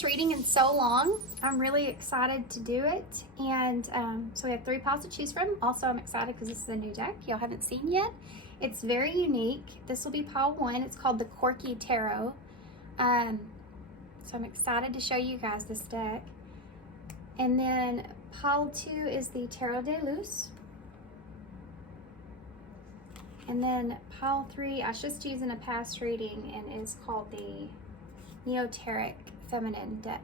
this reading in so long. I'm really excited to do it. And so we have 3 piles to choose from. Also, I'm excited because this is a new deck y'all haven't seen yet. It's very unique. This will be pile 1. It's called the Quirky Tarot. So I'm excited to show you guys this deck. And then pile 2 is the Tarot De Luz. And then pile 3, I was just using a past reading, and it's called the Neoteric Feminine deck.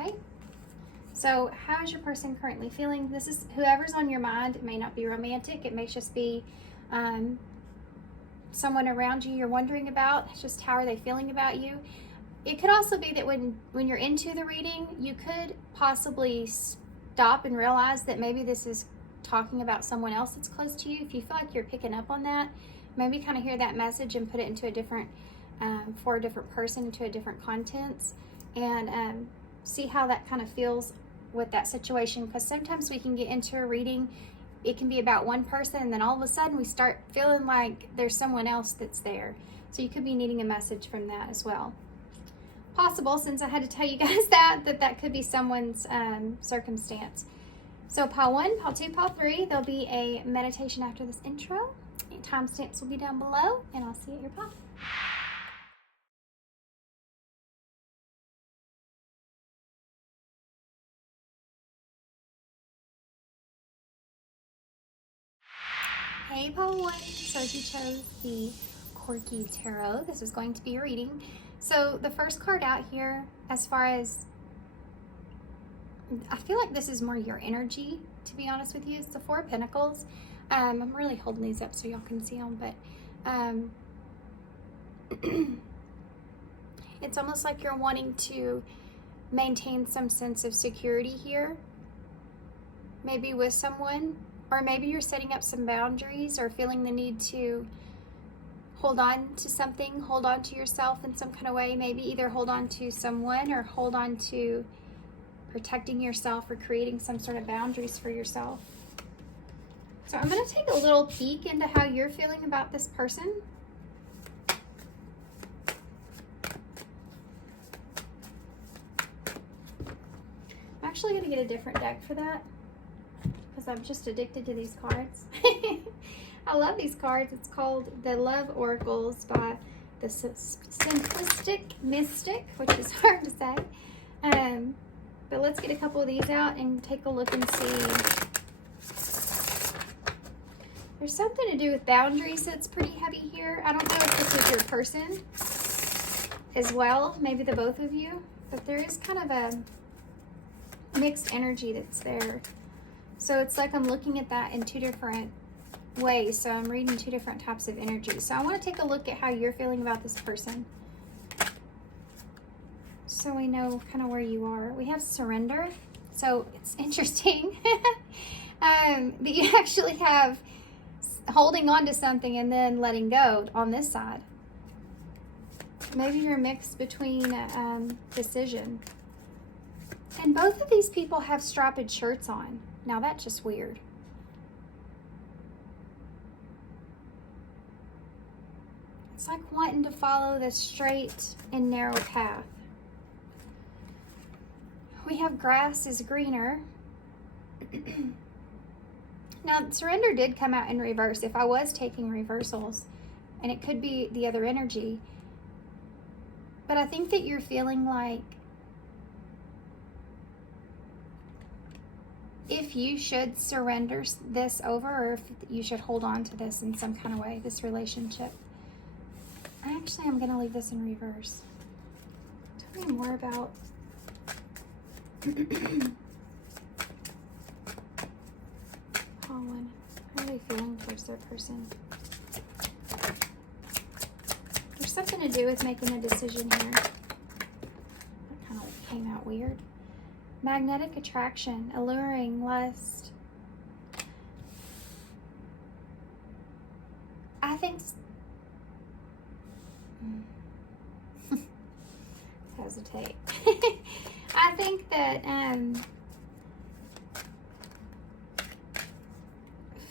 Okay, so how is your person currently feeling? This is whoever's on your mind. It may not be romantic. It may just be someone around you you're wondering about. It's just how are they feeling about you. It could also be that when you're into the reading, you could possibly stop and realize that maybe this is talking about someone else that's close to you. If you feel like you're picking up on that, maybe kind of hear that message and put it into a different for a different person, into a different contents, and see how that kind of feels with that situation. Because sometimes we can get into a reading, it can be about one person, and then all of a sudden we start feeling like there's someone else that's there. So you could be needing a message from that as well. Possible, since I had to tell you guys that could be someone's circumstance. So pile 1, pile 2, pile 3, there'll be a meditation after this intro. Timestamps will be down below, and I'll see you at your pile. Hey, pile 1. So if you chose the Quirky Tarot, this is going to be a reading. So the first card out here, as far as, I feel like this is more your energy, to be honest with you. It's the 4 of Pentacles. I'm really holding these up so y'all can see them, but it's almost like you're wanting to maintain some sense of security here, maybe with someone, or maybe you're setting up some boundaries or feeling the need to hold on to something, hold on to yourself in some kind of way. Maybe either hold on to someone or hold on to protecting yourself or creating some sort of boundaries for yourself. So I'm going to take a little peek into how you're feeling about this person. I'm actually going to get a different deck for that because I'm just addicted to these cards. I love these cards. It's called the Love Oracles by the Simplistic Mystic, which is hard to say. But let's get a couple of these out and take a look and see. There's something to do with boundaries that's pretty heavy here. I don't know if this is your person as well, maybe the both of you, but there is kind of a mixed energy that's there. So it's like I'm looking at that in 2 different ways. So I'm reading 2 different types of energy. So I want to take a look at how you're feeling about this person, so we know kind of where you are. We have surrender. So it's interesting that you actually have holding on to something and then letting go on this side. Maybe you're mixed between decision. And both of these people have strapped shirts on. Now that's just weird. It's like wanting to follow the straight and narrow path. We have grass is greener. Now, surrender did come out in reverse. If I was taking reversals, and it could be the other energy, but I think that you're feeling like if you should surrender this over, or if you should hold on to this in some kind of way, this relationship. Actually, I'm going to leave this in reverse. Tell me more about Colin. How are they feeling towards their person? There's something to do with making a decision here. That kind of came out weird. Magnetic attraction, alluring, lust. I think hesitate. I think that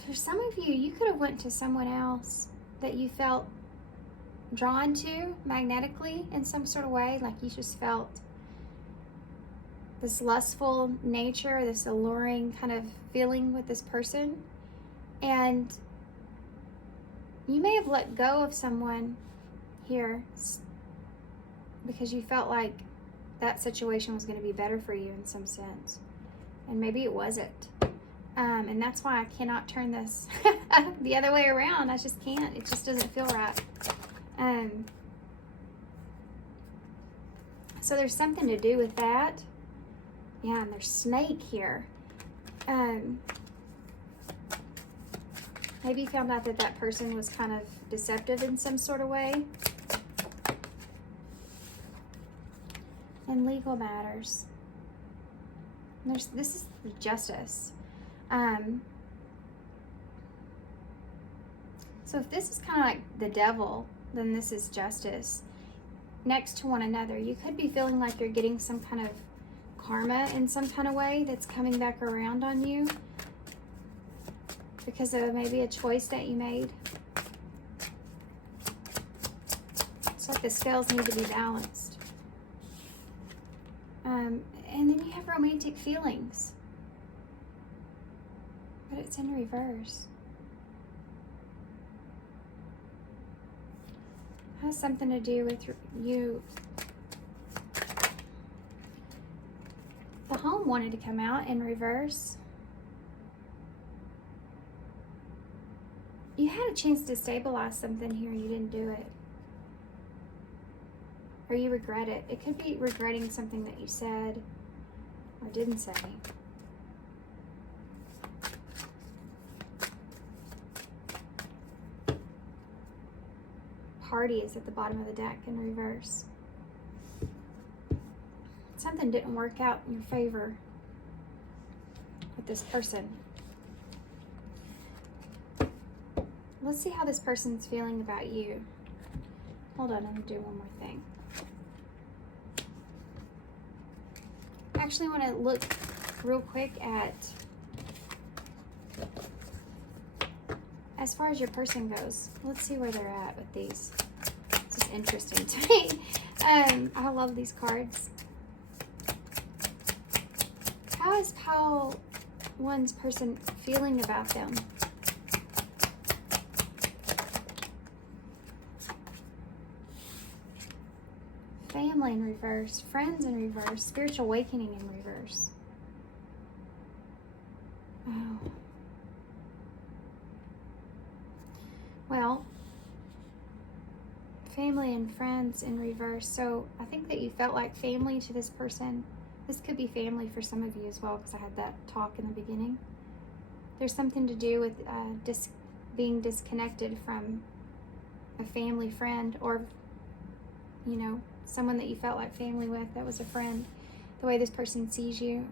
for some of you, you could have went to someone else that you felt drawn to magnetically in some sort of way, like you just felt this lustful nature, this alluring kind of feeling with this person. And you may have let go of someone here because you felt like that situation was going to be better for you in some sense. And maybe it wasn't. And that's why I cannot turn this the other way around. I just can't. It just doesn't feel right. So there's something to do with that. Yeah, and there's snake here. Maybe you found out that that person was kind of deceptive in some sort of way. And legal matters. This is justice. So if this is kind of like the devil, then this is justice. Next to one another, you could be feeling like you're getting some kind of karma in some kind of way that's coming back around on you because of maybe a choice that you made. It's like the scales need to be balanced. And then you have romantic feelings, but it's in reverse. It has something to do with you. The home wanted to come out in reverse. You had a chance to stabilize something here, you didn't do it. Or you regret it. It could be regretting something that you said or didn't say. Party is at the bottom of the deck in reverse. Something didn't work out in your favor with this person. Let's see how this person's feeling about you. Hold on, I'm gonna do one more thing. I actually want to look real quick at, as far as your person goes, let's see where they're at with these. This is interesting to me. I love these cards. How is Pile One's person feeling about them? Family in reverse, friends in reverse, spiritual awakening in reverse. Oh. Well, family and friends in reverse. So I think that you felt like family to this person. This could be family for some of you as well, because I had that talk in the beginning. There's something to do with being disconnected from a family friend, or, you know, someone that you felt like family with that was a friend, the way this person sees you.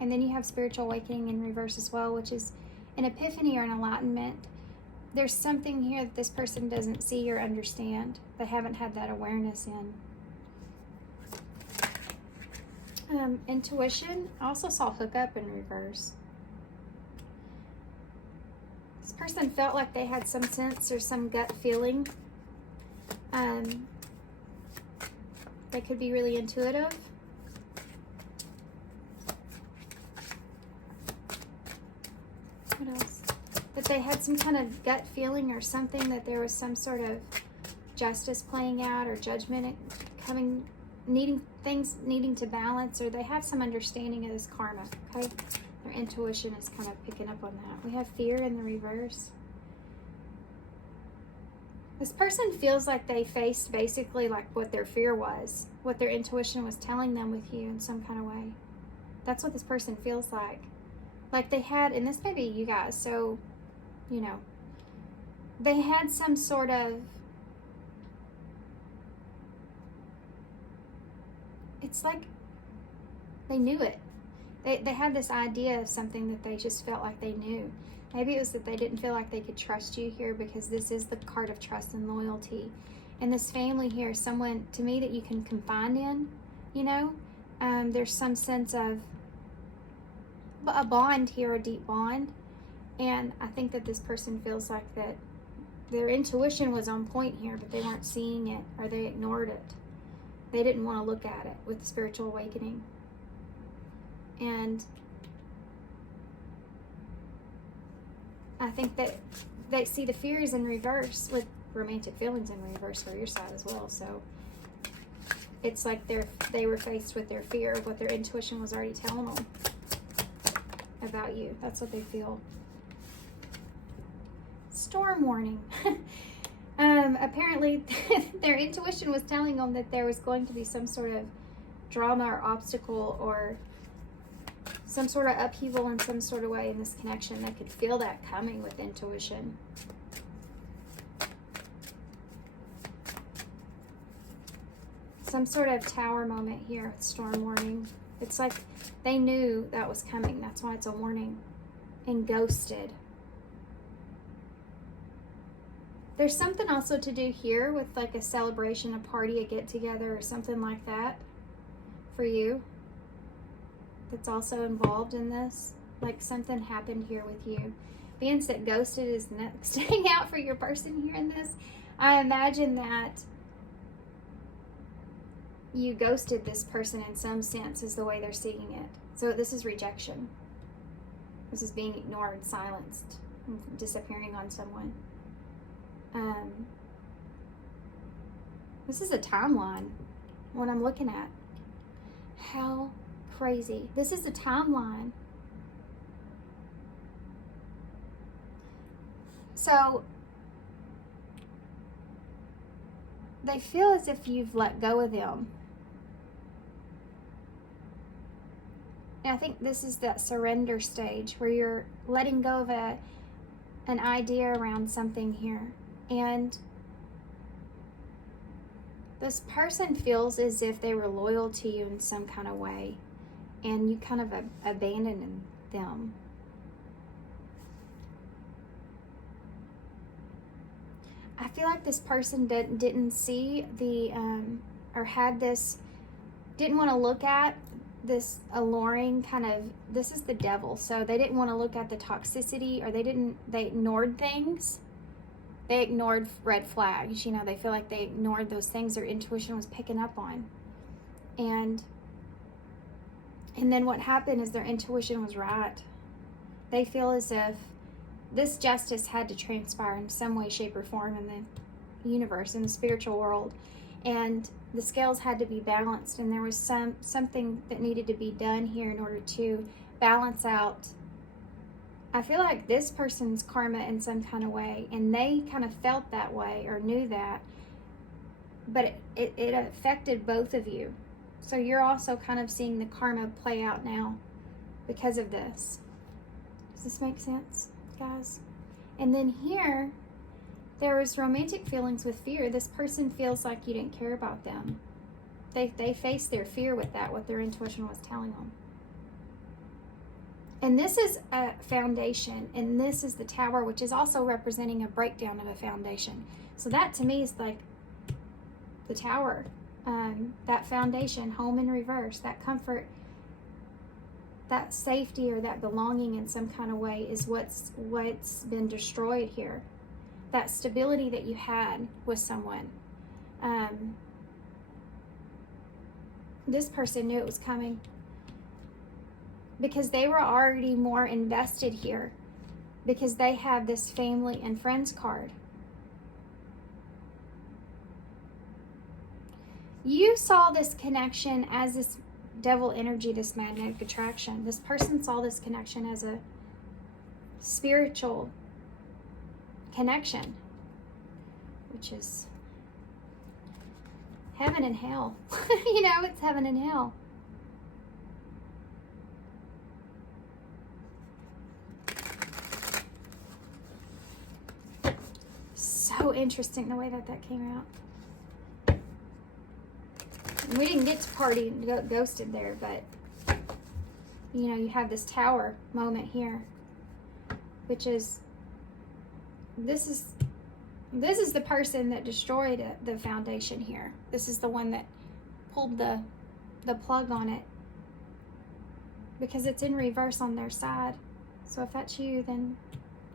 And then you have spiritual awakening in reverse as well, which is an epiphany or an enlightenment. There's something here that this person doesn't see or understand. They haven't had that awareness in. Intuition. I also saw hookup in reverse. This person felt like they had some sense or some gut feeling. They could be really intuitive. What else? That they had some kind of gut feeling or something, that there was some sort of justice playing out or judgment coming, things needing to balance, or they have some understanding of this karma, okay? Their intuition is kind of picking up on that. We have fear in the reverse. This person feels like they faced basically like what their fear was, what their intuition was telling them with you in some kind of way. That's what this person feels like. Like they had, and this may be you guys, so, you know, they had some sort of, it's like they knew it. They had this idea of something that they just felt like they knew. Maybe it was that they didn't feel like they could trust you here, because this is the card of trust and loyalty. And this family here is someone, to me, that you can confide in, you know. There's some sense of a bond here, a deep bond. And I think that this person feels like that their intuition was on point here, but they weren't seeing it, or they ignored it. They didn't want to look at it with the spiritual awakening. And I think that they see the fears in reverse, with romantic feelings in reverse for your side as well. So it's like they were faced with their fear of what their intuition was already telling them about you. That's what they feel. Storm warning. Apparently their intuition was telling them that there was going to be some sort of drama or obstacle or some sort of upheaval in some sort of way in this connection. They could feel that coming with intuition. Some sort of tower moment here with storm warning. It's like they knew that was coming. That's why it's a warning. And ghosted. There's something also to do here with like a celebration, a party, a get-together, or something like that for you that's also involved in this. Like something happened here with you. Being that ghosted is the next thing out for your person here in this. I imagine that you ghosted this person in some sense is the way they're seeing it. So this is rejection. This is being ignored, silenced, disappearing on someone. This is a timeline, what I'm looking at. How crazy. This is a timeline. So they feel as if you've let go of them. And I think this is that surrender stage where you're letting go of an idea around something here. And this person feels as if they were loyal to you in some kind of way, and you kind of abandoned them. I feel like this person didn't see the, or had this, didn't want to look at this alluring kind of, this is the devil. So they didn't want to look at the toxicity, or they ignored things. They ignored red flags, you know, they feel like they ignored those things their intuition was picking up on. And then what happened is their intuition was right. They feel as if this justice had to transpire in some way, shape, or form in the universe, in the spiritual world. And the scales had to be balanced, and there was something that needed to be done here in order to balance out. I feel like this person's karma in some kind of way, and they kind of felt that way or knew that, but it affected both of you. So you're also kind of seeing the karma play out now because of this. Does this make sense, guys? And then here, there was romantic feelings with fear. This person feels like you didn't care about them. They face their fear with that, what their intuition was telling them. And this is a foundation, and this is the tower, which is also representing a breakdown of a foundation. So that to me is like the tower, that foundation, home in reverse, that comfort, that safety, or that belonging in some kind of way is what's been destroyed here. That stability that you had with someone. This person knew it was coming, because they were already more invested here, because they have this family and friends card. You saw this connection as this devil energy, this magnetic attraction. This person saw this connection as a spiritual connection, which is heaven and hell. You know, it's heaven and hell. So interesting the way that came out. And we didn't get to party and ghosted there, but you know, you have this tower moment here, which is, this is the person that destroyed the foundation here. This is the one that pulled the plug on it, because it's in reverse on their side. So if that's you, then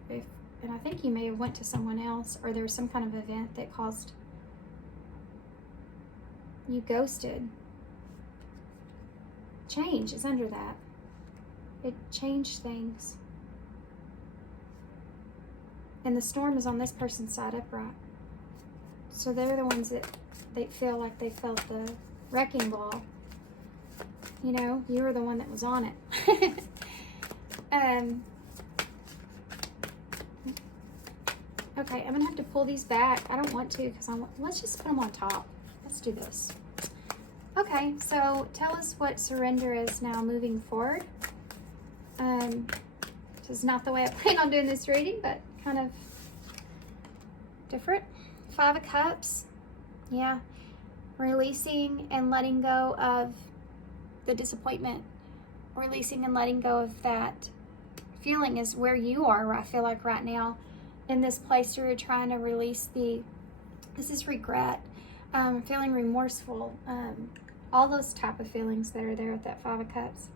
if and I think you may have went to someone else, or there was some kind of event that caused you ghosted. Change is under that. It changed things. And the storm is on this person's side upright. So they're the ones that they feel like they felt the wrecking ball. You know, you were the one that was on it. Okay, I'm gonna have to pull these back. I don't want to because let's just put them on top. Let's do this. Okay, so tell us what surrender is now moving forward. This is not the way I plan on doing this reading, but kind of different. 5 of Cups. Yeah. Releasing and letting go of the disappointment. Releasing and letting go of that feeling is where you are, I feel like, right now. In this place where you're trying to release this is regret, feeling remorseful, all those type of feelings that are there with that 5 of Cups.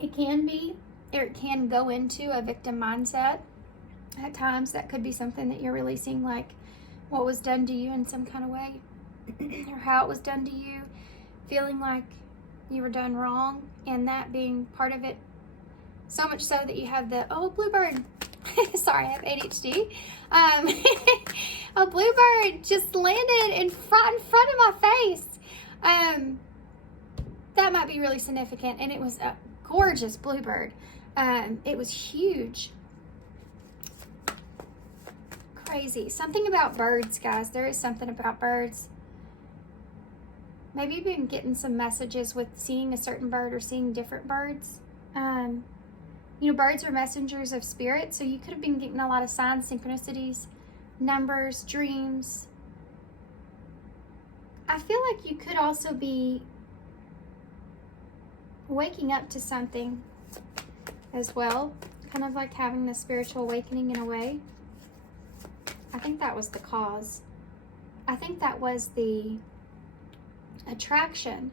It can be, or it can go into a victim mindset. At times, that could be something that you're releasing, like what was done to you in some kind of way, or how it was done to you, feeling like you were done wrong, and that being part of it. So much so that you have the, oh, bluebird. Sorry, I have ADHD. A bluebird just landed in front of my face. That might be really significant, and it was a gorgeous bluebird. It was huge. Crazy. Something about birds, guys. There is something about birds. Maybe you've been getting some messages with seeing a certain bird or seeing different birds. You know, birds are messengers of spirit, so you could have been getting a lot of signs, synchronicities, numbers, dreams. I feel like you could also be waking up to something as well, kind of like having the spiritual awakening in a way. I think that was the cause. I think that was the attraction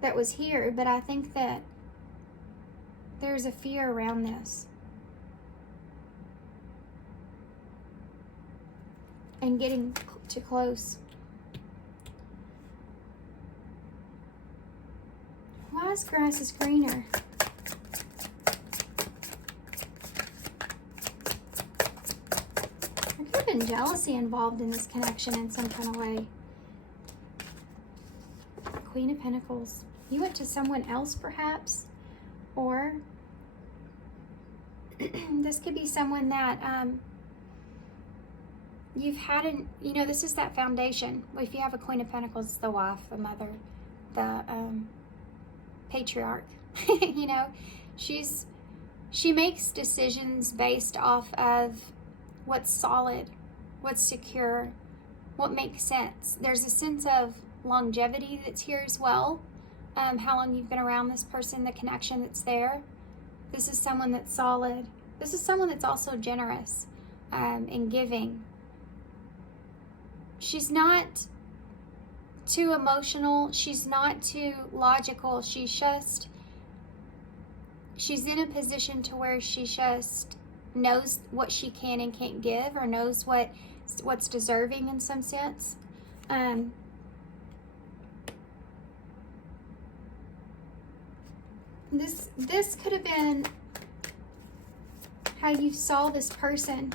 that was here, but I think that there's a fear around this. And getting too close. Why is grass is greener? There could have been jealousy involved in this connection in some kind of way. Queen of Pentacles. You went to someone else, perhaps? Or this could be someone that you've had you know, this is that foundation. If you have a Queen of Pentacles, it's the wife, the mother, the patriarch. You know, she makes decisions based off of what's solid, what's secure, what makes sense. There's a sense of longevity that's here as well. How long you've been around this person, the connection that's there. This is someone that's solid. This is someone that's also generous and giving. She's not too emotional. She's not too logical. She's in a position to where she just knows what she can and can't give, or knows what's deserving in some sense. This could have been how you saw this person.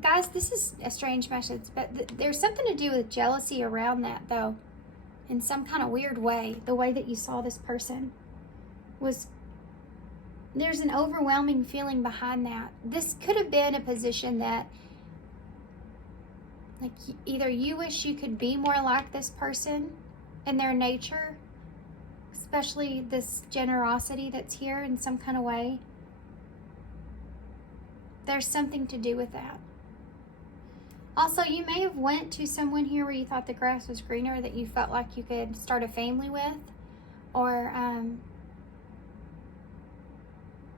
Guys, this is a strange message, but there's something to do with jealousy around that, though, in some kind of weird way. The way that you saw this person there's an overwhelming feeling behind that. This could have been a position that, like, either you wish you could be more like this person in their nature, especially this generosity that's here in some kind of way. There's something to do with that. Also, you may have went to someone here where you thought the grass was greener, that you felt like you could start a family with, or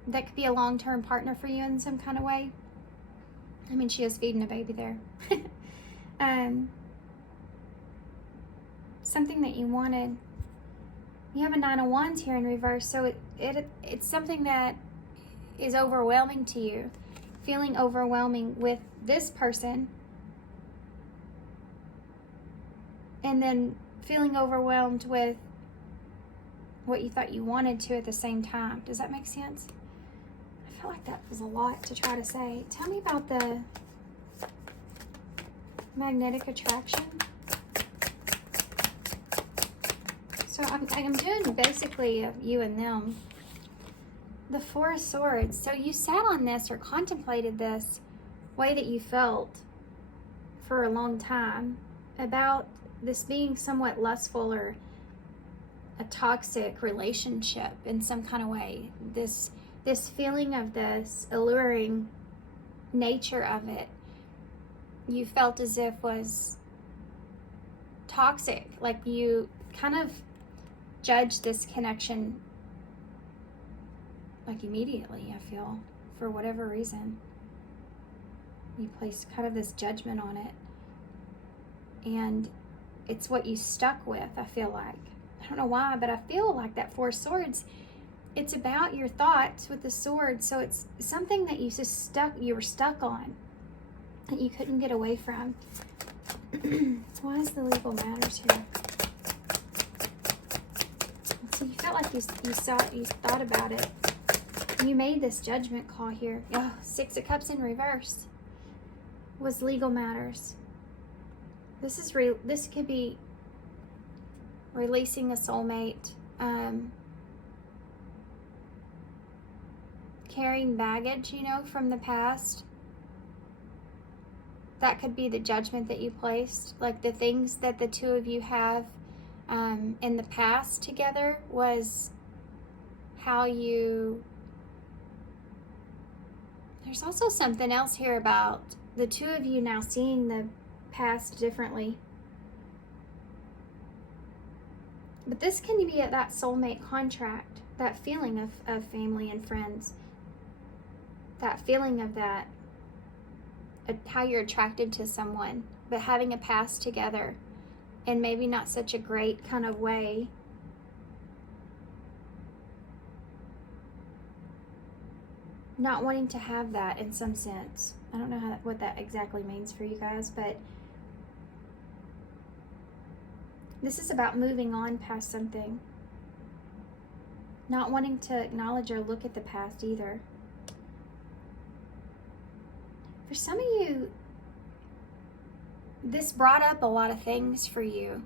that could be a long-term partner for you in some kind of way. I mean, she is feeding a baby there. Something that you wanted. You have a Nine of Wands here in reverse, so it's something that is overwhelming to you. Feeling overwhelming with this person, and then feeling overwhelmed with what you thought you wanted to at the same time. Does that make sense? I feel like that was a lot to try to say. Tell me about the magnetic attraction. So I'm doing basically you and them. The Four of Swords. So you sat on this or contemplated this way that you felt for a long time about this being somewhat lustful or a toxic relationship in some kind of way. This feeling of this alluring nature of it, you felt as if was toxic. Like you kind of judged this connection like immediately, I feel, for whatever reason. You placed kind of this judgment on it. And it's what you stuck with, I feel like. I don't know why, but I feel like that Four of Swords, it's about your thoughts with the sword. So it's something that you were stuck on, that you couldn't get away from. Why is the legal matters here? So you felt like you thought about it. You made this judgment call here. Oh, Six of Cups in reverse was legal matters. This could be releasing a soulmate, carrying baggage, from the past. That could be the judgment that you placed, like the things that the two of you have in the past together was how you... There's also something else here about the two of you now seeing the past differently. But this can be at that soulmate contract, that feeling of family and friends, that feeling of that, how you're attracted to someone, but having a past together in maybe not such a great kind of way. Not wanting to have that in some sense. I don't know what that exactly means for you guys, but this is about moving on past something. Not wanting to acknowledge or look at the past either. For some of you, this brought up a lot of things for you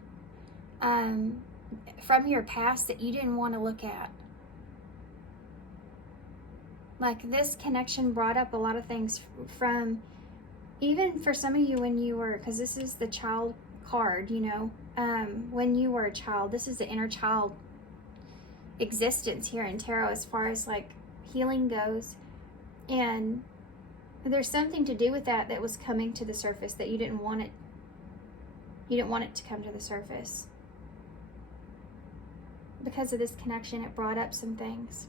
from your past that you didn't want to look at. Like this connection brought up a lot of things from, even for some of you when you were, because this is the child card, when you were a child. This is the inner child existence here in tarot as far as like healing goes. And there's something to do with that was coming to the surface that you didn't want it. You didn't want it to come to the surface. Because of this connection, it brought up some things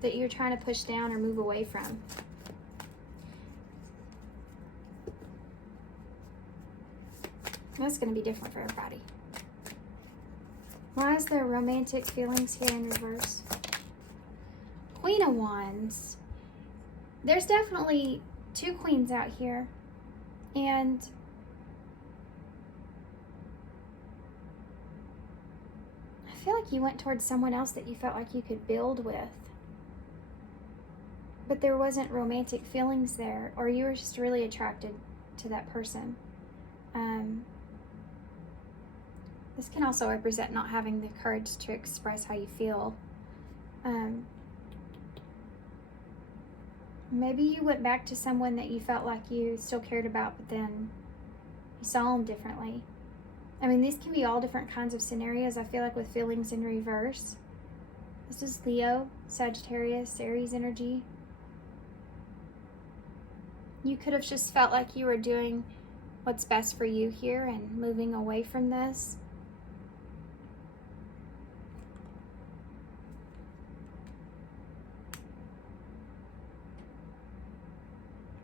that you're trying to push down or move away from. That's going to be different for everybody. Why is there romantic feelings here in reverse? Queen of Wands. There's definitely two queens out here. And I feel like you went towards someone else that you felt like you could build with. But there wasn't romantic feelings there, or you were just really attracted to that person. This can also represent not having the courage to express how you feel. Maybe you went back to someone that you felt like you still cared about, but then you saw them differently. I mean, these can be all different kinds of scenarios, I feel like, with feelings in reverse. This is Leo, Sagittarius, Aries energy. You could have just felt like you were doing what's best for you here and moving away from this.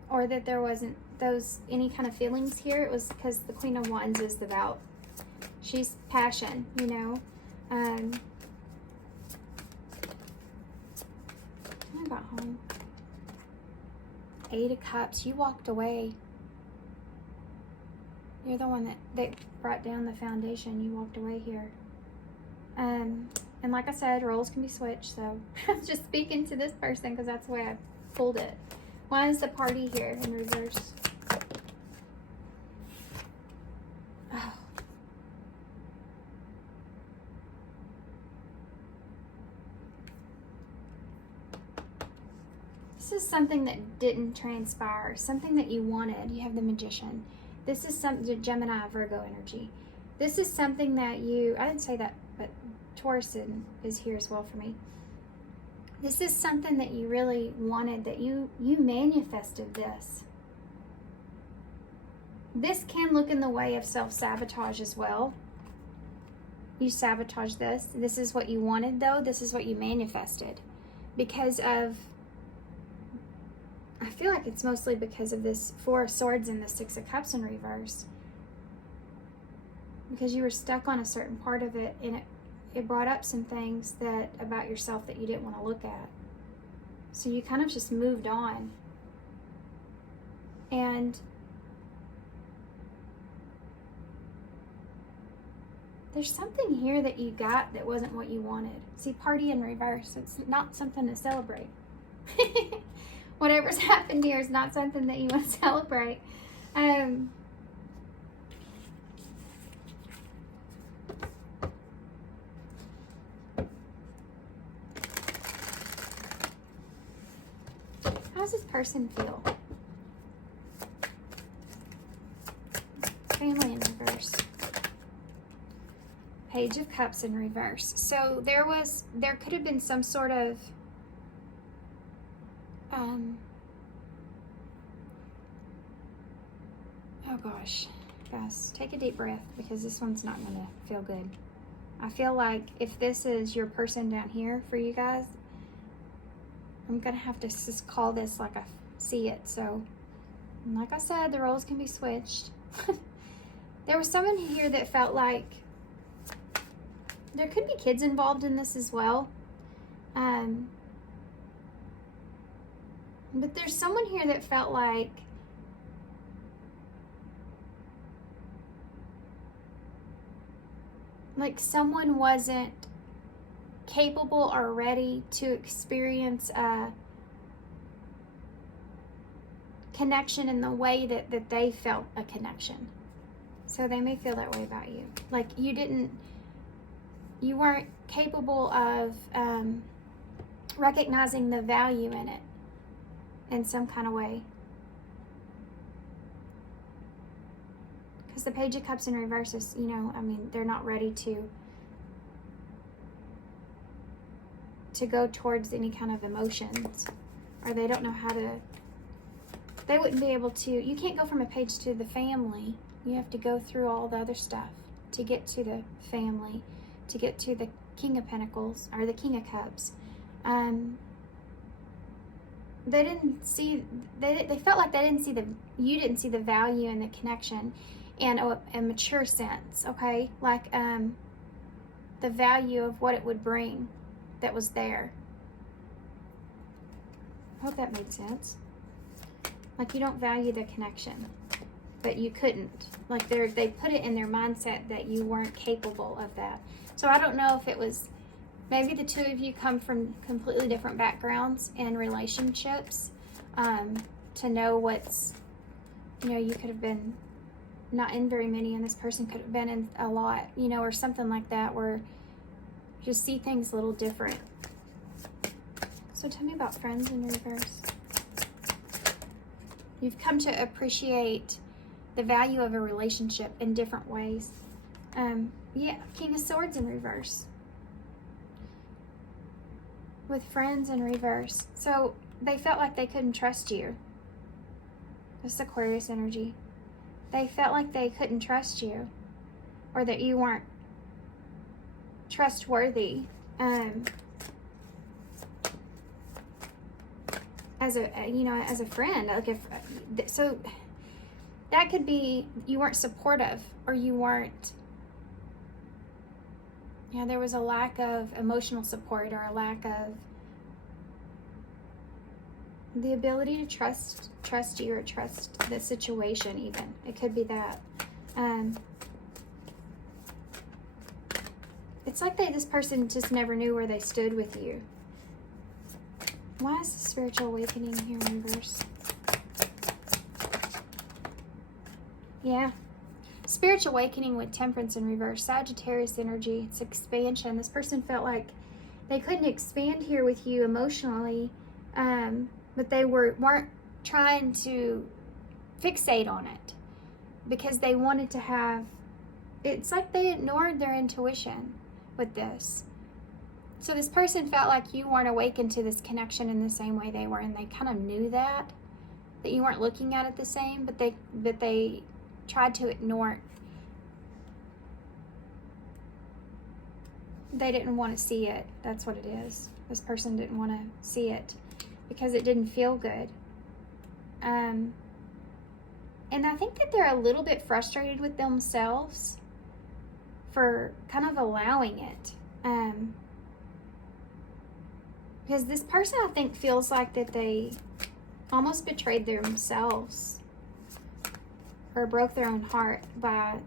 Or that there wasn't any kind of feelings here. It was because the Queen of Wands is about She's passion, you know. Tell me about home. 8 of Cups. You walked away. You're the one that brought down the foundation. You walked away here. And like I said, roles can be switched. So I'm just speaking to this person because that's the way I pulled it. Why is the party here in reverse? Oh. This is something that didn't transpire. Something that you wanted. You have the Magician. This is something, Gemini, Virgo energy. This is something that you, I didn't say that, but Taurus is here as well for me. This is something that you really wanted, that you manifested this. This can look in the way of self-sabotage as well. You sabotage this. This is what you wanted, though. This is what you manifested. Because of, I feel like it's mostly because of this 4 of Swords and the 6 of Cups in reverse. Because you were stuck on a certain part of it, and it brought up some things that about yourself that you didn't want to look at. So you kind of just moved on. And there's something here that you got that wasn't what you wanted. See, party in reverse. It's not something to celebrate. Whatever's happened here is not something that you want to celebrate. How does this person feel? Family in reverse. Page of Cups in reverse. So there could have been some sort of oh gosh, guys, take a deep breath because this one's not going to feel good. I feel like if this is your person down here for you guys, I'm going to have to just call this like I see it. So, like I said, the roles can be switched. There was someone here that felt like there could be kids involved in this as well. But there's someone here that felt like someone wasn't capable or ready to experience a connection in the way that they felt a connection. So they may feel that way about you. Like you weren't capable of recognizing the value in it in some kind of way. Because the Page of Cups in reverse is, you know, I mean, they're not ready to go towards any kind of emotions, or they don't know how to, they wouldn't be able to, you can't go from a page to the family. You have to go through all the other stuff to get to the family, to get to the King of Pentacles, or the King of Cups. They didn't see, they felt like you didn't see the value and the connection in a mature sense, okay? Like the value of what it would bring that was there. I hope that made sense. Like you don't value the connection, but you couldn't. Like they put it in their mindset that you weren't capable of that. So I don't know if it was, maybe the two of you come from completely different backgrounds and relationships, to know what's, you know, you could have been not in very many and this person could have been in a lot, you know, or something like that, where you just see things a little different. So tell me about friends in reverse. You've come to appreciate the value of a relationship in different ways. Yeah, King of Swords in reverse. With friends in reverse. So they felt like they couldn't trust you. This is Aquarius energy. They felt like they couldn't trust you, or that you weren't trustworthy. As a, you know, as a friend, like if, so that could be you weren't supportive, or you weren't Yeah, there was a lack of emotional support, or a lack of the ability to trust you, or trust the situation even. It could be that. It's like this person just never knew where they stood with you. Why is the spiritual awakening here in reverse? Yeah. Spiritual awakening with Temperance in reverse. Sagittarius energy. It's expansion. This person felt like they couldn't expand here with you emotionally, but they weren't trying to fixate on it because they wanted to have... It's like they ignored their intuition with this. So this person felt like you weren't awakened to this connection in the same way they were, and they kind of knew that you weren't looking at it the same, but they tried to ignore it. They didn't want to see it. That's what it is. This person didn't want to see it because it didn't feel good. And I think that they're a little bit frustrated with themselves for kind of allowing it. Because this person, I think, feels like that they almost betrayed themselves or broke their own heart by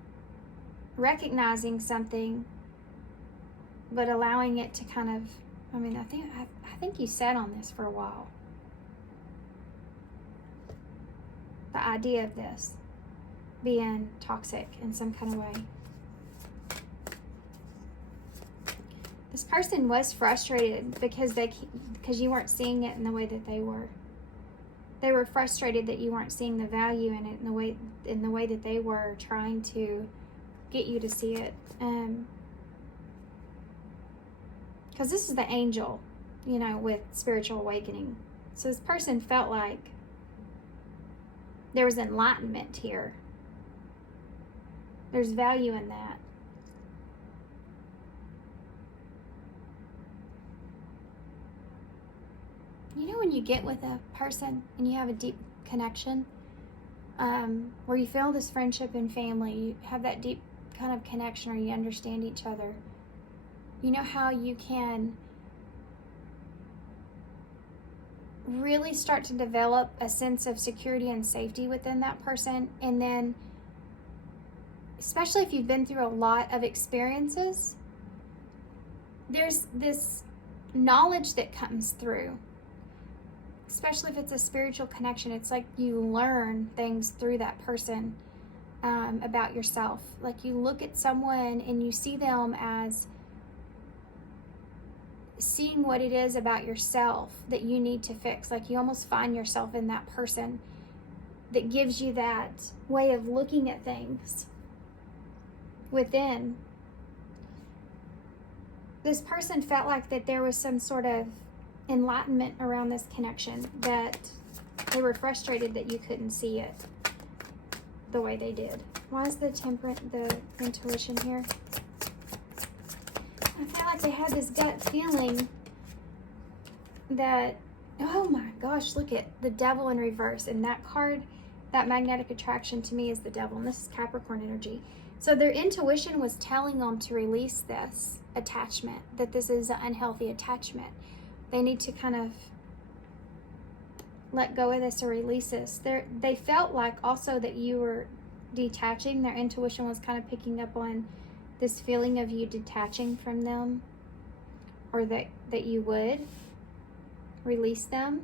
recognizing something, but allowing it to kind of... I mean, I think you sat on this for a while. The idea of this being toxic in some kind of way. This person was frustrated because you weren't seeing it in the way that they were. They were frustrated that you weren't seeing the value in it in the way that they were trying to get you to see it. Because this is the angel, with spiritual awakening. So this person felt like there was enlightenment here. There's value in that. When you get with a person and you have a deep connection, where you feel this friendship and family, you have that deep kind of connection, or you understand each other, you know how you can really start to develop a sense of security and safety within that person. And then, especially if you've been through a lot of experiences, there's this knowledge that comes through. Especially if it's a spiritual connection, it's like you learn things through that person about yourself. Like you look at someone and you see them as seeing what it is about yourself that you need to fix. Like you almost find yourself in that person that gives you that way of looking at things within. This person felt like that there was some sort of enlightenment around this connection, that they were frustrated that you couldn't see it the way they did. Why is the intuition here? I feel like they had this gut feeling that, oh my gosh, look at the devil in reverse. And that card, that magnetic attraction, to me is the devil. And this is Capricorn energy. So their intuition was telling them to release this attachment, that this is an unhealthy attachment. They need to kind of let go of this or release this. They felt like also that you were detaching. Their intuition was kind of picking up on this feeling of you detaching from them, or that you would release them.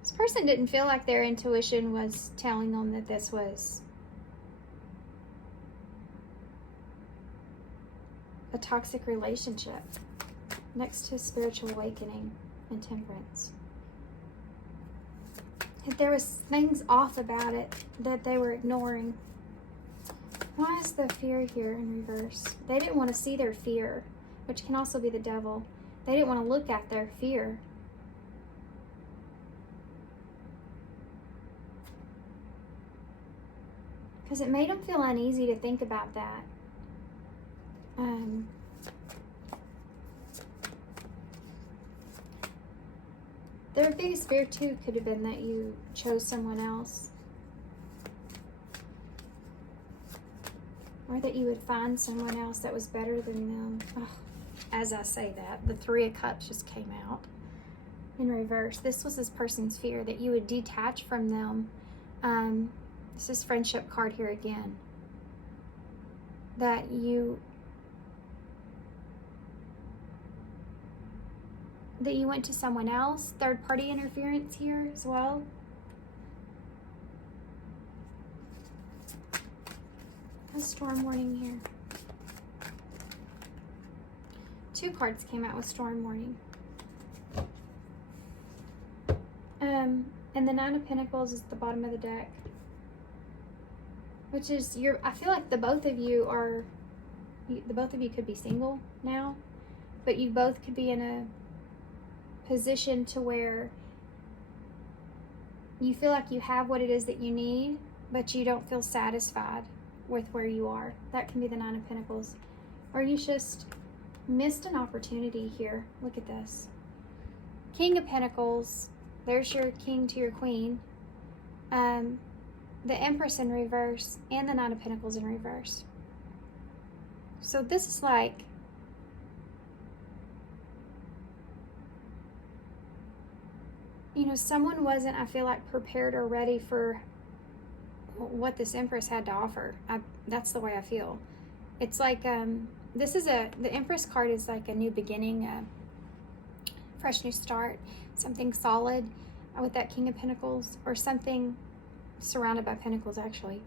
This person didn't feel like their intuition was telling them that this was a toxic relationship. Next to spiritual awakening and Temperance. If there was things off about it that they were ignoring. Why is the fear here in reverse? They didn't want to see their fear, which can also be the devil. They didn't want to look at their fear. Because it made them feel uneasy to think about that. Their biggest fear too could have been that you chose someone else. Or that you would find someone else that was better than them. Oh, as I say that, the Three of Cups just came out in reverse. This was this person's fear, that you would detach from them. This is Friendship card here again. That you went to someone else. Third party interference here as well. A storm warning here. Two cards came out with storm warning. And the Nine of Pentacles is at the bottom of the deck. Which is, I feel like the both of you could be single now. But you both could be in a position to where you feel like you have what it is that you need, but you don't feel satisfied with where you are. That can be the Nine of Pentacles. Or you just missed an opportunity here. Look at this. King of Pentacles. There's your king to your queen. The Empress in reverse and the Nine of Pentacles in reverse. So this is like, you know, someone wasn't, I feel like, prepared or ready for what this Empress had to offer. That's the way I feel. It's like, the Empress card is like a new beginning, a fresh new start, something solid with that King of Pentacles, or something surrounded by pentacles actually,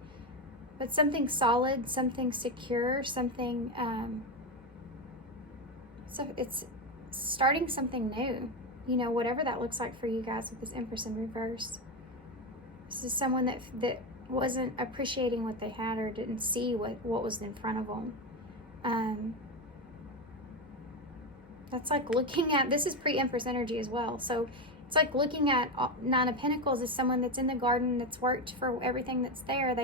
but something solid, something secure, something, so it's starting something new, you know, whatever that looks like for you guys with this Empress in reverse. This is someone that wasn't appreciating what they had, or didn't see what was in front of them. That's like looking at, this is pre-Empress energy as well, so it's like looking at Nine of Pentacles as someone that's in the garden, that's worked for everything that's there.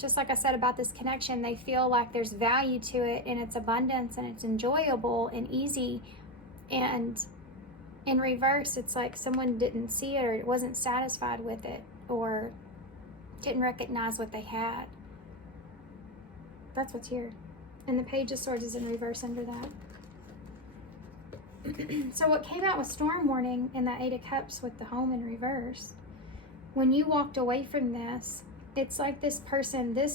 Just like I said about this connection, they feel like there's value to it, and it's abundance, and it's enjoyable and easy. And in reverse, it's like someone didn't see it, or it wasn't satisfied with it, or didn't recognize what they had. That's what's here. And the Page of Swords is in reverse under that. So what came out with storm warning in that Eight of Cups with the Home in reverse, when you walked away from this, it's like this person, they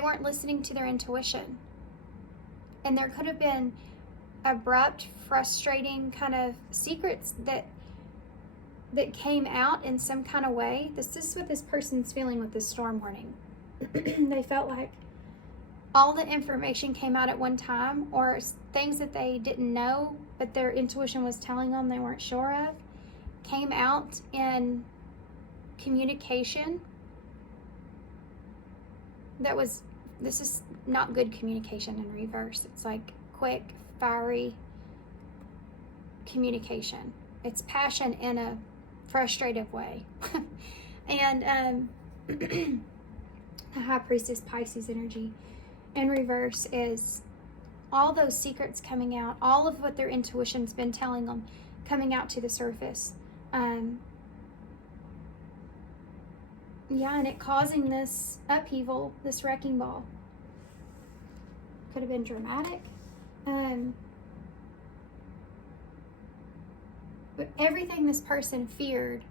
weren't listening to their intuition. And there could have been abrupt, frustrating kind of secrets that came out in some kind of way. This is what this person's feeling with this storm warning. They felt like all the information came out at one time, or things that they didn't know, but their intuition was telling them they weren't sure of, came out in communication this is not good communication in reverse. It's like quick, fiery communication. It's passion in a frustrative way. And the High Priestess Pisces energy in reverse is all those secrets coming out, all of what their intuition's been telling them coming out to the surface. Yeah, and it causing this upheaval, this wrecking ball. Could have been dramatic. But everything this person feared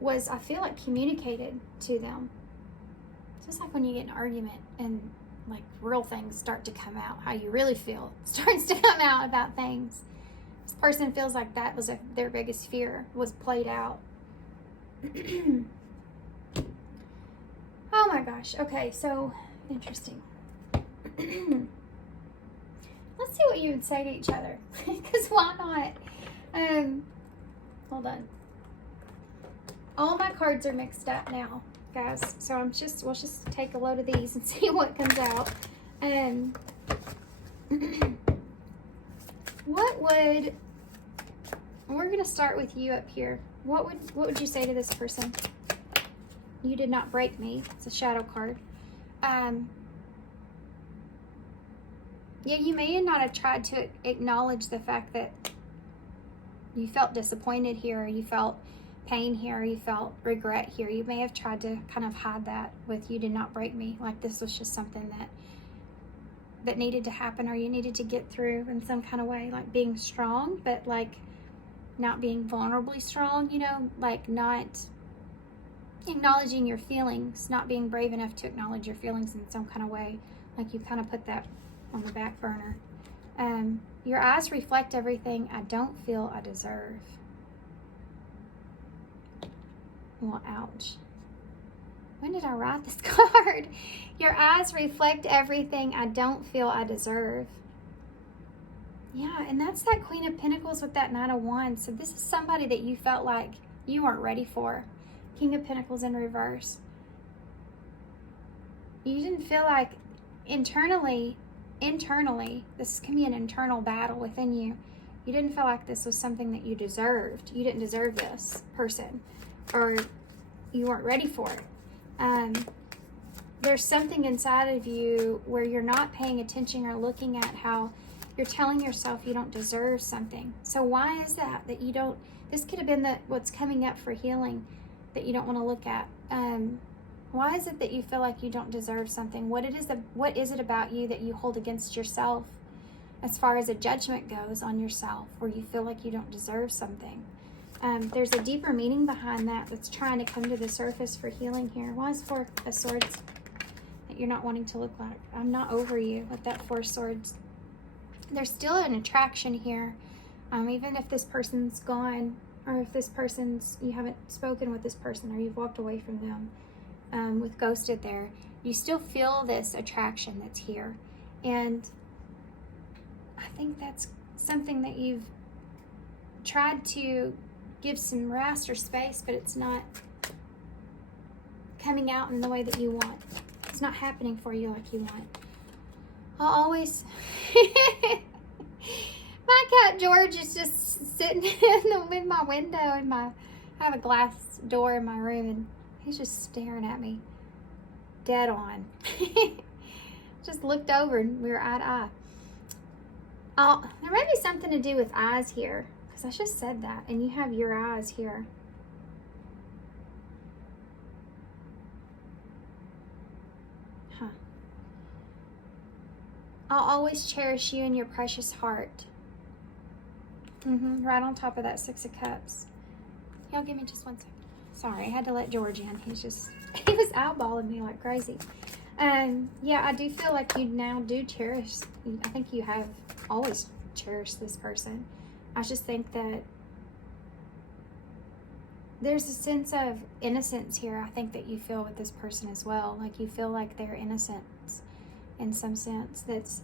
was, I feel like, communicated to them. It's just like when you get in an argument and like real things start to come out, how you really feel starts to come out about things. This person feels like that was their biggest fear was played out. Oh my gosh. Okay, so interesting. Let's see what you would say to each other, because why not? Hold on. All my cards are mixed up now, guys. So we'll just take a load of these and see what comes out. We're gonna start with you up here. What would you say to this person? You did not break me. It's a shadow card. Yeah, you may not have tried to acknowledge the fact that you felt disappointed here, or you felt pain here, you felt regret here. You may have tried to kind of hide that with "you did not break me," like this was just something that needed to happen, or you needed to get through in some kind of way, like being strong, but like not being vulnerably strong, you know, like not acknowledging your feelings, not being brave enough to acknowledge your feelings in some kind of way, like you kind of put that on the back burner. Your eyes reflect everything I don't feel I deserve. Well, ouch. When did I write this card? Your eyes reflect everything I don't feel I deserve. Yeah, and that's that Queen of Pentacles with that Knight of Wands. So this is somebody that you felt like you weren't ready for. King of Pentacles in reverse. You didn't feel like internally, this can be an internal battle within you. You didn't feel like this was something that you deserved. You didn't deserve this person, or you weren't ready for it. There's something inside of you where you're not paying attention or looking at how you're telling yourself you don't deserve something. So why is that you don't? This could have been what's coming up for healing that you don't want to look at. Why is it that you feel like you don't deserve something? What is it about you that you hold against yourself as far as a judgment goes on yourself, where you feel like you don't deserve something? There's a deeper meaning behind that that's trying to come to the surface for healing here. Why is Four of Swords that you're not wanting to look like? I'm not over you with that Four of Swords. There's still an attraction here. Even if this person's gone, or if you haven't spoken with this person, or you've walked away from them, with ghosted there, you still feel this attraction that's here. And I think that's something that you've tried to give some rest or space, but it's not coming out in the way that you want. It's not happening for you like you want. I'll always... My cat George is just sitting in my window, I have a glass door in my room, and he's just staring at me dead on. Just looked over and we were eye to eye. There may be something to do with eyes here, because I just said that, and you have your eyes here. Huh. I'll always cherish you in your precious heart. Right on top of that Six of Cups. Y'all give me just 1 second. Sorry, I had to let George in. He was eyeballing me like crazy. Yeah, I do feel like you now do cherish. I think you have always cherished this person. I just think that there's a sense of innocence here, I think, that you feel with this person as well. Like you feel like they're innocent in some sense. That's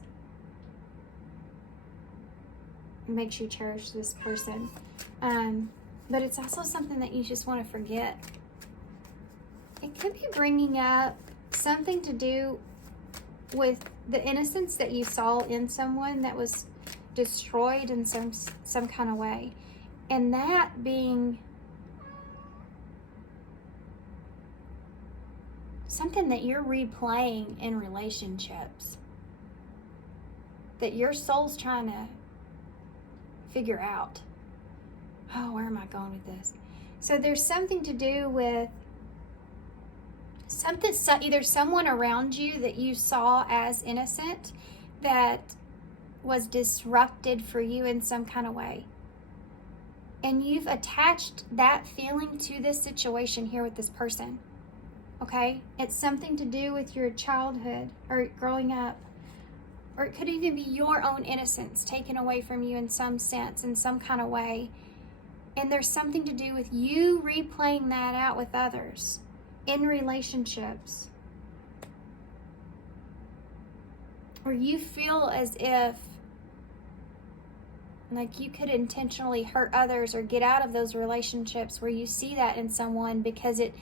makes you cherish this person. But it's also something that you just want to forget. It could be bringing up something to do with the innocence that you saw in someone that was destroyed in some kind of way. And that being something that you're replaying in relationships, that your soul's trying to figure out. Oh, where am I going with this? So there's something to do with something, either someone around you that you saw as innocent that was disrupted for you in some kind of way. And you've attached that feeling to this situation here with this person. Okay? It's something to do with your childhood or growing up. Or it could even be your own innocence taken away from you in some sense, in some kind of way. And there's something to do with you replaying that out with others in relationships. Or you feel as if like you could intentionally hurt others or get out of those relationships where you see that in someone because it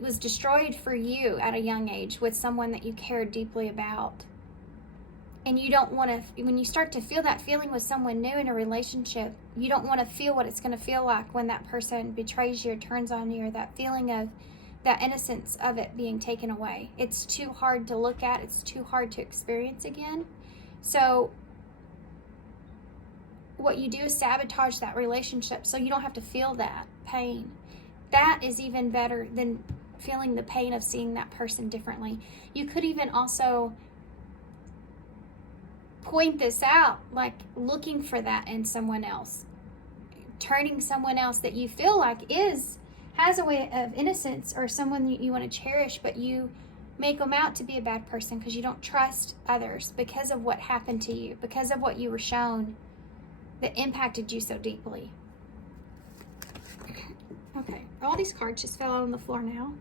was destroyed for you at a young age with someone that you cared deeply about. And you don't want to, when you start to feel that feeling with someone new in a relationship, you don't want to feel what it's going to feel like when that person betrays you or turns on you, or that feeling of that innocence of it being taken away. It's too hard to look at. It's too hard to experience again. So what you do is sabotage that relationship so you don't have to feel that pain. that is even better than feeling the pain of seeing that person differently. You could even also point this out, like looking for that in someone else, turning someone else that you feel like has a way of innocence, or someone you want to cherish, but you make them out to be a bad person because you don't trust others because of what happened to you, because of what you were shown that impacted you so deeply. Okay, all these cards just fell out on the floor now,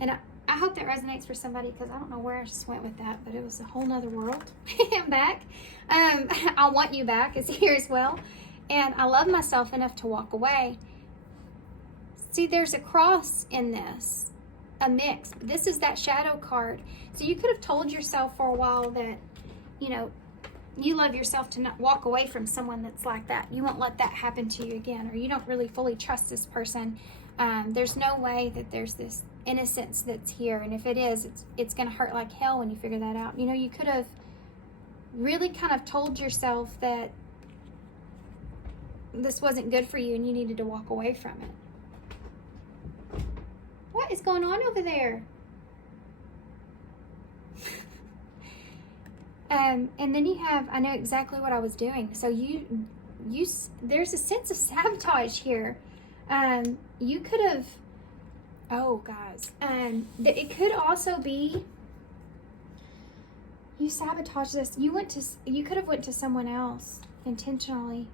and I hope that resonates for somebody, because I don't know where I just went with that, but it was a whole nother world. I'm back. I want you back is here as well, and I love myself enough to walk away. See, there's a cross in this, a mix. This is that shadow card. So you could have told yourself for a while that, you know, you love yourself to not walk away from someone that's like that. You won't let that happen to you again, or you don't really fully trust this person. There's no way that there's this innocence that's here, and if it is, it's going to hurt like hell when you figure that out. You know, you could have really kind of told yourself that this wasn't good for you and you needed to walk away from it. What is going on over there? And then you have, I know exactly what I was doing. So there's a sense of sabotage here. You could have, oh guys, it could also be, you sabotaged this. You could have went to someone else intentionally.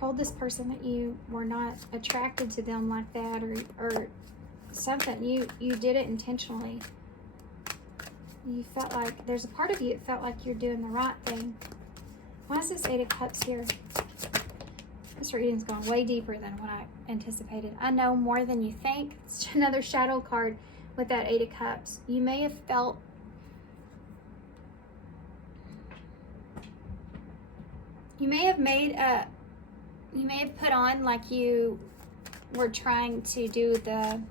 Told this person that you were not attracted to them like that, or something. You did it intentionally. You felt like, there's a part of you that felt like you're doing the right thing. Why is this Eight of Cups here? This reading's gone way deeper than what I anticipated. I know, more than you think. It's another shadow card with that Eight of Cups. You may have felt, you may have put on like you were trying to do the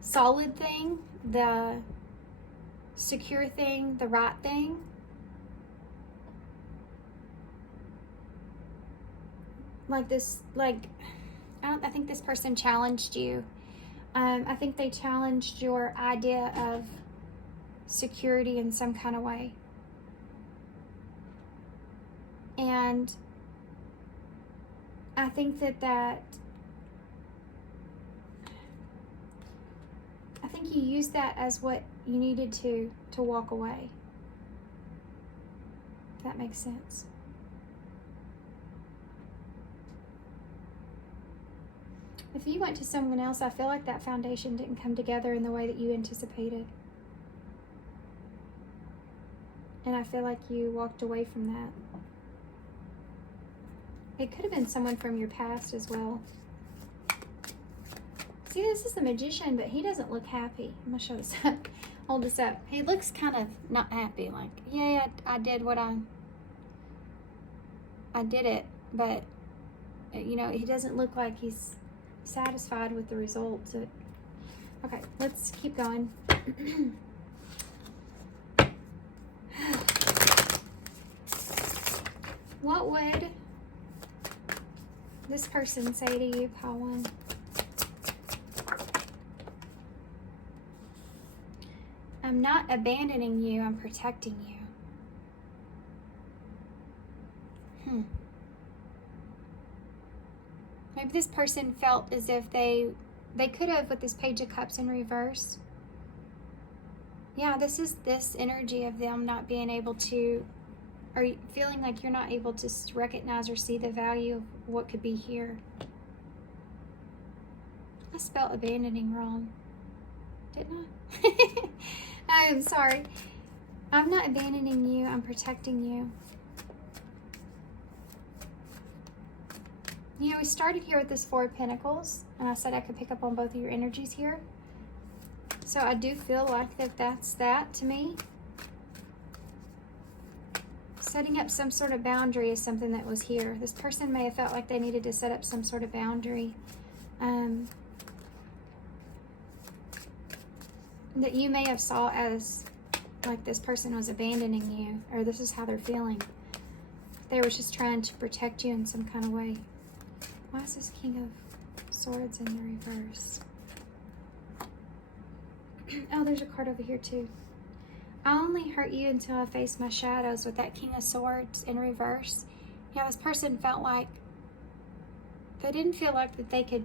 solid thing, the secure thing, the right thing. Like this, like, I think this person challenged you. I think they challenged your idea of security in some kind of way. And I think I think you used that as what you needed to walk away. If that makes sense. If you went to someone else, I feel like that foundation didn't come together in the way that you anticipated. And I feel like you walked away from that. It could have been someone from your past as well. See, this is the Magician, but he doesn't look happy. I'm going to show this up. Hold this up. He looks kind of not happy. Like, yeah, I did what I did it. But, you know, he doesn't look like he's satisfied with the results. Okay, let's keep going. What would this person say to you, pile one? I'm not abandoning you, I'm protecting you. Maybe this person felt as if they could have, with this Page of Cups in reverse. Yeah, this is this energy of them not being able to, or feeling like you're not able to recognize or see the value of what could be here. I spelled abandoning wrong, didn't I? I'm sorry. I'm not abandoning you, I'm protecting you. You know, we started here with this Four of Pentacles, and I said I could pick up on both of your energies here. So I do feel like that's that to me. Setting up some sort of boundary is something that was here. This person may have felt like they needed to set up some sort of boundary. That you may have saw as like this person was abandoning you, or this is how they're feeling. They were just trying to protect you in some kind of way. Why is this King of Swords in the reverse. Oh, there's a card over here too. I only hurt you until I face my shadows, with that King of Swords in reverse. Yeah, this person felt like they didn't feel like that they could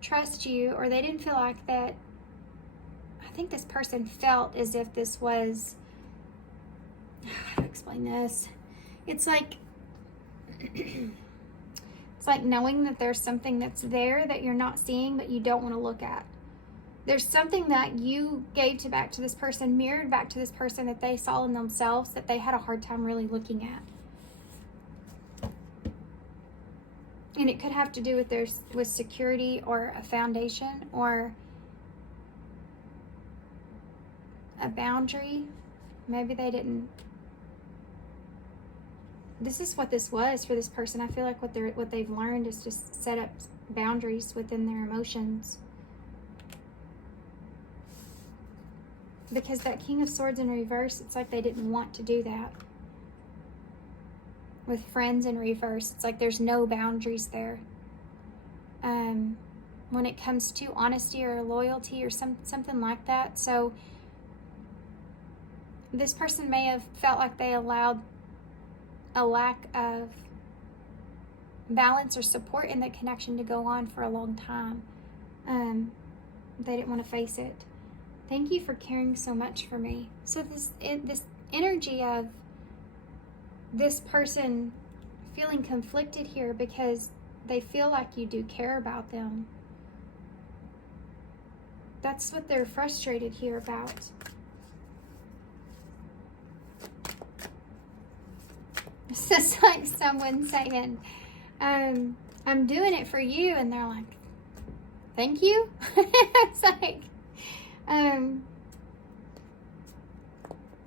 trust you, or they didn't feel like that. I think this person felt as if this was, how to explain this? It's like it's like knowing that there's something that's there that you're not seeing, but you don't want to look at. There's something that you gave back to this person, mirrored back to this person, that they saw in themselves that they had a hard time really looking at. And it could have to do with security, or a foundation, or a boundary. Maybe they didn't. This is what this was for this person. I feel like what they've learned is just set up boundaries within their emotions. Because that King of Swords in reverse, it's like they didn't want to do that. With friends in reverse, it's like there's no boundaries there. When it comes to honesty or loyalty or something like that. So this person may have felt like they allowed a lack of balance or support in the connection to go on for a long time. They didn't want to face it. Thank you for caring so much for me. So this energy of this person feeling conflicted here, because they feel like you do care about them. That's what they're frustrated here about. It's just like someone saying, I'm doing it for you, and they're like, thank you. It's like,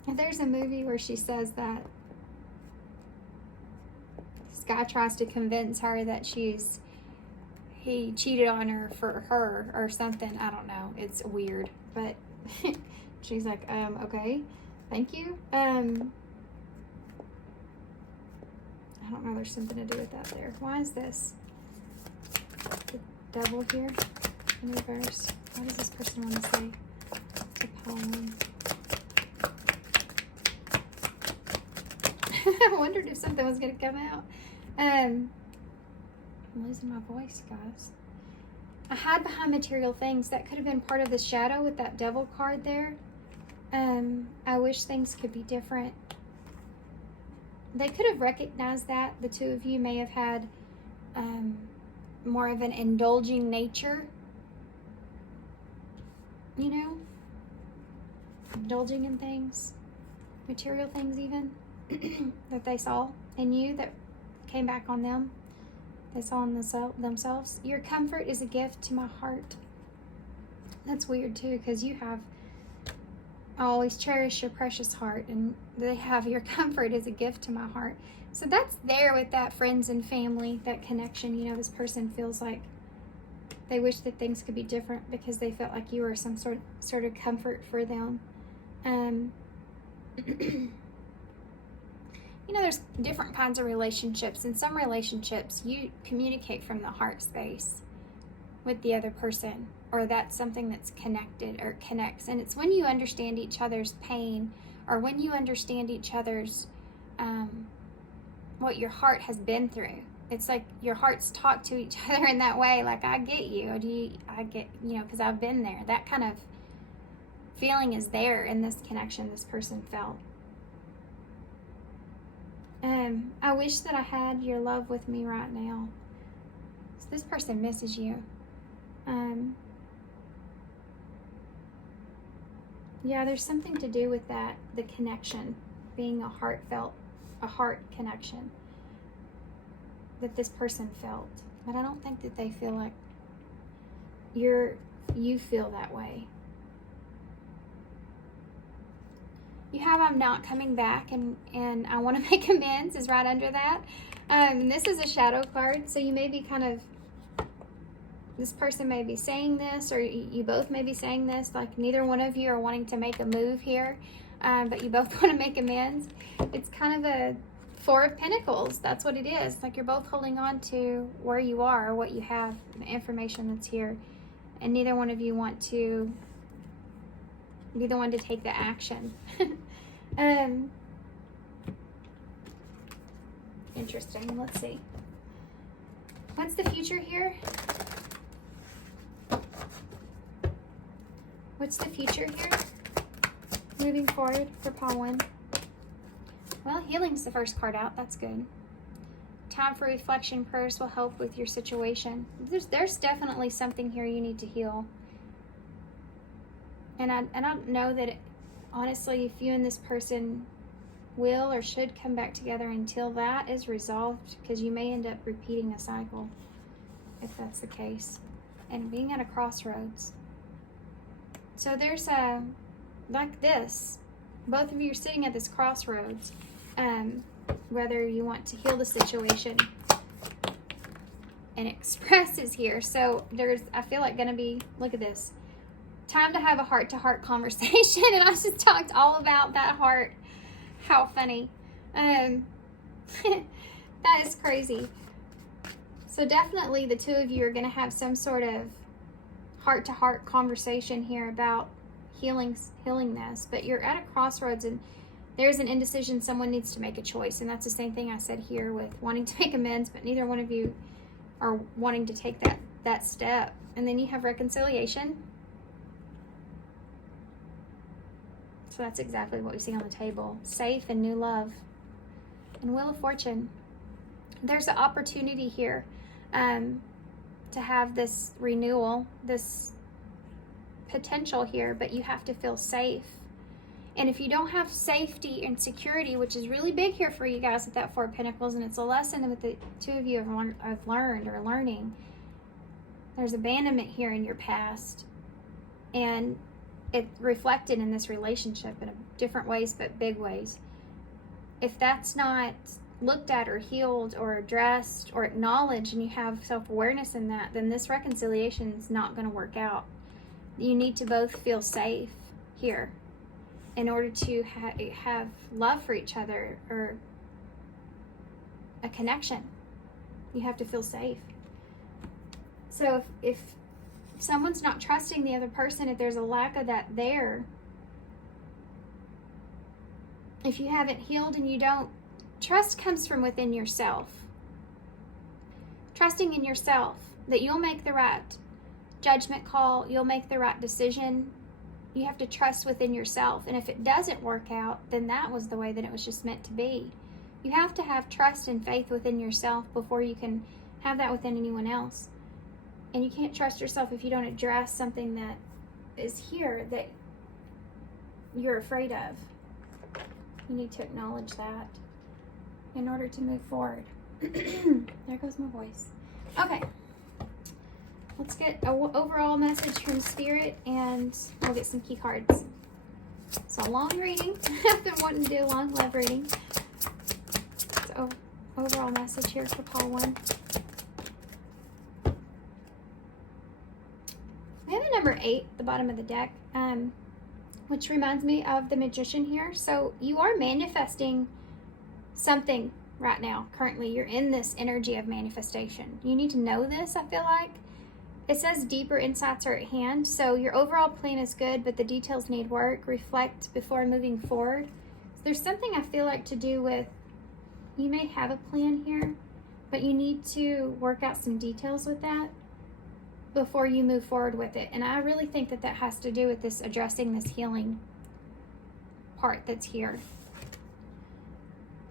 there's a movie where she says that this guy tries to convince her that he cheated on her for her or something. I don't know. It's weird, but she's like, okay, thank you. I don't know. There's something to do with that there. Why is this? The devil here in reverse. What does this person want to say? The poem. I wondered if something was going to come out. I'm losing my voice, guys. I hide behind material things. That could have been part of the shadow with that devil card there. I wish things could be different. They could have recognized that. The two of you may have had more of an indulging nature. You know? Indulging in things. Material things even. That they saw in you, that came back on them. They saw in themselves. Your comfort is a gift to my heart. That's weird too, because you have, I always cherish your precious heart, and they have your comfort is a gift to my heart. So that's there with that friends and family, that connection. You know, this person feels like they wish that things could be different because they felt like you were some sort of comfort for them. You know, there's different kinds of relationships. In some relationships, you communicate from the heart space with the other person, or that's something that's connected or connects. And it's when you understand each other's pain, or when you understand each other's, what your heart has been through. It's like your hearts talk to each other in that way. Like, I get you. I get, you know, because I've been there. That kind of feeling is there in this connection this person felt. I wish that I had your love with me right now. So this person misses you. Yeah, there's something to do with that, the connection being a heart connection that this person felt. But I don't think that they feel like you feel that way. You have I'm not coming back, and I want to make amends is right under that. This is a shadow card, so you may be kind of, this person may be saying this, or you both may be saying this, like neither one of you are wanting to make a move here, but you both want to make amends. It's kind of Four of Pentacles. That's what it is. Like you're both holding on to where you are, what you have, the information that's here. And neither one of you want to be the one to take the action. Interesting. Let's see. What's the future here? What's the future here? Moving forward for pile 1. Well, healing's the first card out. That's good. Time for reflection. Prayers will help with your situation. There's definitely something here you need to heal. And I don't know that, honestly, if you and this person will or should come back together until that is resolved, because you may end up repeating a cycle if that's the case. And being at a crossroads. So there's a, like this, both of you are sitting at this crossroads. Whether you want to heal the situation, and Express is here. So there's, I feel like, gonna be, look at this, time to have a heart-to-heart conversation. And I just talked all about that heart. How funny. That is crazy. So definitely the two of you are gonna have some sort of heart-to-heart conversation here about healing this. But you're at a crossroads, and there's an indecision. Someone needs to make a choice. And that's the same thing I said here with wanting to make amends, but neither one of you are wanting to take that step. And then you have reconciliation. So that's exactly what we see on the table. Safe and new love. And Wheel of Fortune. There's an opportunity here to have this renewal, this potential here, but you have to feel safe. And if you don't have safety and security, which is really big here for you guys with that Four of Pentacles, and it's a lesson that the two of you have learned or learning, there's abandonment here in your past. And it reflected in this relationship in different ways, but big ways. If that's not looked at or healed or addressed or acknowledged, and you have self-awareness in that, then this reconciliation is not going to work out. You need to both feel safe here in order to have love for each other or a connection. You have to feel safe. So if someone's not trusting the other person, if there's a lack of that there, if you haven't healed and you don't, trust comes from within yourself. Trusting in yourself that you'll make the right judgment call, you'll make the right decision. You have to trust within yourself. And if it doesn't work out, then that was the way that it was just meant to be. You have to have trust and faith within yourself before you can have that within anyone else. And you can't trust yourself if you don't address something that is here that you're afraid of. You need to acknowledge that in order to move forward. There goes my voice. Okay. Let's get an overall message from Spirit, and we'll get some key cards. It's a long reading. I've been wanting to do a long love reading. So, overall message here for pile 1. We have a number 8 at the bottom of the deck, which reminds me of the Magician here. So, you are manifesting something right now. Currently, you're in this energy of manifestation. You need to know this, I feel like. It says deeper insights are at hand. So your overall plan is good, but the details need work. Reflect before moving forward. So there's something I feel like to do with, you may have a plan here, but you need to work out some details with that before you move forward with it. And I really think that that has to do with this addressing this healing part that's here.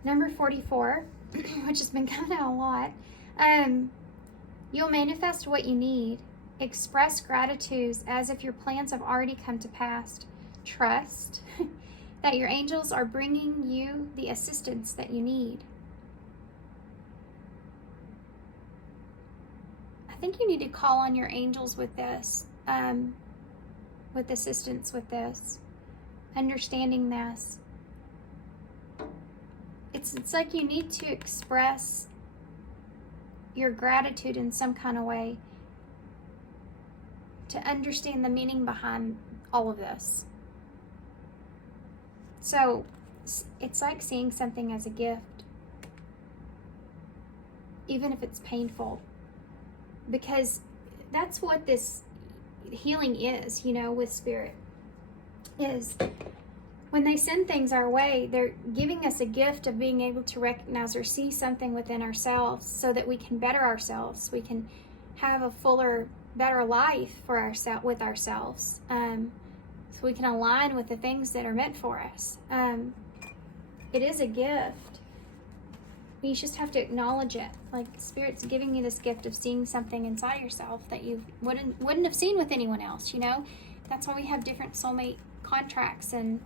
Number 44, which has been coming out a lot. You'll manifest what you need. Express gratitude as if your plans have already come to pass. Trust that your angels are bringing you the assistance that you need. I think you need to call on your angels with this, with assistance with this, understanding this. It's like you need to express your gratitude in some kind of way to understand the meaning behind all of this. So it's like seeing something as a gift. even if it's painful, because that's what this healing is, you know, with spirit, is when they send things our way, they're giving us a gift of being able to recognize or see something within ourselves so that we can better ourselves. We can have a fuller, better life for ourselves, with ourselves. So we can align with the things that are meant for us. It is a gift. You just have to acknowledge it. Like, Spirit's giving you this gift of seeing something inside yourself that you wouldn't have seen with anyone else, you know? That's why we have different soulmate contracts and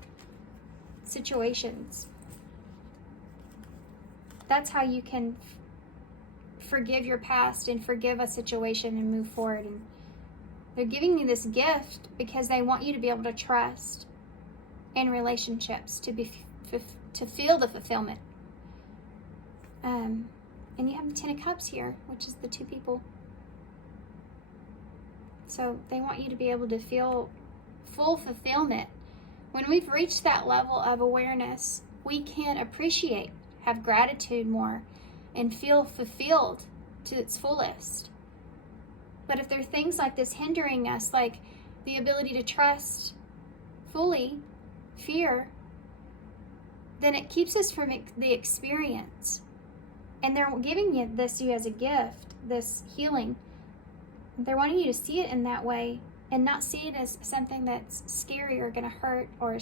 situations. That's how you can forgive your past and forgive a situation and move forward. And they're giving you this gift because they want you to be able to trust in relationships, to feel the fulfillment. And you have the 10 of Cups here, which is the 2 people. So they want you to be able to feel full fulfillment. When we've reached that level of awareness, we can appreciate, have gratitude more, and feel fulfilled to its fullest. But if there are things like this hindering us, like the ability to trust fully, fear, then it keeps us from the experience. And they're giving you this as a gift, this healing. They're wanting you to see it in that way and not see it as something that's scary or going to hurt or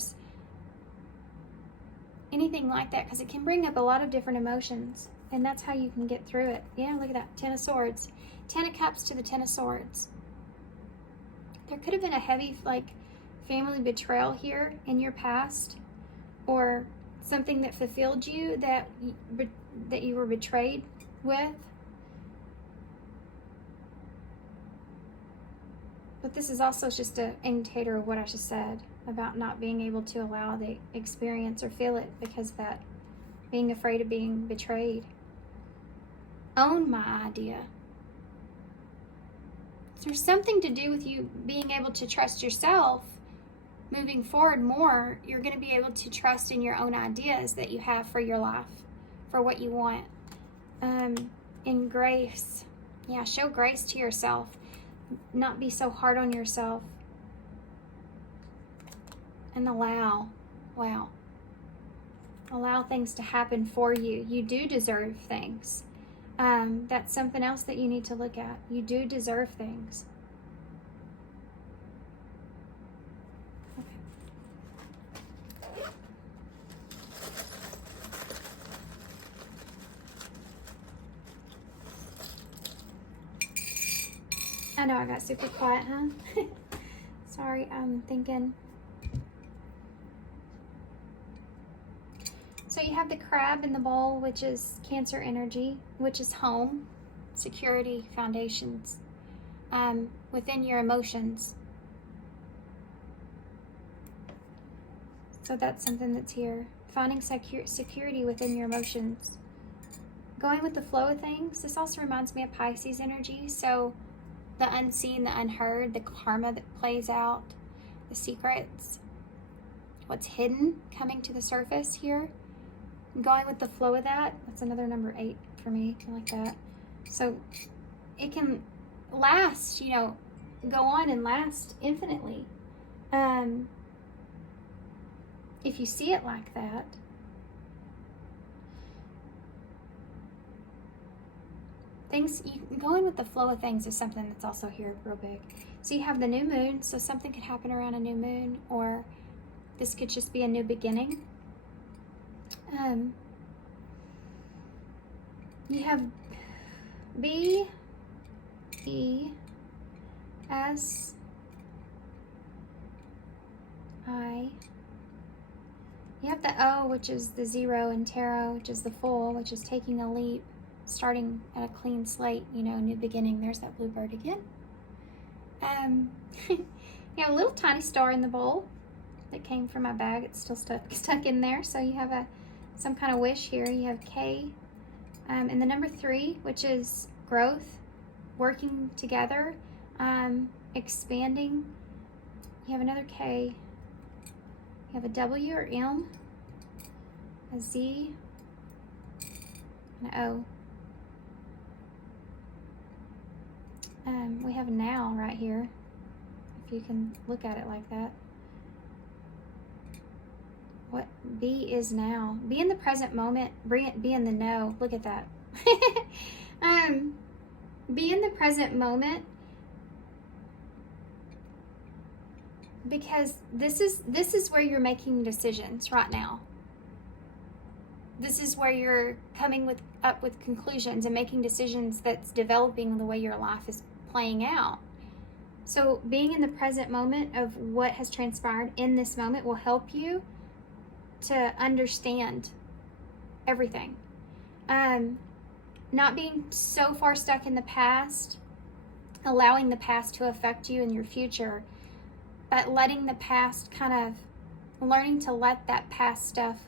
anything like that, because it can bring up a lot of different emotions, and that's how you can get through it. Yeah, look at that, 10 of Swords. 10 of Cups to the 10 of Swords. There could have been a heavy, like, family betrayal here in your past, or something that fulfilled you that you were betrayed with. But this is also just an indicator of what I just said about not being able to allow the experience or feel it because of that, being afraid of being betrayed. Own my idea. So there's something to do with you being able to trust yourself. Moving forward more, you're going to be able to trust in your own ideas that you have for your life, for what you want. In grace. Yeah, show grace to yourself. Not be so hard on yourself. And allow things to happen for you. You do deserve things. That's something else that you need to look at. You do deserve things. I know I got super quiet, huh? Sorry, I'm thinking. So you have the crab in the bowl, which is Cancer energy, which is home, security, foundations, within your emotions. So that's something that's here. Finding security within your emotions. Going with the flow of things. This also reminds me of Pisces energy. So the unseen, the unheard, the karma that plays out, the secrets, what's hidden coming to the surface here. Going with the flow of that. That's another number 8 for me. I like that. So it can last, you know, go on and last infinitely. If you see it like that. Things, going with the flow of things is something that's also here real big. So you have the new moon, so something could happen around a new moon, or this could just be a new beginning. You have B, E, S, I. You have the O, which is the 0 in tarot, which is the Fool, which is taking a leap, starting at a clean slate, you know, new beginning. There's that bluebird again. You have a little tiny star in the bowl that came from my bag. It's still stuck in there. So you have some kind of wish here. You have K, and the number 3, which is growth, working together, expanding. You have another K. You have a W or M, a Z, an O. We have now right here, if you can look at it like that. What be is now. Be in the present moment. Be in the know. Look at that. Be in the present moment, because this is where you're making decisions right now. This is where you're coming up with conclusions and making decisions that's developing the way your life is playing out. So being in the present moment of what has transpired in this moment will help you to understand everything. Not being so far stuck in the past, allowing the past to affect you in your future, but letting the past learning to let that past stuff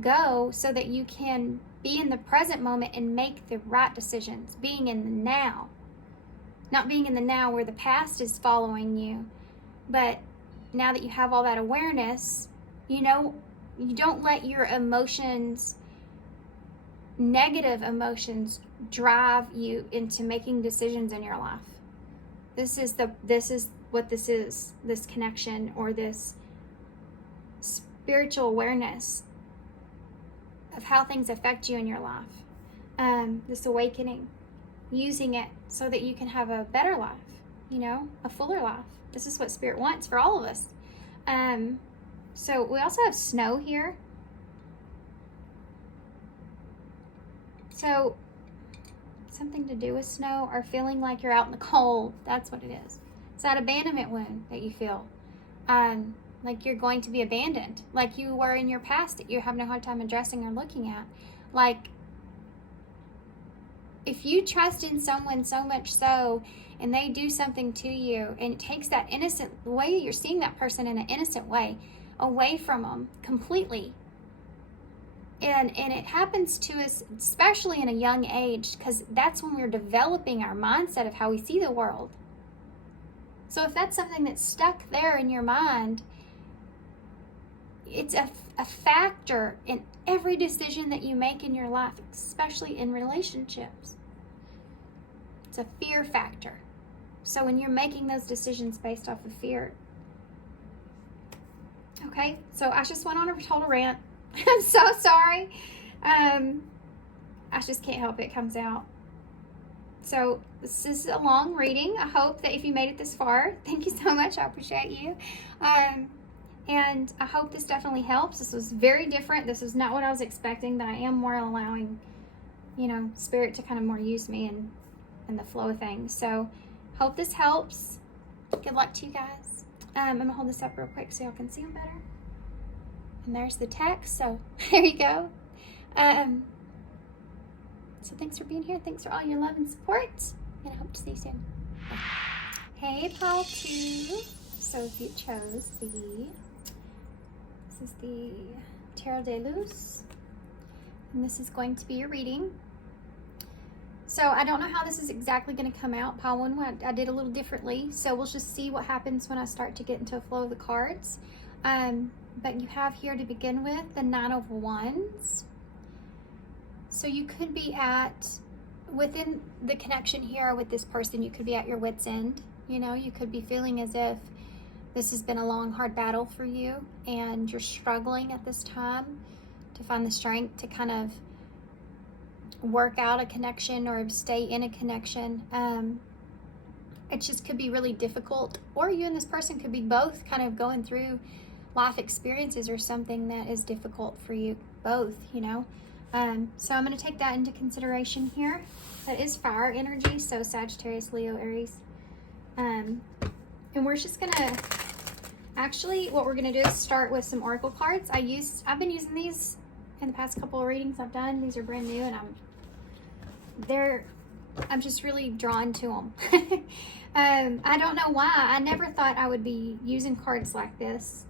go so that you can be in the present moment and make the right decisions. Being in the now. Not being in the now where the past is following you, but now that you have all that awareness, you don't let your emotions, negative emotions, drive you into making decisions in your life. This is what this is, this connection or this spiritual awareness of how things affect you in your life. This awakening, using it so that you can have a better life, a fuller life. This is what Spirit wants for all of us. So we also have snow here. So something to do with snow or feeling like you're out in the cold. That's what it is. It's that abandonment wound that you feel. Like you're going to be abandoned, like you were in your past that you have no hard time addressing or looking at. Like, if you trust in someone so much so, and they do something to you, and it takes that innocent way, you're seeing that person in an innocent way, away from them completely. And it happens to us, especially in a young age, because that's when we're developing our mindset of how we see the world. So if that's something that's stuck there in your mind, it's a factor in every decision that you make in your life, especially in relationships. It's a fear factor. So when you're making those decisions based off of fear. Okay, so I just went on a total rant. I'm so sorry. I just can't help it. It comes out. So this is a long reading. I hope that if you made it this far, thank you so much. I appreciate you. And I hope this definitely helps. This was very different. This is not what I was expecting, but I am more allowing, Spirit to kind of more use me in the flow of things. So hope this helps. Good luck to you guys. I'm going to hold this up real quick so y'all can see them better. And there's the text. So there you go. So thanks for being here. Thanks for all your love and support. And I hope to see you soon. Bye. Hey, Paul 2. So if you chose this is the Tarot De Luz. And this is going to be your reading. So I don't know how this is exactly going to come out. Pile 1, I did a little differently. So we'll just see what happens when I start to get into a flow of the cards. But you have here to begin with the 9 of Wands. So you could be within the connection here with this person, you could be at your wit's end. You could be feeling as if this has been a long, hard battle for you and you're struggling at this time to find the strength to kind of work out a connection or stay in a connection. It just could be really difficult, or you and this person could be both kind of going through life experiences or something that is difficult for you both, So I'm going to take that into consideration here. That is fire energy, so Sagittarius, Leo, Aries. And we're just going to, actually, what we're going to do is start with some oracle cards. I've been using these in the past couple of readings I've done. These are brand new, and I'm just really drawn to them. I don't know why. I never thought I would be using cards like this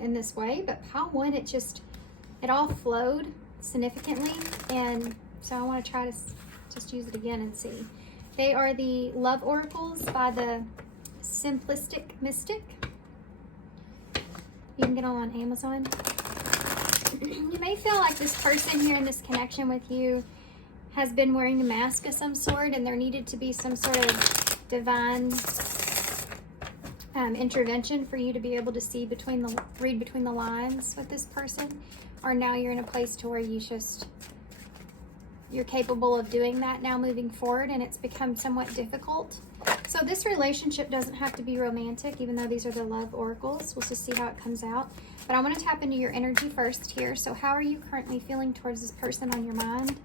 in this way, but pile 1, it all flowed significantly, and so I want to try to just use it again and see. They are the Love Oracles by the Simplistic Mystic. You can get them on Amazon. You may feel like this person here in this connection with you has been wearing a mask of some sort, and there needed to be some sort of divine intervention for you to be able to see read between the lines with this person, or now you're in a place to where you're capable of doing that now moving forward, and it's become somewhat difficult. So this relationship doesn't have to be romantic, even though these are the love oracles. We'll just see how it comes out. But I want to tap into your energy first here. So how are you currently feeling towards this person on your mind?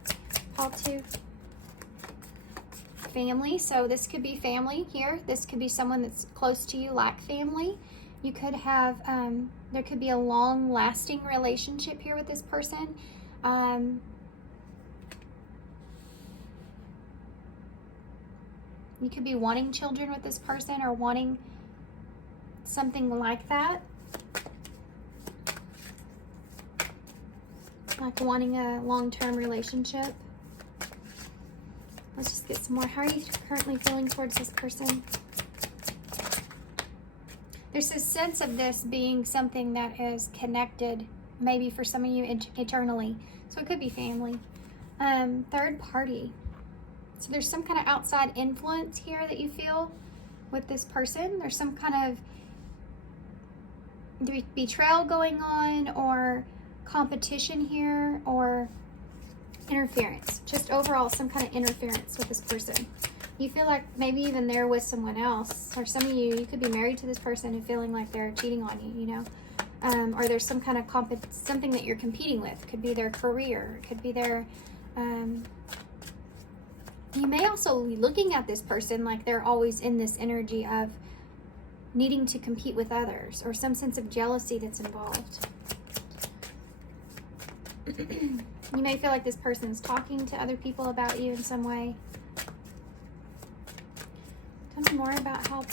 Call to family. So this could be family here. This could be someone that's close to you, like family. You could have, there could be a long-lasting relationship here with this person. You could be wanting children with this person or wanting something like that. Like wanting a long-term relationship. Let's just get some more. How are you currently feeling towards this person? There's a sense of this being something that is connected, maybe for some of you eternally. So it could be family. Third party. So there's some kind of outside influence here that you feel with this person. There's some kind of betrayal going on, or competition here, or interference. Just overall some kind of interference with this person. You feel like maybe even they're with someone else, or some of you could be married to this person and feeling like they're cheating on you, you know, or there's some kind of something that you're competing with. Could be their career, could be their you may also be looking at this person like they're always in this energy of needing to compete with others, or some sense of jealousy that's involved. You may feel like this person is talking to other people about you in some way. Tell me more about how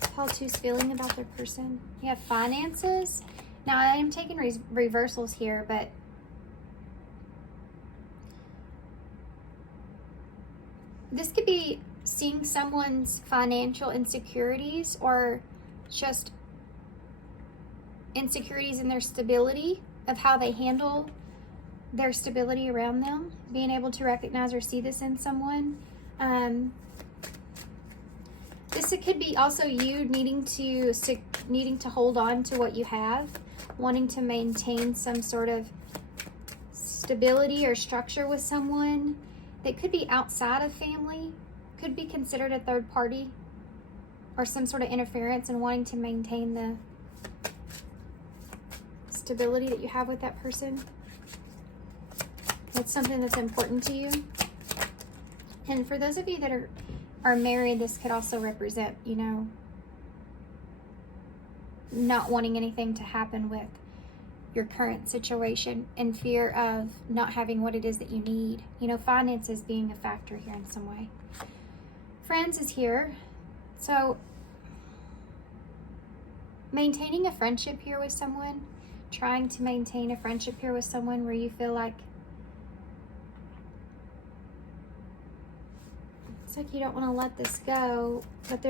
Paul 2 is feeling about their person. You have finances. Now, I am taking reversals here, but this could be seeing someone's financial insecurities, or just insecurities in their stability, of how they handle their stability around them. Being able to recognize or see this in someone. It could be also you needing to hold on to what you have, wanting to maintain some sort of stability or structure with someone that could be outside of family, could be considered a third party, or some sort of interference, and wanting to maintain the stability that you have with that person. It's something that's important to you. And for those of you that are married, this could also represent, you know, not wanting anything to happen with your current situation, in fear of not having what it is that you need. You know, finances being a factor here in some way. Friends is here. So maintaining a friendship here with someone, trying to maintain a friendship here with someone where you feel like it's like you don't want to let this go, but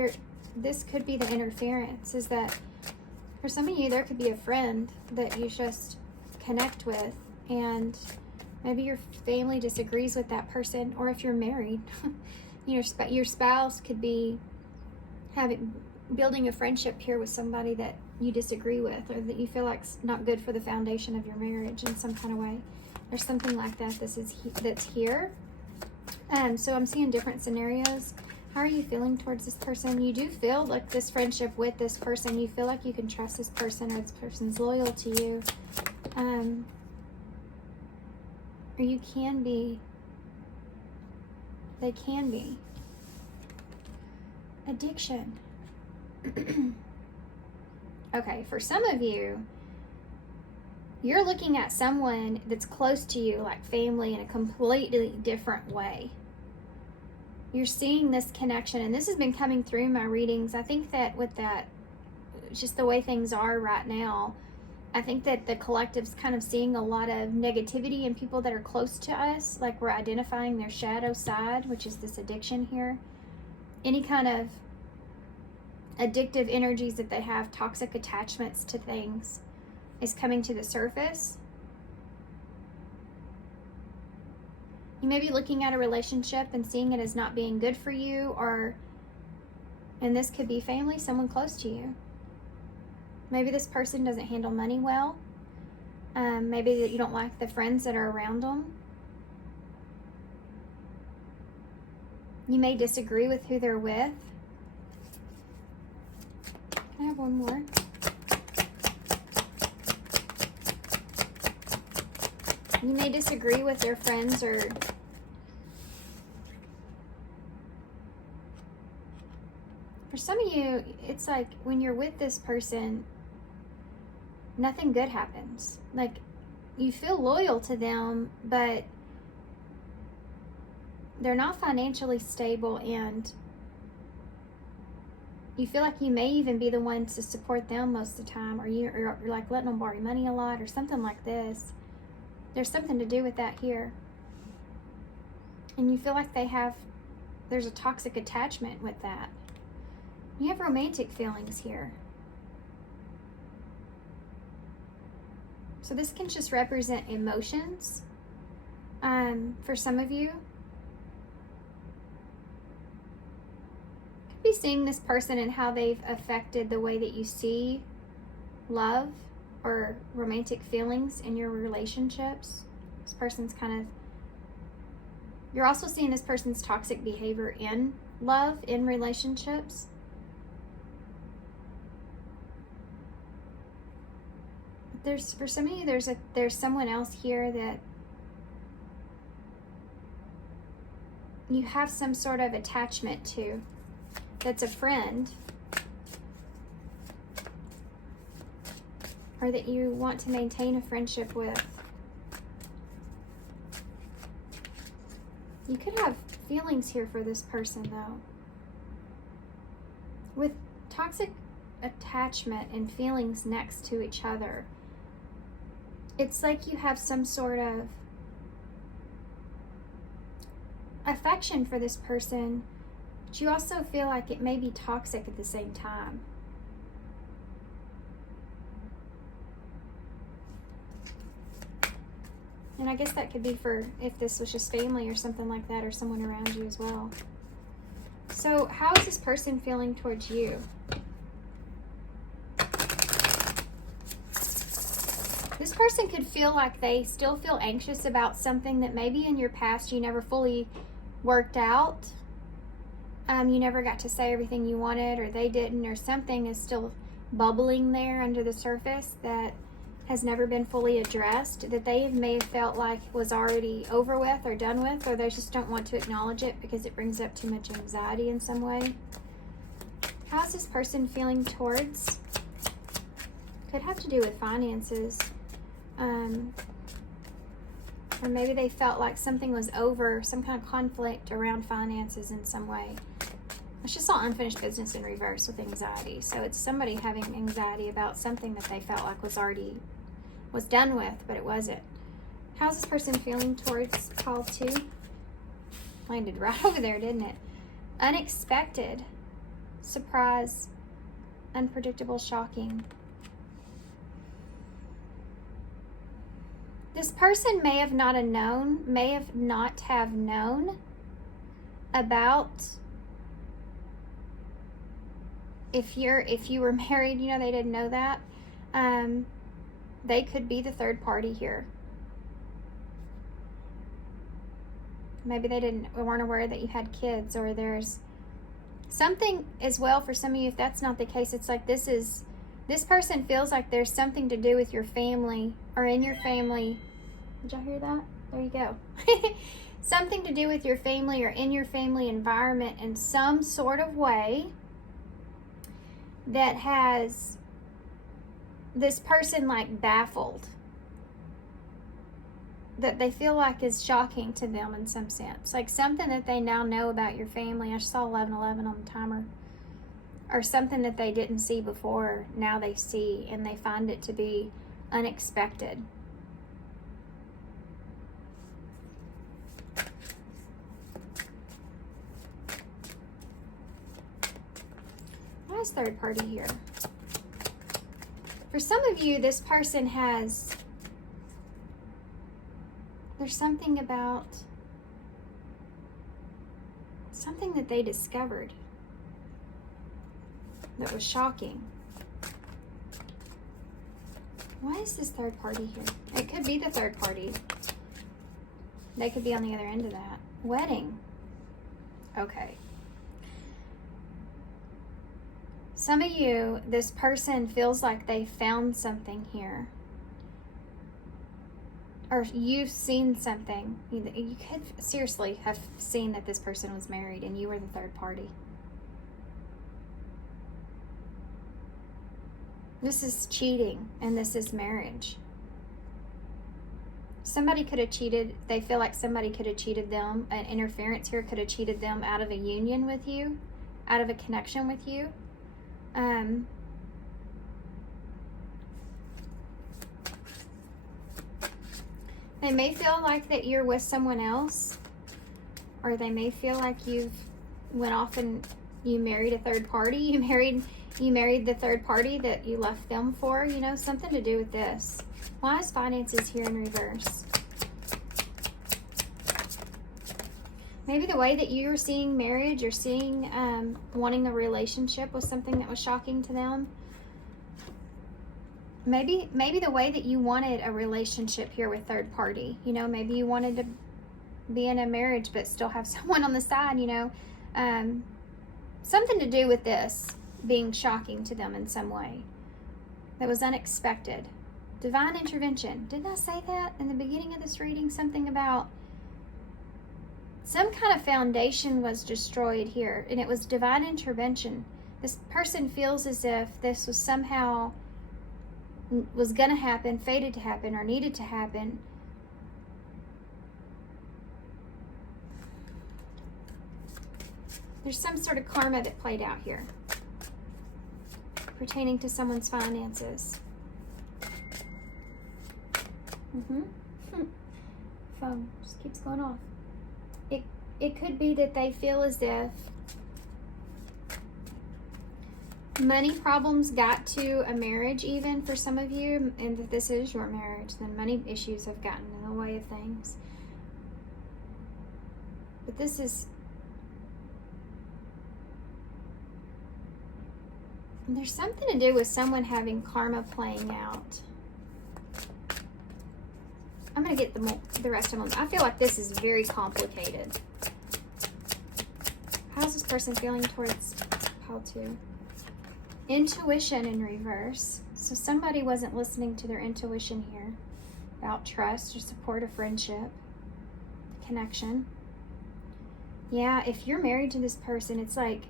this could be the interference, is that for some of you, there could be a friend that you just connect with, and maybe your family disagrees with that person, or if you're married, your spouse could be building a friendship here with somebody that you disagree with, or that you feel like's not good for the foundation of your marriage in some kind of way. There's something like that that's here. So I'm seeing different scenarios. How are you feeling towards this person? You do feel like this friendship with this person, you feel like you can trust this person, or this person's loyal to you. Or you can be. They can be. Addiction. Okay, for some of you, you're looking at someone that's close to you, like family, in a completely different way. You're seeing this connection, and this has been coming through my readings. I think that with that, just the way things are right now, I think that the collective's kind of seeing a lot of negativity in people that are close to us, like we're identifying their shadow side, which is this addiction here. Any kind of addictive energies that they have, toxic attachments to things, is coming to the surface. You may be looking at a relationship and seeing it as not being good for you, or And this could be family, someone close to you. Maybe this person doesn't handle money well. Maybe that you don't like the friends that are around them. You may disagree with who they're with. Can I have one more? You may disagree with their friends, or for some of you, it's like when you're with this person, nothing good happens. Like, you feel loyal to them, but they're not financially stable, and you feel like you may even be the one to support them most of the time, or you're like letting them borrow money a lot or something like this. There's something to do with that here. And you feel like there's a toxic attachment with that. You have romantic feelings here. So this can just represent emotions for some of you. Could be seeing this person and how they've affected the way that you see love or romantic feelings in your relationships. This person's you're also seeing this person's toxic behavior in love, in relationships. For some of you, there's someone else here that you have some sort of attachment to, that's a friend, or that you want to maintain a friendship with. You could have feelings here for this person, though. With toxic attachment and feelings next to each other, it's like you have some sort of affection for this person, but you also feel like it may be toxic at the same time. And I guess that could be for if this was just family or something like that, or someone around you as well. So how is this person feeling towards you? This person could feel like they still feel anxious about something that maybe in your past you never fully worked out. You never got to say everything you wanted, or they didn't, or something is still bubbling there under the surface that has never been fully addressed, that they may have felt like was already over with or done with, or they just don't want to acknowledge it because it brings up too much anxiety in some way. How's this person feeling towards? Could have to do with finances. Or maybe they felt like something was over, some kind of conflict around finances in some way. I just saw unfinished business in reverse with anxiety. So it's somebody having anxiety about something that they felt like was done with, but it wasn't. How's this person feeling towards call 2? Landed right over there, didn't it? Unexpected, surprise, unpredictable, shocking. This person may have not have known about if you were married, they didn't know that. They could be the third party here. Maybe they weren't aware that you had kids, or there's something as well for some of you. If that's not the case, it's like this person feels like there's something to do with your family, or in your family. Did y'all hear that? There you go. Something to do with your family or in your family environment in some sort of way that has this person like baffled, that they feel like is shocking to them in some sense. Like something that they now know about your family. I saw 1111 on the timer. Or something that they didn't see before, now they see, and they find it to be unexpected. Why is third party here? For some of you, this person there's something about something that they discovered. that was shocking. Why is this third party here? It could be the third party. They could be on the other end of that. Wedding. Okay. Some of you, this person feels like they found something here. Or you've seen something. You could seriously have seen that this person was married and you were the third party. This is cheating and this is marriage. Somebody could have cheated. They feel like somebody could have cheated them. An interference here could have cheated them out of a union with you, out of a connection with you. They may feel like that you're with someone else, or they may feel like you've went off and you married a third party. You married the third party that you left them for. You know, something to do with this. Why is finances here in reverse? Maybe the way that you're seeing marriage, you're seeing wanting a relationship was something that was shocking to them. Maybe the way that you wanted a relationship here with third party. You know, maybe you wanted to be in a marriage but still have someone on the side, you know. Something to do with this being shocking to them in some way. That was unexpected. Divine intervention. Didn't I say that in the beginning of this reading? Something about some kind of foundation was destroyed here, and it was divine intervention. This person feels as if this was somehow was going to happen, fated to happen, or needed to happen. There's some sort of karma that played out here pertaining to someone's finances. Phone just keeps going off. It could be that they feel as if money problems got to a marriage, even for some of you, and that this is your marriage. Then money issues have gotten in the way of things. But this is, there's something to do with someone having karma playing out. I'm going to get the rest of them. I feel like this is very complicated. How's this person feeling towards pile 2? Intuition in reverse. So somebody wasn't listening to their intuition here about trust or support or friendship, connection. Yeah, if you're married to this person, it's like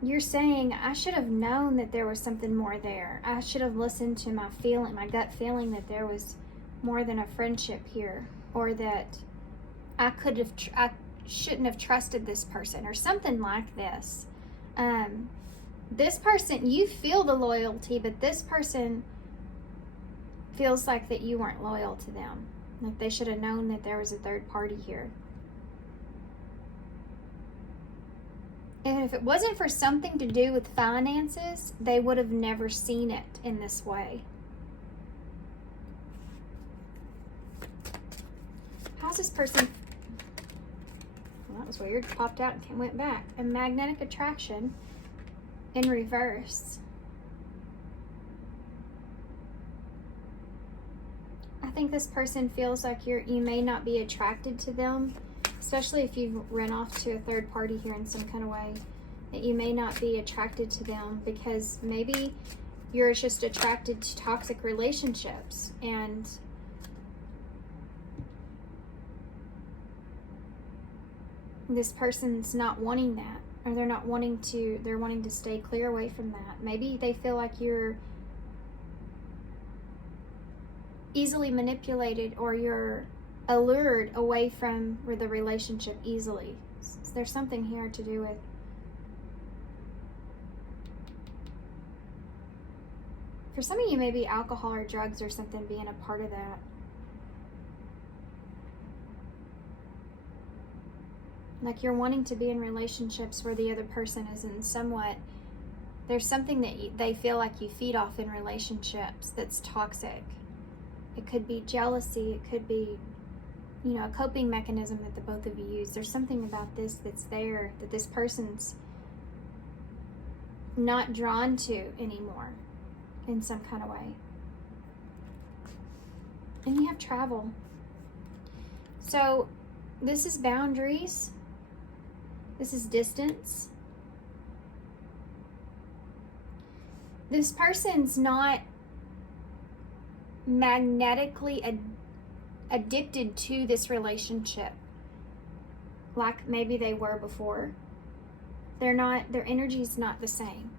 you're saying, I should have known that there was something more there. I should have listened to my feeling, my gut feeling that there was more than a friendship here, or that I shouldn't have trusted this person, or something like this. This person, you feel the loyalty, but this person feels like that you weren't loyal to them. Like they should have known that there was a third party here. And if it wasn't for something to do with finances, they would have never seen it in this way. How's this person? Well, that was weird. Popped out and went back. A magnetic attraction in reverse. I think this person feels like you may not be attracted to them, especially if you've run off to a third party here in some kind of way, that you may not be attracted to them because maybe you're just attracted to toxic relationships, and this person's not wanting that, or they're wanting to stay clear away from that. Maybe they feel like you're easily manipulated, or you're allured away from the relationship easily. So there's something here to do with for some of you, maybe alcohol or drugs or something being a part of that. Like you're wanting to be in relationships where the other person is in somewhat, there's something that they feel like you feed off in relationships that's toxic. It could be jealousy, it could be, you know, a coping mechanism that the both of you use. There's something about this that's there, that this person's not drawn to anymore in some kind of way. And you have travel. So this is boundaries. This is distance. This person's not magnetically addicted to this relationship like maybe they were before. They're not, their energy's not the same.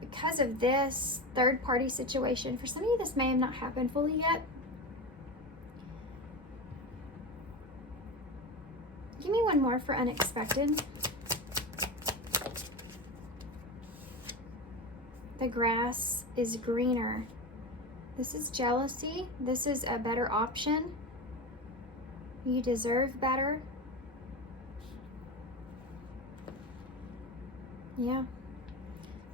Because of this third party situation, for some of you this may have not happened fully yet. Give me one more for unexpected. The grass is greener. This is jealousy. This is a better option. You deserve better. Yeah.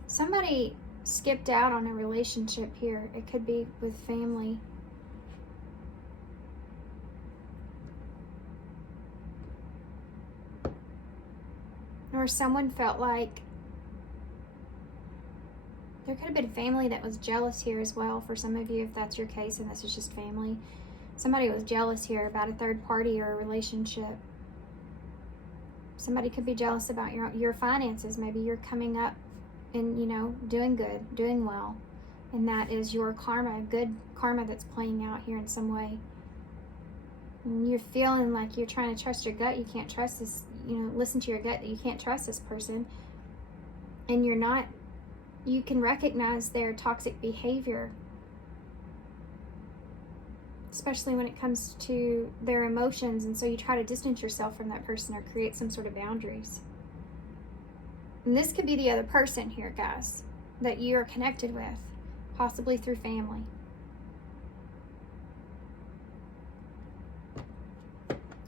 Somebody skipped out on a relationship here. It could be with family. Or someone felt like there could have been family that was jealous here as well for some of you, if that's your case and this is just family. Somebody was jealous here about a third party or a relationship. Somebody could be jealous about your finances. Maybe you're coming up and, you know, doing good, doing well. And that is your karma, good karma that's playing out here in some way. And you're feeling like you're trying to trust your gut. You can't trust this, you know, listen to your gut that you can't trust this person. And you're not, you can recognize their toxic behavior, especially when it comes to their emotions. And so you try to distance yourself from that person or create some sort of boundaries. And this could be the other person here, guys, that you are connected with, possibly through family.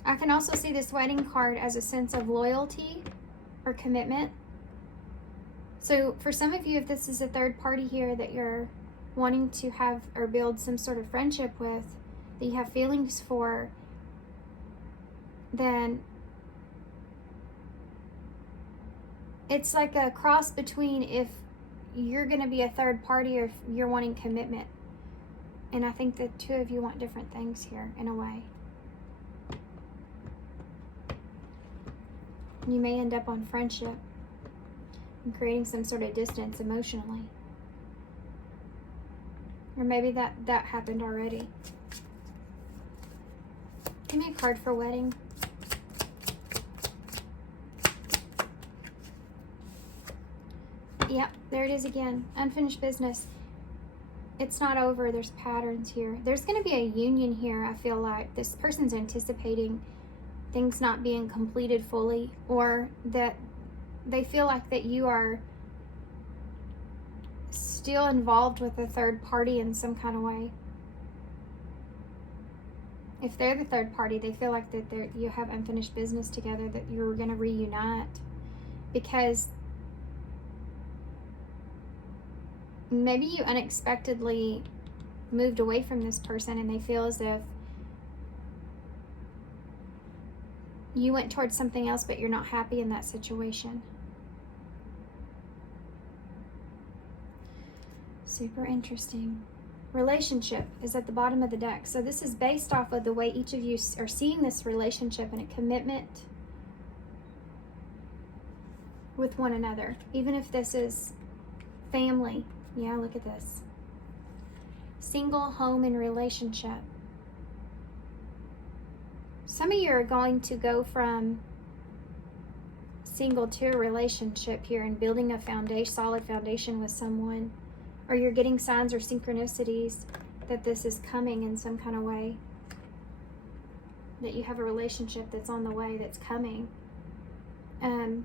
I can also see this wedding card as a sense of loyalty or commitment. So for some of you, if this is a third party here that you're wanting to have or build some sort of friendship with, that you have feelings for, then it's like a cross between if you're going to be a third party or if you're wanting commitment. And I think the two of you want different things here in a way. You may end up on friendship and creating some sort of distance emotionally. Or maybe that happened already. Give me a card for wedding. Yep, there it is again. Unfinished business. It's not over. There's patterns here. There's going to be a union here, I feel like. This person's anticipating things not being completed fully, or that they feel like that you are still involved with a third party in some kind of way. If they're the third party, they feel like that you have unfinished business together, that you're going to reunite, because maybe you unexpectedly moved away from this person and they feel as if you went towards something else, but you're not happy in that situation. Super interesting. Relationship is at the bottom of the deck. So this is based off of the way each of you are seeing this relationship and a commitment with one another. Even if this is family. Yeah, look at this. Single, home, and relationship. Some of you are going to go from single to a relationship here and building a foundation, solid foundation with someone. Or you're getting signs or synchronicities that this is coming in some kind of way. That you have a relationship that's on the way, that's coming. And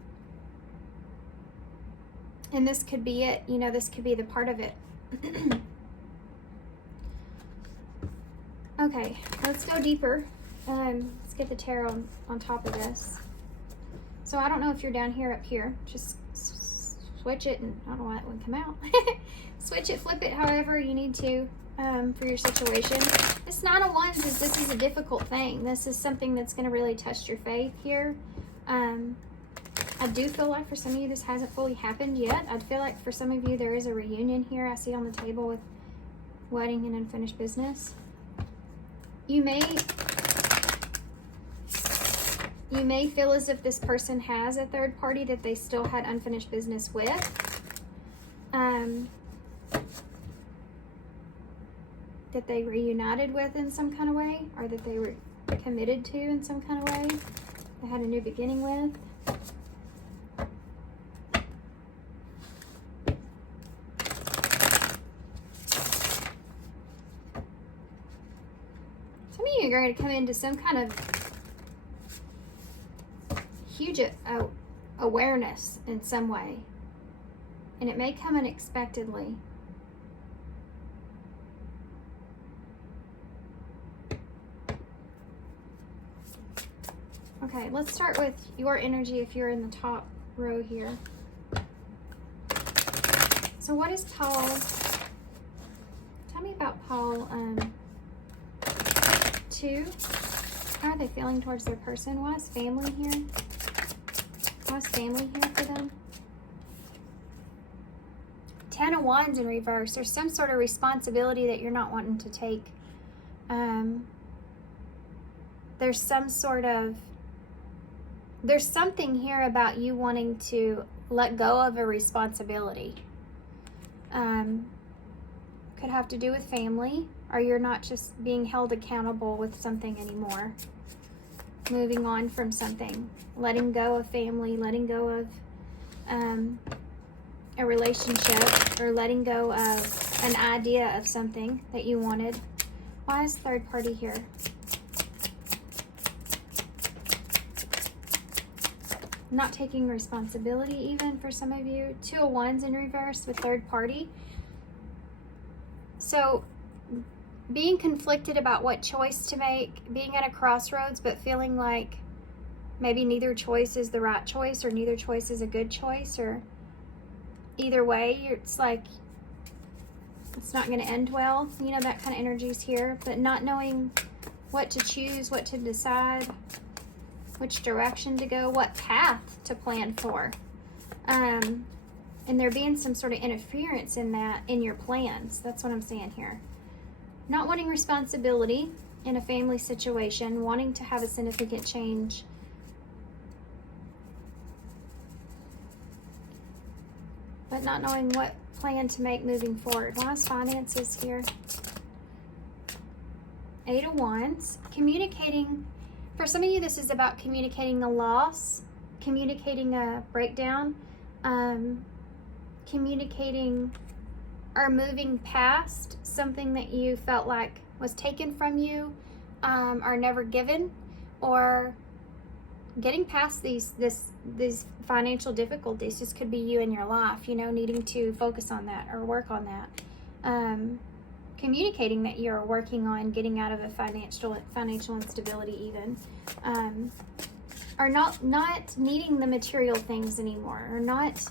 this could be it. You know, this could be the part of it. Okay, let's go deeper. Let's get the tarot on top of this. So I don't know if you're down here, up here. Just switch it, and I don't know why that wouldn't come out. Switch it, flip it, however you need to for your situation. This Nine of Wands is, this is a difficult thing. This is something that's going to really test your faith here. I do feel like for some of you this hasn't fully happened yet. I feel like for some of you there is a reunion here. I see on the table with wedding and unfinished business. You may feel as if this person has a third party that they still had unfinished business with. That they reunited with in some kind of way, or that they were committed to in some kind of way. They had a new beginning with. Some of you are going to come into some kind of huge awareness in some way, and it may come unexpectedly. Okay, let's start with your energy if you're in the top row here. So what is Paul? Tell me about Paul 2. How are they feeling towards their person? Why is family here? Why is family here for them? 10 of Wands in reverse. There's some sort of responsibility that you're not wanting to take. There's something here about you wanting to let go of a responsibility. Could have to do with family, or you're not just being held accountable with something anymore. Moving on from something. Letting go of family, letting go of a relationship, or letting go of an idea of something that you wanted. Why is third party here? Not taking responsibility even for some of you. 2 of Wands in reverse with third party. So being conflicted about what choice to make, being at a crossroads, but feeling like maybe neither choice is the right choice, or neither choice is a good choice, or either way, it's like it's not going to end well. You know, that kind of energy is here, but not knowing what to choose, what to decide, which direction to go, what path to plan for. And there being some sort of interference in that, in your plans. That's what I'm saying here. Not wanting responsibility in a family situation, wanting to have a significant change. But not knowing what plan to make moving forward. Why is finances here? 8 of Wands. Communicating. For some of you, this is about communicating a loss, communicating a breakdown, communicating or moving past something that you felt like was taken from you, or never given, or getting past these financial difficulties. This could be you in your life, you know, needing to focus on that or work on that. Communicating that you're working on getting out of a financial instability even. Or not needing the material things anymore, or not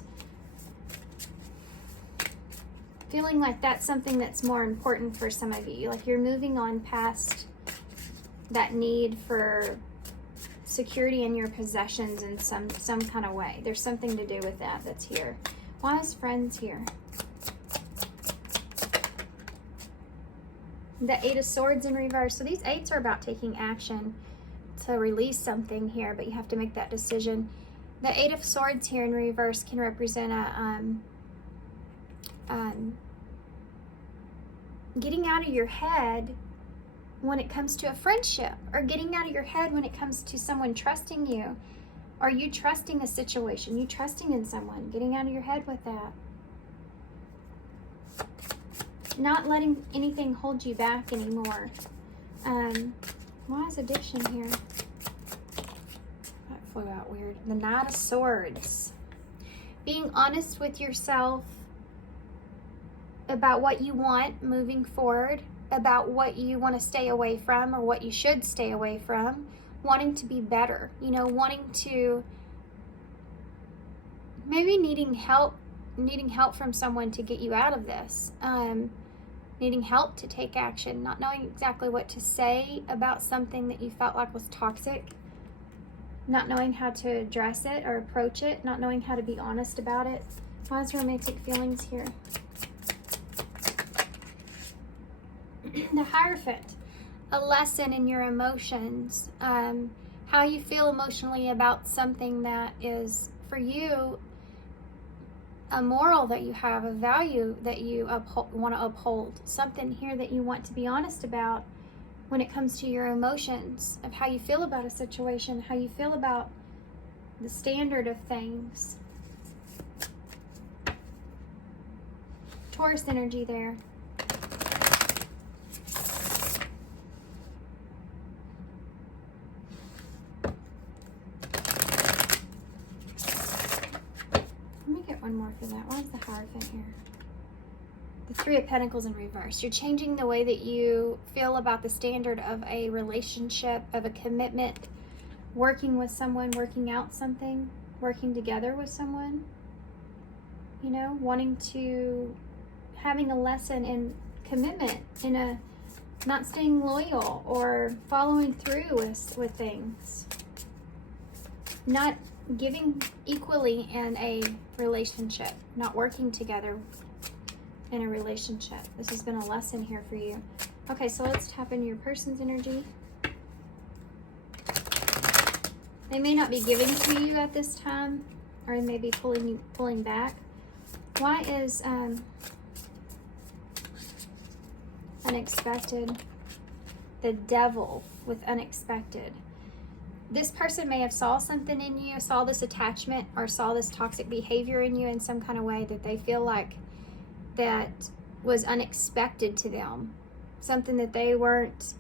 feeling like that's something that's more important for some of you. Like you're moving on past that need for security in your possessions in some kind of way. There's something to do with that that's here. Why is friends here? The 8 of Swords in reverse. So these 8s are about taking action to release something here, but you have to make that decision. The 8 of Swords here in reverse can represent getting out of your head when it comes to a friendship, or getting out of your head when it comes to someone trusting you, or you trusting a situation, you trusting in someone, getting out of your head with that. Not letting anything hold you back anymore. Why is addiction here? That flew out weird. The Knight of Swords. Being honest with yourself about what you want moving forward, about what you want to stay away from, or what you should stay away from, wanting to be better, you know, wanting to, maybe needing help from someone to get you out of this, needing help to take action, not knowing exactly what to say about something that you felt like was toxic, not knowing how to address it or approach it, not knowing how to be honest about it. Why is romantic feelings here? The Hierophant, a lesson in your emotions, how you feel emotionally about something that is, for you, a moral that you have, a value that you want to uphold, something here that you want to be honest about when it comes to your emotions, of how you feel about a situation, how you feel about the standard of things. Taurus energy there. One more for that. Why is the Hierophant here? The Three of Pentacles in reverse. You're changing the way that you feel about the standard of a relationship, of a commitment, working with someone, working out something, working together with someone. You know, having a lesson in commitment, in a not staying loyal or following through with things. Not giving equally in a relationship, not working together in a relationship. This has been a lesson here for you. Okay, so let's tap into your person's energy. They may not be giving to you at this time, or they may be pulling back. Why is unexpected? The Devil with unexpected. This person may have saw something in you, saw this attachment, or saw this toxic behavior in you in some kind of way that they feel like that was unexpected to them. Something that they weren't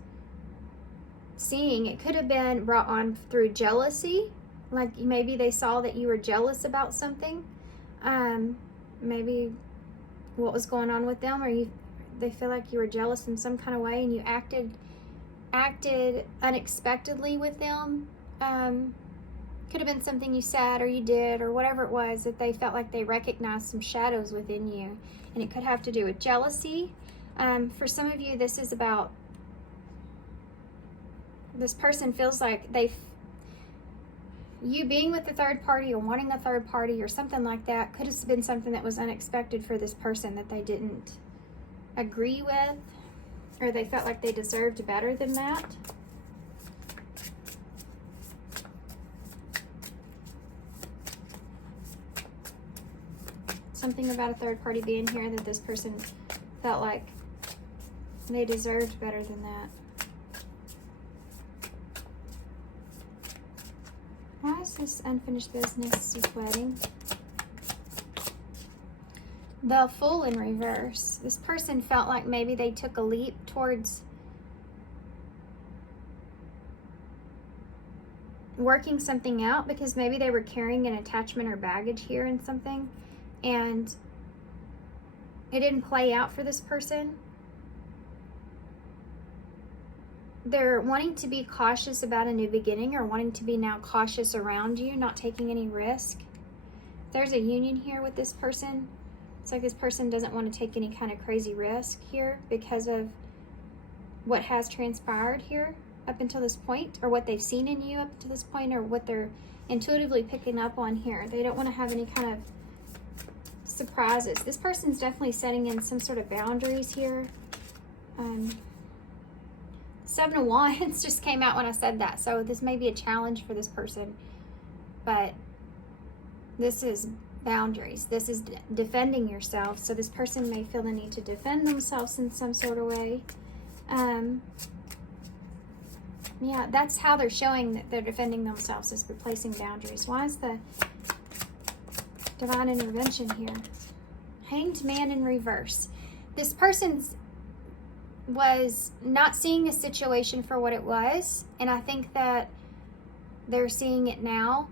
seeing. It could have been brought on through jealousy. Like maybe they saw that you were jealous about something. Maybe what was going on with them, or they feel like you were jealous in some kind of way and you acted unexpectedly with them. Could have been something you said or you did or whatever it was that they felt like they recognized some shadows within you, and it could have to do with jealousy. For some of you, this is about this person feels like you being with the third party or wanting a third party or something like that could have been something that was unexpected for this person that they didn't agree with, or they felt like they deserved better than that. Something about a third party being here that this person felt like they deserved better than that. Why is this unfinished business is wedding? The Fool in reverse. This person felt like maybe they took a leap towards working something out because maybe they were carrying an attachment or baggage here in something, and it didn't play out for this person. They're wanting to be cautious about a new beginning, or wanting to be now cautious around you, not taking any risk. There's a union here with this person. It's like this person doesn't want to take any kind of crazy risk here because of what has transpired here up until this point, or what they've seen in you up to this point, or what they're intuitively picking up on here. They don't want to have any kind of surprises. This person's definitely setting in some sort of boundaries here. 7 of Wands just came out when I said that, so this may be a challenge for this person, but this is boundaries. This is defending yourself. So this person may feel the need to defend themselves in some sort of way. Yeah, that's how they're showing that they're defending themselves, is replacing boundaries. Why is the Divine Intervention here? Hanged Man in reverse. This person's was not seeing a situation for what it was, and I think that they're seeing it now.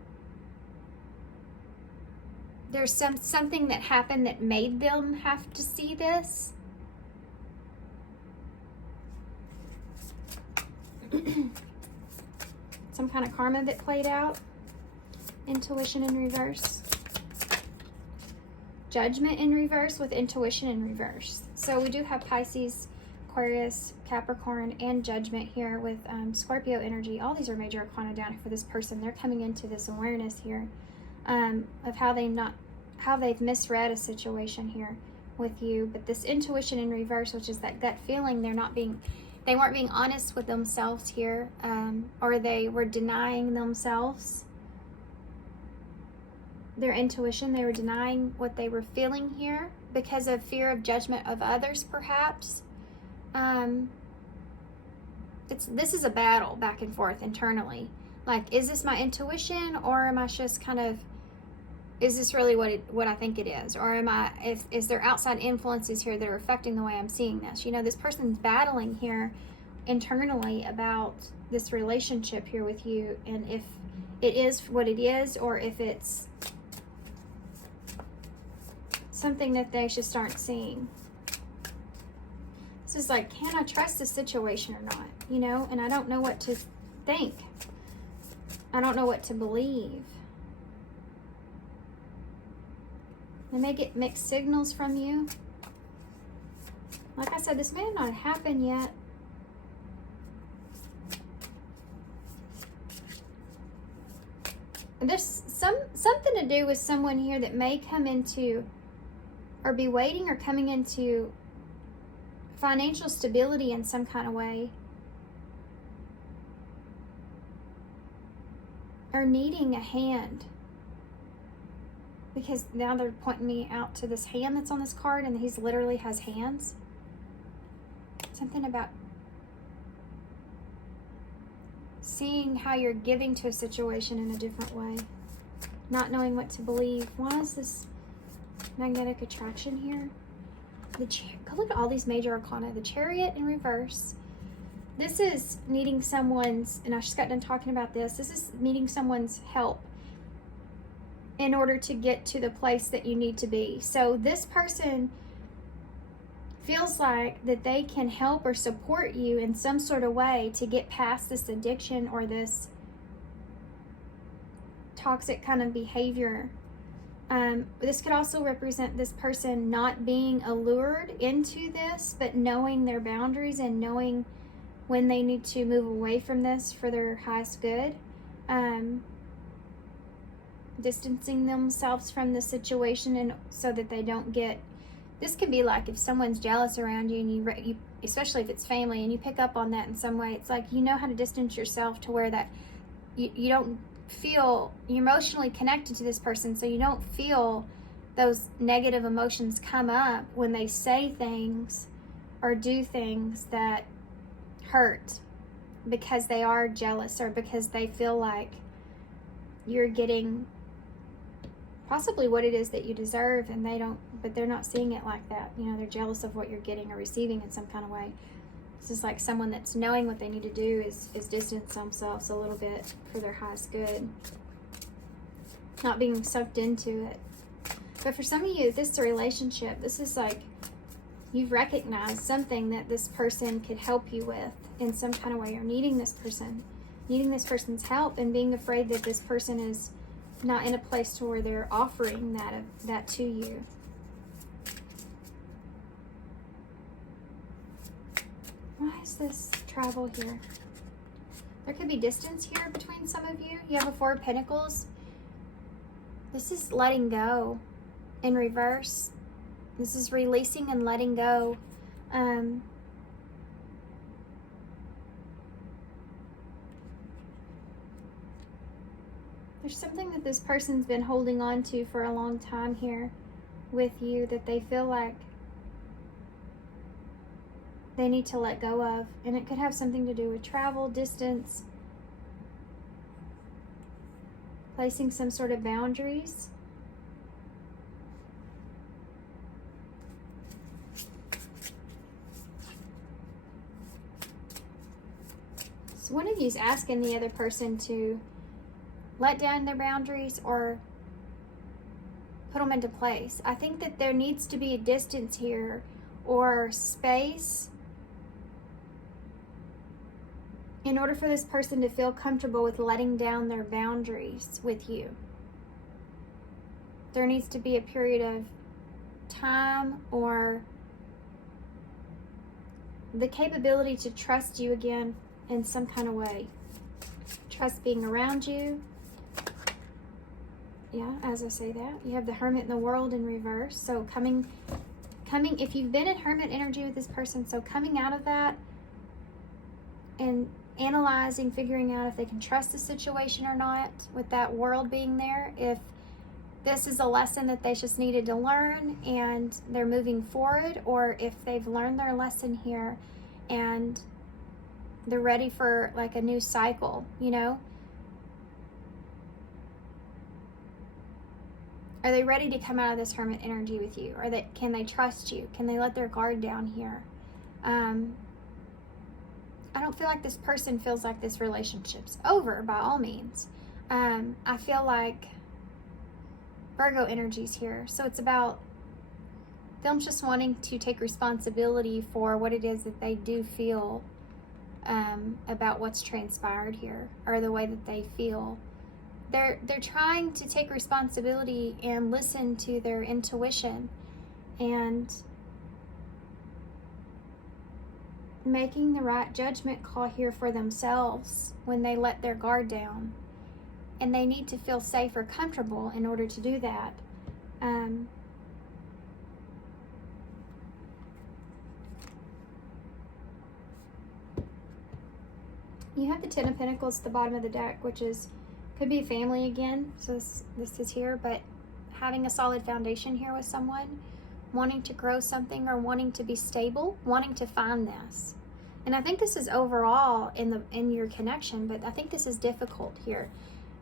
There's something that happened that made them have to see this. Some kind of karma that played out. Intuition in reverse. Judgment in reverse with intuition in reverse. So we do have Pisces Aquarius, Capricorn, and Judgment here with Scorpio energy. All these are major arcana down here for this person. They're coming into this awareness here of how they've misread a situation here with you. But this intuition in reverse, which is that gut feeling, they weren't being honest with themselves here, or they were denying themselves their intuition. They were denying what they were feeling here because of fear of judgment of others, perhaps. This is a battle back and forth internally. Like, is this my intuition, or am I just kind of, is this really what I think it is? Or is there outside influences here that are affecting the way I'm seeing this? You know, this person's battling here internally about this relationship here with you, and if it is what it is, or if it's something that they just aren't seeing. This is like, can I trust this situation or not? You know, and I don't know what to think. I don't know what to believe. They may get mixed signals from you. Like I said, this may not happen yet. And there's something to do with someone here that may come into, or be waiting or coming into, financial stability in some kind of way, or needing a hand, because now they're pointing me out to this hand that's on this card, and he's literally has hands. Something about seeing how you're giving to a situation in a different way, not knowing what to believe. Why is this magnetic attraction here? Go look at all these major arcana. The Chariot in reverse. This is needing someone's, and I just got done talking about this. This is needing someone's help in order to get to the place that you need to be. So this person feels like that they can help or support you in some sort of way to get past this addiction or this toxic kind of behavior. This could also represent this person not being allured into this, but knowing their boundaries and knowing when they need to move away from this for their highest good. Distancing themselves from the situation, and so that they don't get, this could be like if someone's jealous around you, and you especially if it's family, and you pick up on that in some way. It's like, you know how to distance yourself to where that you don't feel, you're emotionally connected to this person, so you don't feel those negative emotions come up when they say things or do things that hurt, because they are jealous, or because they feel like you're getting possibly what it is that you deserve, and but they're not seeing it like that. You know, they're jealous of what you're getting or receiving in some kind of way. This is like someone that's knowing what they need to do is distance themselves a little bit for their highest good, not being sucked into it. But for some of you, this is a relationship. This is like you've recognized something that this person could help you with in some kind of way, or needing this person's help, and being afraid that this person is not in a place to where they're offering that to you. Why is this travel here? There could be distance here between some of you. You have a Four of Pentacles. This is letting go in reverse. This is releasing and letting go. There's something that this person's been holding on to for a long time here with you, that they feel like they need to let go of. And it could have something to do with travel, distance, placing some sort of boundaries. So one of you is asking the other person to let down their boundaries or put them into place. I think that there needs to be a distance here, or space, in order for this person to feel comfortable with letting down their boundaries with you. There needs to be a period of time or the capability to trust you again in some kind of way. Trust being around you. Yeah, as I say that, you have the Hermit in the World in reverse. So coming, if you've been in Hermit energy with this person, so coming out of that and analyzing, figuring out if they can trust the situation or not, with that World being there, if this is a lesson that they just needed to learn and they're moving forward, or if they've learned their lesson here and they're ready for like a new cycle, you know? Are they ready to come out of this Hermit energy with you? Or can they trust you? Can they let their guard down here? I don't feel like this person feels like this relationship's over by all means. I feel like Virgo energy's here. So it's about them just wanting to take responsibility for what it is that they do feel about what's transpired here, or the way that they feel. They're trying to take responsibility and listen to their intuition and making the right judgment call here for themselves when they let their guard down. And they need to feel safe or comfortable in order to do that. You have the Ten of Pentacles at the bottom of the deck, which could be family again. So this is here, but having a solid foundation here with someone, wanting to grow something or wanting to be stable, wanting to find this. And I think this is overall in your connection, but I think this is difficult here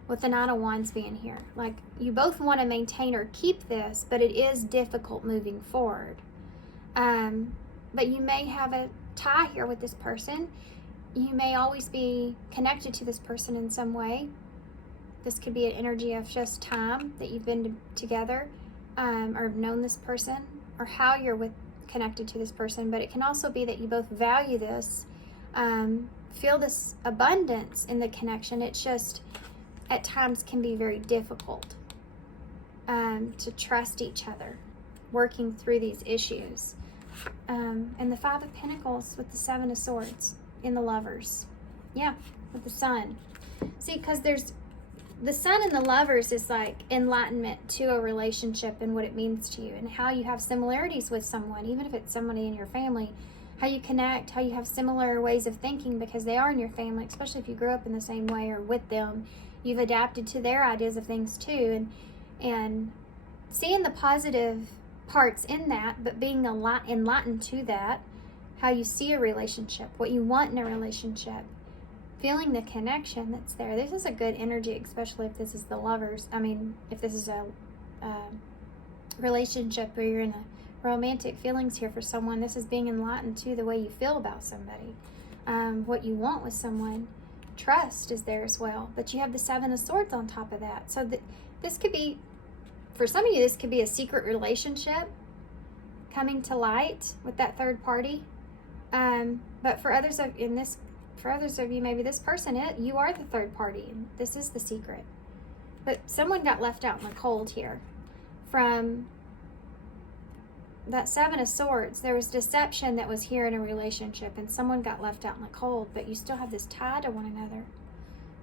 with the Nine of Wands being here. Like, you both want to maintain or keep this, but it is difficult moving forward. But you may have a tie here with this person. You may always be connected to this person in some way. This could be an energy of just time that you've been together, or known this person, or how you're connected to this person. But it can also be that you both value this, feel this abundance in the connection. It's just at times can be very difficult to trust each other, working through these issues. And the Five of Pentacles with the Seven of Swords in the Lovers. Yeah, with the Sun. See, because there's the Sun in the Lovers is like enlightenment to a relationship and what it means to you, and how you have similarities with someone, even if it's somebody in your family, how you connect, how you have similar ways of thinking because they are in your family, especially if you grew up in the same way or with them. You've adapted to their ideas of things too, and seeing the positive parts in that, but being enlightened to that, how you see a relationship, what you want in a relationship, feeling the connection that's there. This is a good energy, especially if this is the Lovers. I mean, if this is a relationship where you're in a romantic feelings here for someone, this is being enlightened to the way you feel about somebody, what you want with someone. Trust is there as well, but you have the Seven of Swords on top of that. So this could be, for some of you, this could be a secret relationship coming to light with that third party. But for others of you, maybe this person, you are the third party, and this is the secret. But someone got left out in the cold here. From that Seven of Swords, there was deception that was here in a relationship, and someone got left out in the cold, but you still have this tie to one another.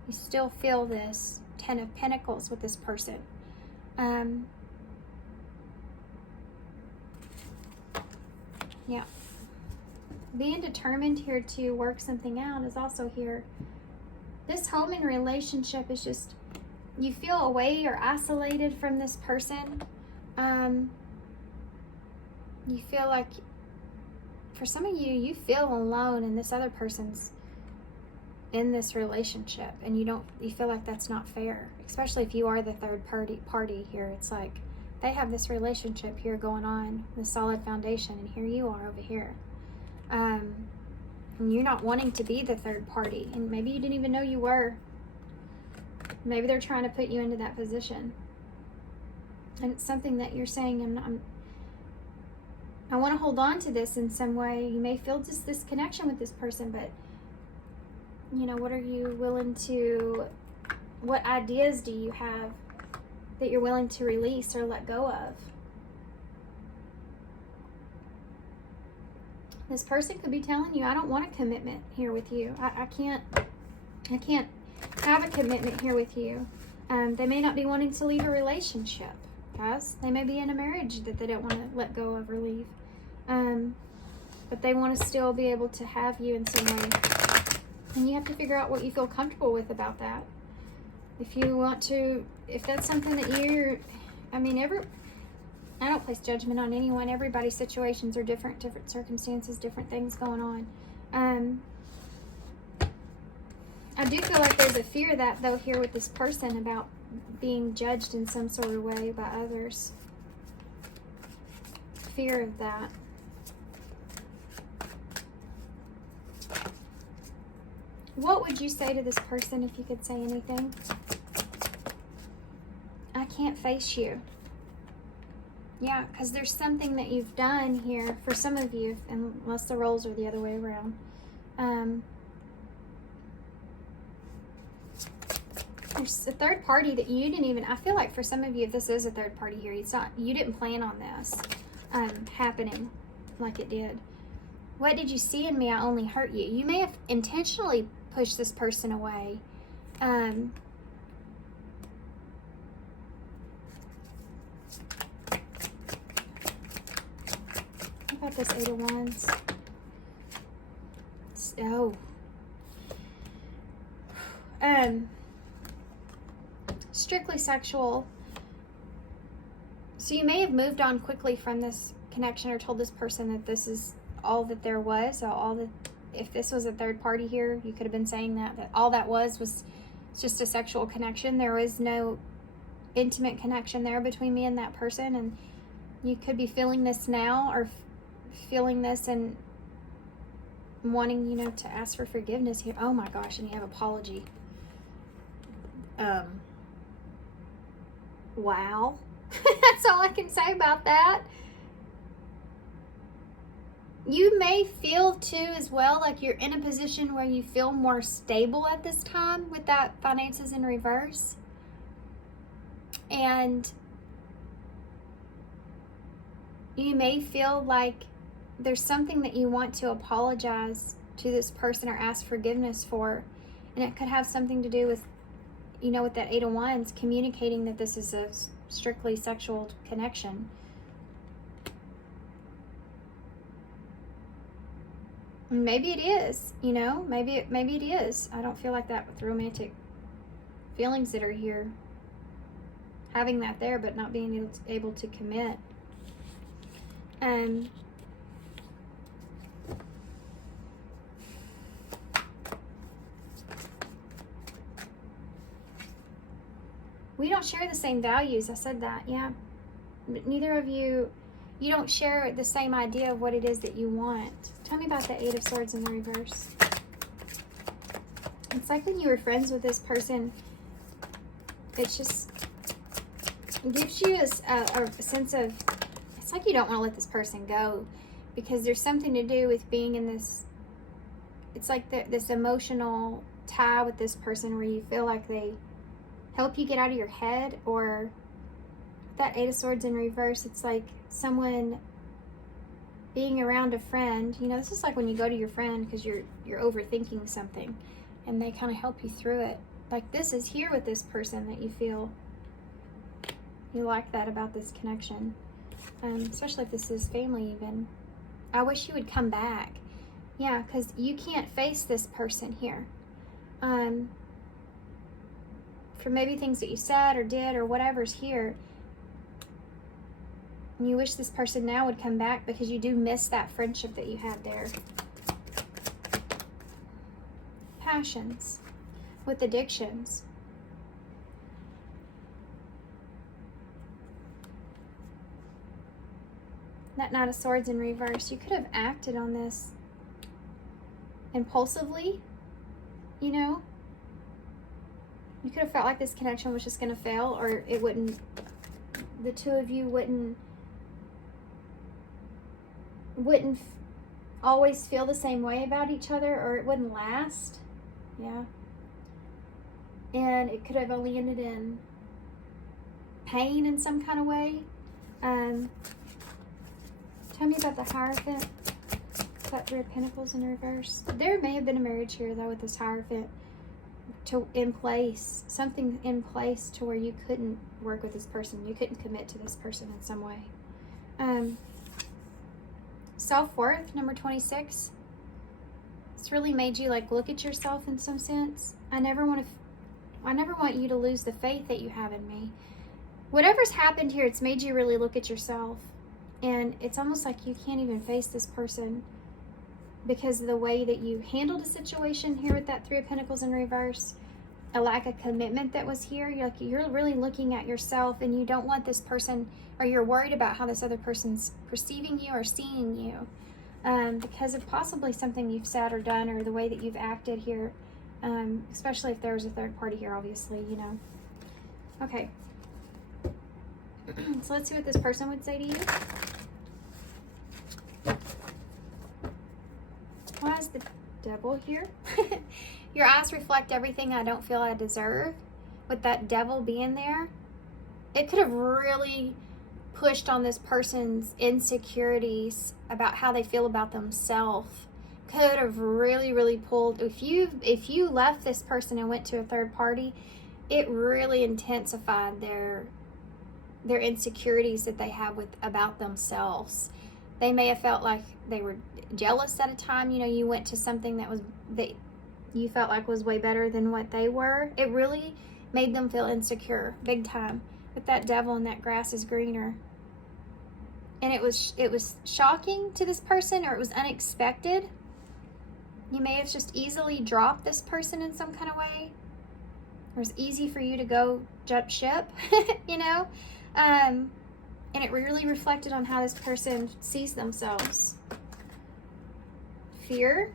You still feel this Ten of Pentacles with this person. Yeah. Being determined here to work something out is also here. This home and relationship is just, you feel away or isolated from this person. You feel like, for some of you, you feel alone and this other person's in this relationship, and you feel like that's not fair, especially if you are the third party here. It's like they have this relationship here going on, the solid foundation, and here you are over here. And you're not wanting to be the third party, and maybe you didn't even know you were. Maybe they're trying to put you into that position, and it's something that you're saying, I want to hold on to this in some way. You may feel just this connection with this person, but you know, what are you willing to, what ideas do you have that you're willing to release or let go of? This person could be telling you, I don't want a commitment here with you. I can't have a commitment here with you. They may not be wanting to leave a relationship, guys. They may be in a marriage that they don't want to let go of or leave. But they want to still be able to have you in some way. And you have to figure out what you feel comfortable with about that. If you want to, if that's something that you're, I don't place judgment on anyone. Everybody's situations are different circumstances, different things going on. I do feel like there's a fear of that, though, here with this person about being judged in some sort of way by others. Fear of that. What would you say to this person if you could say anything? I can't face you. Yeah, because there's something that you've done here for some of you, unless the roles are the other way around. There's a third party that you didn't even, I feel like for some of you, if this is a third party here, it's not, you didn't plan on this happening like it did. What did you see in me? I only hurt you. You may have intentionally pushed this person away. How about this Eight of Wands? Oh. Strictly sexual. So you may have moved on quickly from this connection or told this person that this is all that there was. If this was a third party here, you could have been saying that all that was just a sexual connection. There was no intimate connection there between me and that person. And you could be feeling this now, or feeling this and wanting, to ask for forgiveness here. Oh my gosh, and you have apology. Wow. That's all I can say about that. You may feel too as well like you're in a position where you feel more stable at this time with that finances in reverse. And you may feel like there's something that you want to apologize to this person or ask forgiveness for. And it could have something to do with, with that Eight of Wands, communicating that this is a strictly sexual connection. Maybe it is, maybe it is. I don't feel like that with romantic feelings that are here. Having that there, but not being able to commit. We don't share the same values. I said that, yeah. But neither of you don't share the same idea of what it is that you want. Tell me about the Eight of Swords in the reverse. It's like when you were friends with this person, it's just, it gives you a sense of, it's like you don't want to let this person go, because there's something to do with being in this, it's like this emotional tie with this person where you feel like they help you get out of your head. Or that Eight of Swords in reverse, it's like someone being around a friend. This is like when you go to your friend because you're overthinking something, and they kind of help you through it. Like this is here with this person that you feel you like that about this connection, especially if this is family even. I wish you would come back. Yeah, because you can't face this person here. For maybe things that you said or did or whatever's here. And you wish this person now would come back because you do miss that friendship that you had there. Passions with addictions. That Knight of Swords in reverse. You could have acted on this impulsively, You could have felt like this connection was just going to fail, or it wouldn't, the two of you wouldn't always feel the same way about each other, or it wouldn't last. Yeah. And it could have only ended in pain in some kind of way. Tell me about the Hierophant. that Three of Pentacles in reverse? There may have been a marriage here, though, with this Hierophant something in place to where you couldn't work with this person. You couldn't commit to this person in some way. Self-worth, number 26. It's really made you like look at yourself in some sense. I never want you to lose the faith that you have in me. Whatever's happened here, it's made you really look at yourself. And it's almost like you can't even face this person because of the way that you handled a situation here with that Three of Pentacles in reverse. A lack of commitment that was here. You're really looking at yourself, and you don't want this person, or you're worried about how this other person's perceiving you or seeing you. Because of possibly something you've said or done, or the way that you've acted here. Especially if there was a third party here, obviously, you know. Okay. So let's see what this person would say to you. Why is the Devil here? Your eyes reflect everything I don't feel I deserve. With that Devil being there, it could have really pushed on this person's insecurities about how they feel about themselves. Could have really pulled. If you left this person and went to a third party, it really intensified their insecurities that they have about themselves. They may have felt like they were jealous at a time. You know, you went to something that you felt like was way better than what they were. It really made them feel insecure, big time. With that Devil and that grass is greener. And it was shocking to this person, or it was unexpected. You may have just easily dropped this person in some kind of way. It was easy for you to go jump ship, you know? And it really reflected on how this person sees themselves. Fear.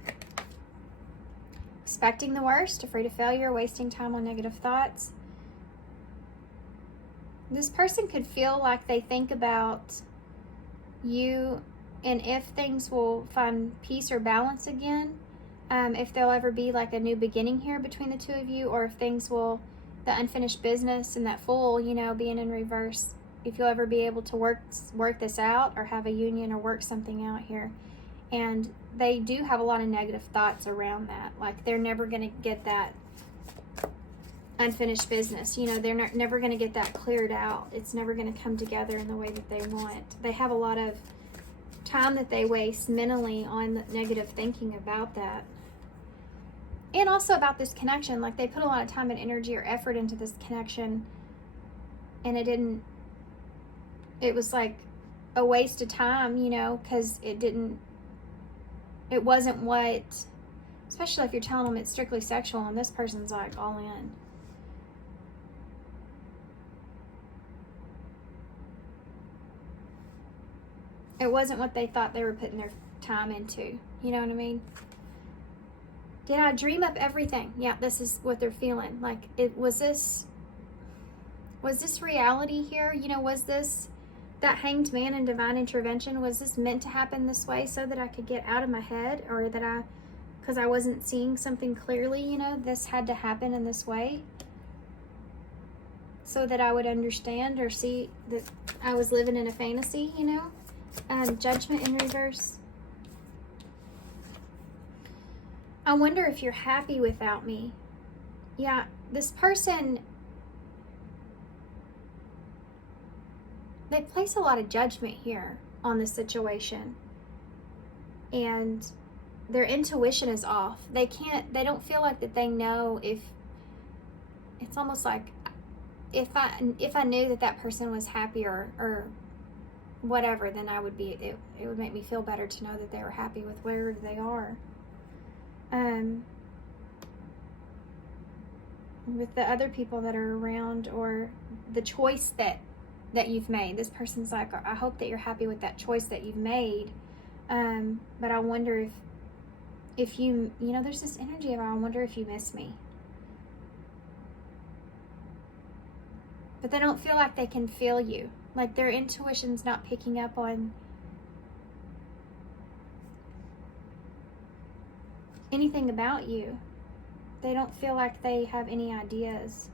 Expecting the worst, afraid of failure, wasting time on negative thoughts. This person could feel like they think about you and if things will find peace or balance again. If there'll ever be like a new beginning here between the two of you, or if things will, the unfinished business and that Fool, you know, being in reverse. If you'll ever be able to work this out, or have a union, or work something out here. And they do have a lot of negative thoughts around that. Like they're never going to get that unfinished business. You know, they're never going to get that cleared out. It's never going to come together in the way that they want. They have a lot of time that they waste mentally on negative thinking about that. And also about this connection. Like they put a lot of time and energy or effort into this connection, and it was like a waste of time, you know, because it wasn't what, especially if you're telling them it's strictly sexual and this person's like all in. It wasn't what they thought they were putting their time into. You know what I mean? Did I dream up everything? Yeah, this is what they're feeling. Like, was this reality here? You know, was this that Hanged Man in divine intervention? Was this meant to happen this way so that I could get out of my head, or that because I wasn't seeing something clearly, you know, this had to happen in this way so that I would understand or see that I was living in a fantasy, you know? Judgment in reverse. I wonder if you're happy without me. Yeah, this person, they place a lot of judgment here on the situation. And their intuition is off. They don't feel like that they know if, it's almost like if I knew that person was happy or whatever, then I would be, it would make me feel better to know that they were happy with where they are. With the other people that are around, or the choice that you've made, this person's like, I hope that you're happy with that choice that you've made. But I wonder if you know, there's this energy of, I wonder if you miss me. But they don't feel like they can feel you. Like their intuition's not picking up on anything about you. They don't feel like they have any ideas.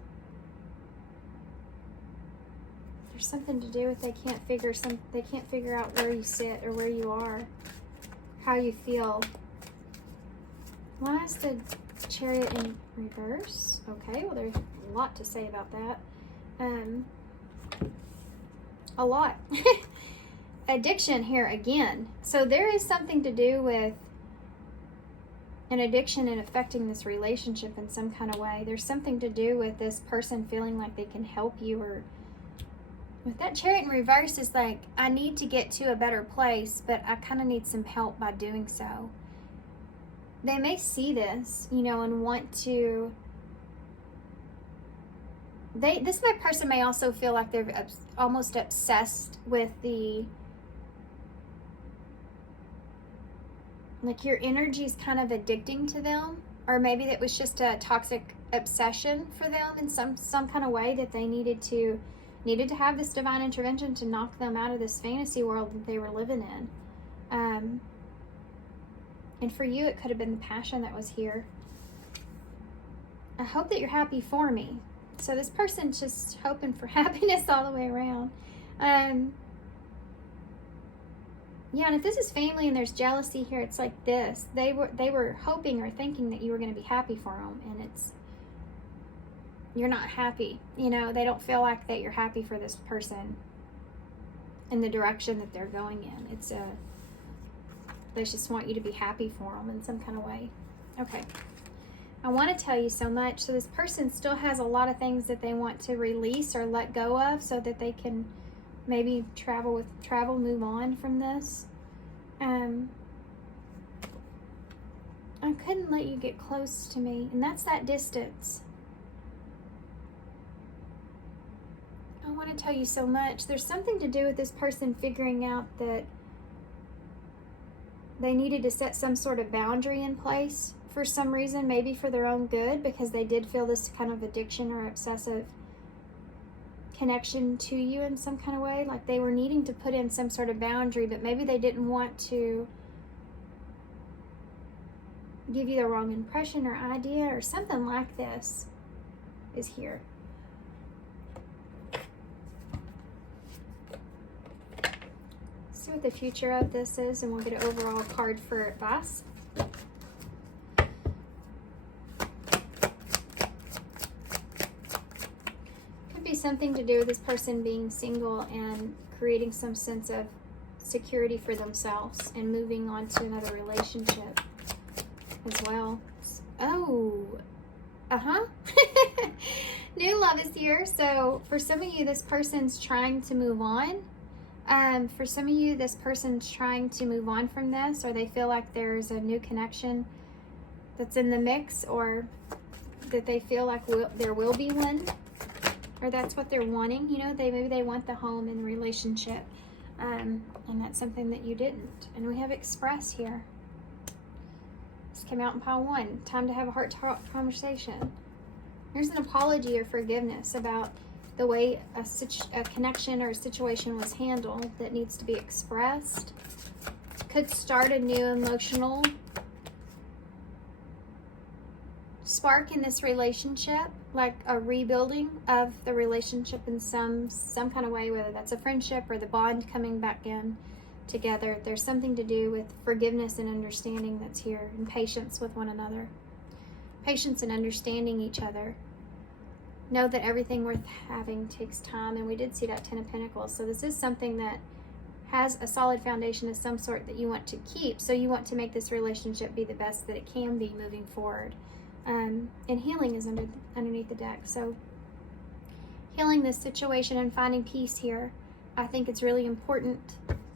There's something to do with they can't figure out where you sit or where you are. how you feel. Why is the Chariot in reverse? Okay, well, there's a lot to say about that. A lot. Addiction here again. So there is something to do with an addiction and affecting this relationship in some kind of way. There's something to do with this person feeling like they can help you, or with that Chariot in reverse is like, I need to get to a better place, but I kind of need some help by doing so. They may see this, you know, and want to, this person may also feel like they're almost obsessed with like your energy is kind of addicting to them, or maybe it was just a toxic obsession for them in some kind of way, that they needed to have this divine intervention to knock them out of this fantasy world that they were living in. And for you, it could have been the passion that was here. I hope that you're happy for me. So this person's just hoping for happiness all the way around. Yeah, and if this is family and there's jealousy here, it's like this. They were hoping or thinking that you were going to be happy for them, and you're not happy. You know, they don't feel like that you're happy for this person in the direction that they're going in. They just want you to be happy for them in some kind of way. Okay. I want to tell you so much. So this person still has a lot of things that they want to release or let go of, so that they can maybe move on from this. I couldn't let you get close to me, and that's that distance. I want to tell you so much. There's something to do with this person figuring out that they needed to set some sort of boundary in place for some reason, maybe for their own good, because they did feel this kind of addiction or obsessive connection to you in some kind of way. Like they were needing to put in some sort of boundary, but maybe they didn't want to give you the wrong impression or idea, or something like this is here. See what the future of this is, and we'll get an overall card for advice. Could be something to do with this person being single and creating some sense of security for themselves and moving on to another relationship as well. Oh, new love is here. So for some of you, this person's trying to move on. For some of you, this person's trying to move on from this, or they feel like there's a new connection that's in the mix, or that they feel like there will be one, or that's what they're wanting. You know, maybe they want the home and the relationship, and that's something that you didn't. And we have Express here. This came out in pile 1. Time to have a heart-to-heart conversation. Here's an apology or forgiveness about the way a connection or a situation was handled that needs to be expressed. Could start a new emotional spark in this relationship, like a rebuilding of the relationship in some kind of way, whether that's a friendship or the bond coming back in together. There's something to do with forgiveness and understanding that's here, and patience with one another. Patience and understanding each other. Know that everything worth having takes time, and we did see that 10 of Pentacles. So this is something that has a solid foundation of some sort that you want to keep. So you want to make this relationship be the best that it can be moving forward. And healing is underneath the deck. So healing this situation and finding peace here, I think it's really important.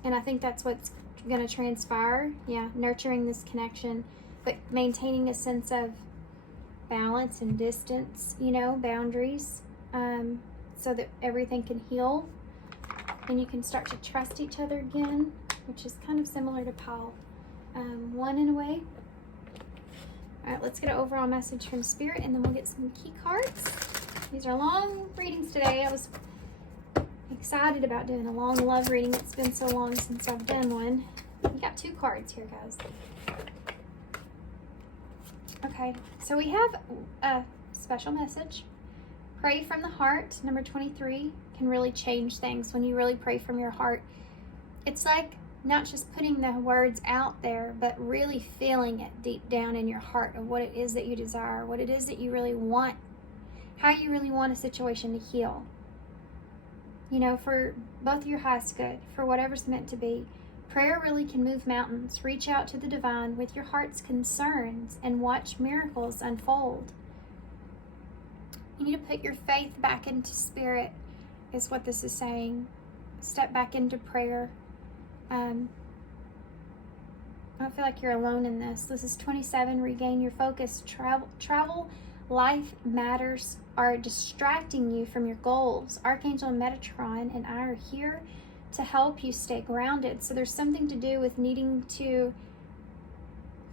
And I think that's what's going to transpire. Yeah, nurturing this connection, but maintaining a sense of balance and distance, you know, boundaries, so that everything can heal and you can start to trust each other again, which is kind of similar to pile 1 in a way. All right, let's get an overall message from Spirit, and then we'll get some key cards. These are long readings today. I was excited about doing a long love reading. It's been so long since I've done one. We got 2 cards here, guys. Okay, so we have a special message. Pray from the heart, number 23, can really change things when you really pray from your heart. It's like not just putting the words out there, but really feeling it deep down in your heart of what it is that you desire, what it is that you really want, how you really want a situation to heal. You know, for both your highest good, for whatever's meant to be. Prayer really can move mountains. Reach out to the divine with your heart's concerns and watch miracles unfold. You need to put your faith back into spirit, is what this is saying. Step back into prayer. I don't feel like you're alone in this. This is 27. Regain your focus. Travel, life matters are distracting you from your goals. Archangel Metatron and I are here to help you stay grounded. So there's something to do with needing to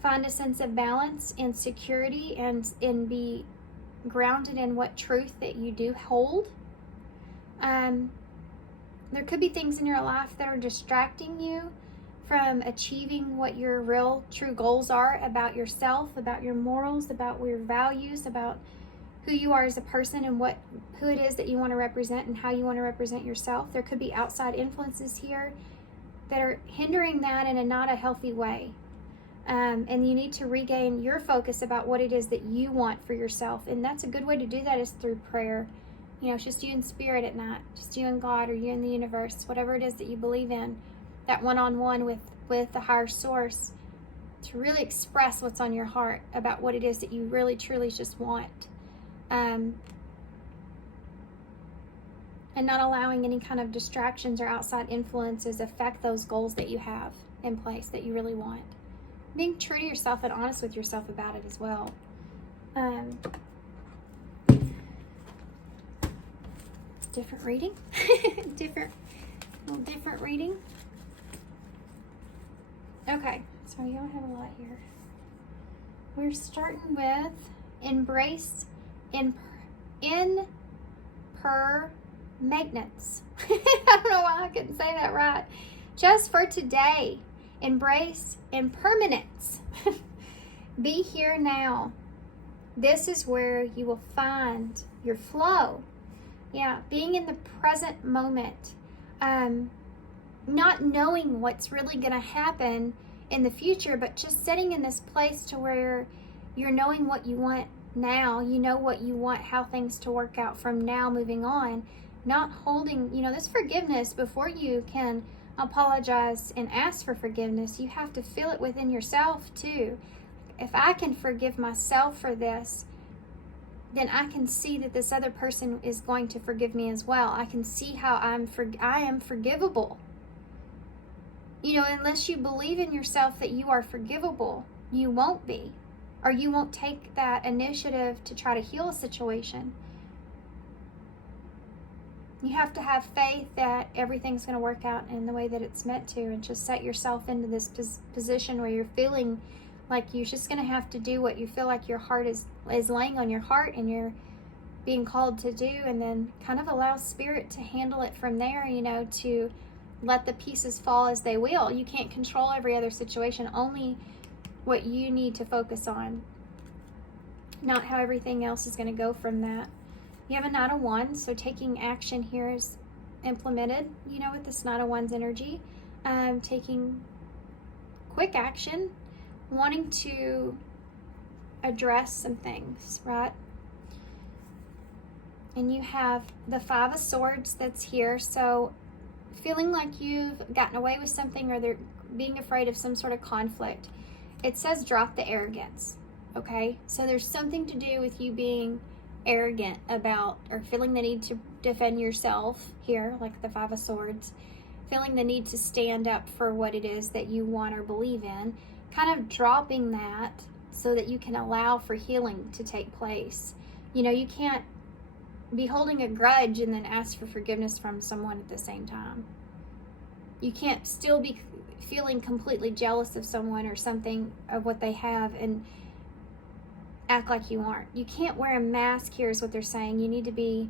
find a sense of balance and security and be grounded in what truth that you do hold. There could be things in your life that are distracting you from achieving what your real true goals are about yourself, about your morals, about your values, about who you are as a person and who it is that you want to represent and how you want to represent yourself. There could be outside influences here that are hindering that in a not a healthy way. And you need to regain your focus about what it is that you want for yourself. And that's a good way to do that is through prayer. You know, it's just you in spirit at night, just you and God or you and the universe, whatever it is that you believe in, that one-on-one with the higher source, to really express what's on your heart about what it is that you really truly just want. And not allowing any kind of distractions or outside influences affect those goals that you have in place that you really want. Being true to yourself and honest with yourself about it as well. Different reading. different reading. Okay, so you don't have a lot here. We're starting with embrace impermanence. I don't know why I couldn't say that right. Just for today, embrace impermanence. Be here now. This is where you will find your flow. Yeah, being in the present moment. Not knowing what's really going to happen in the future, but just sitting in this place to where you're knowing what you want now. You know what you want, how things to work out from now moving on. Not holding, this forgiveness before you can apologize and ask for forgiveness. You have to feel it within yourself too. If I can forgive myself for this, then I can see that this other person is going to forgive me as well. I can see how I am forgivable. Unless you believe in yourself that you are forgivable, you won't be. Or you won't take that initiative to try to heal a situation. You have to have faith that everything's going to work out in the way that it's meant to, and just set yourself into this position where you're feeling like you're just going to have to do what you feel like your heart is laying on your heart and you're being called to do, and then kind of allow spirit to handle it from there, to let the pieces fall as they will. You can't control every other situation, only what you need to focus on, not how everything else is going to go from that. You have a Knight of Wands, so taking action here is implemented, with this Knight of Wands energy. Taking quick action, wanting to address some things, right? And you have the Five of Swords that's here, so feeling like you've gotten away with something or they're being afraid of some sort of conflict. It says drop the arrogance, okay? So there's something to do with you being arrogant about or feeling the need to defend yourself here, like the Five of Swords, feeling the need to stand up for what it is that you want or believe in, kind of dropping that so that you can allow for healing to take place. You can't be holding a grudge and then ask for forgiveness from someone at the same time. You can't still be feeling completely jealous of someone or something of what they have and act like you aren't. You can't wear a mask here is what they're saying. You need to be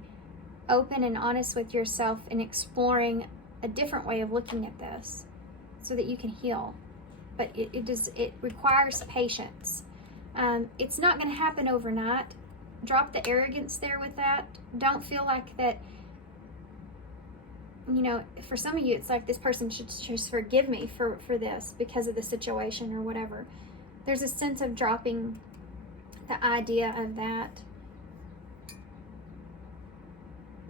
open and honest with yourself and exploring a different way of looking at this so that you can heal. But it requires patience. It's not going to happen overnight. Drop the arrogance there with that. Don't feel like that you know, for some of you, it's like this person should just forgive me for this because of the situation or whatever. There's a sense of dropping the idea of that.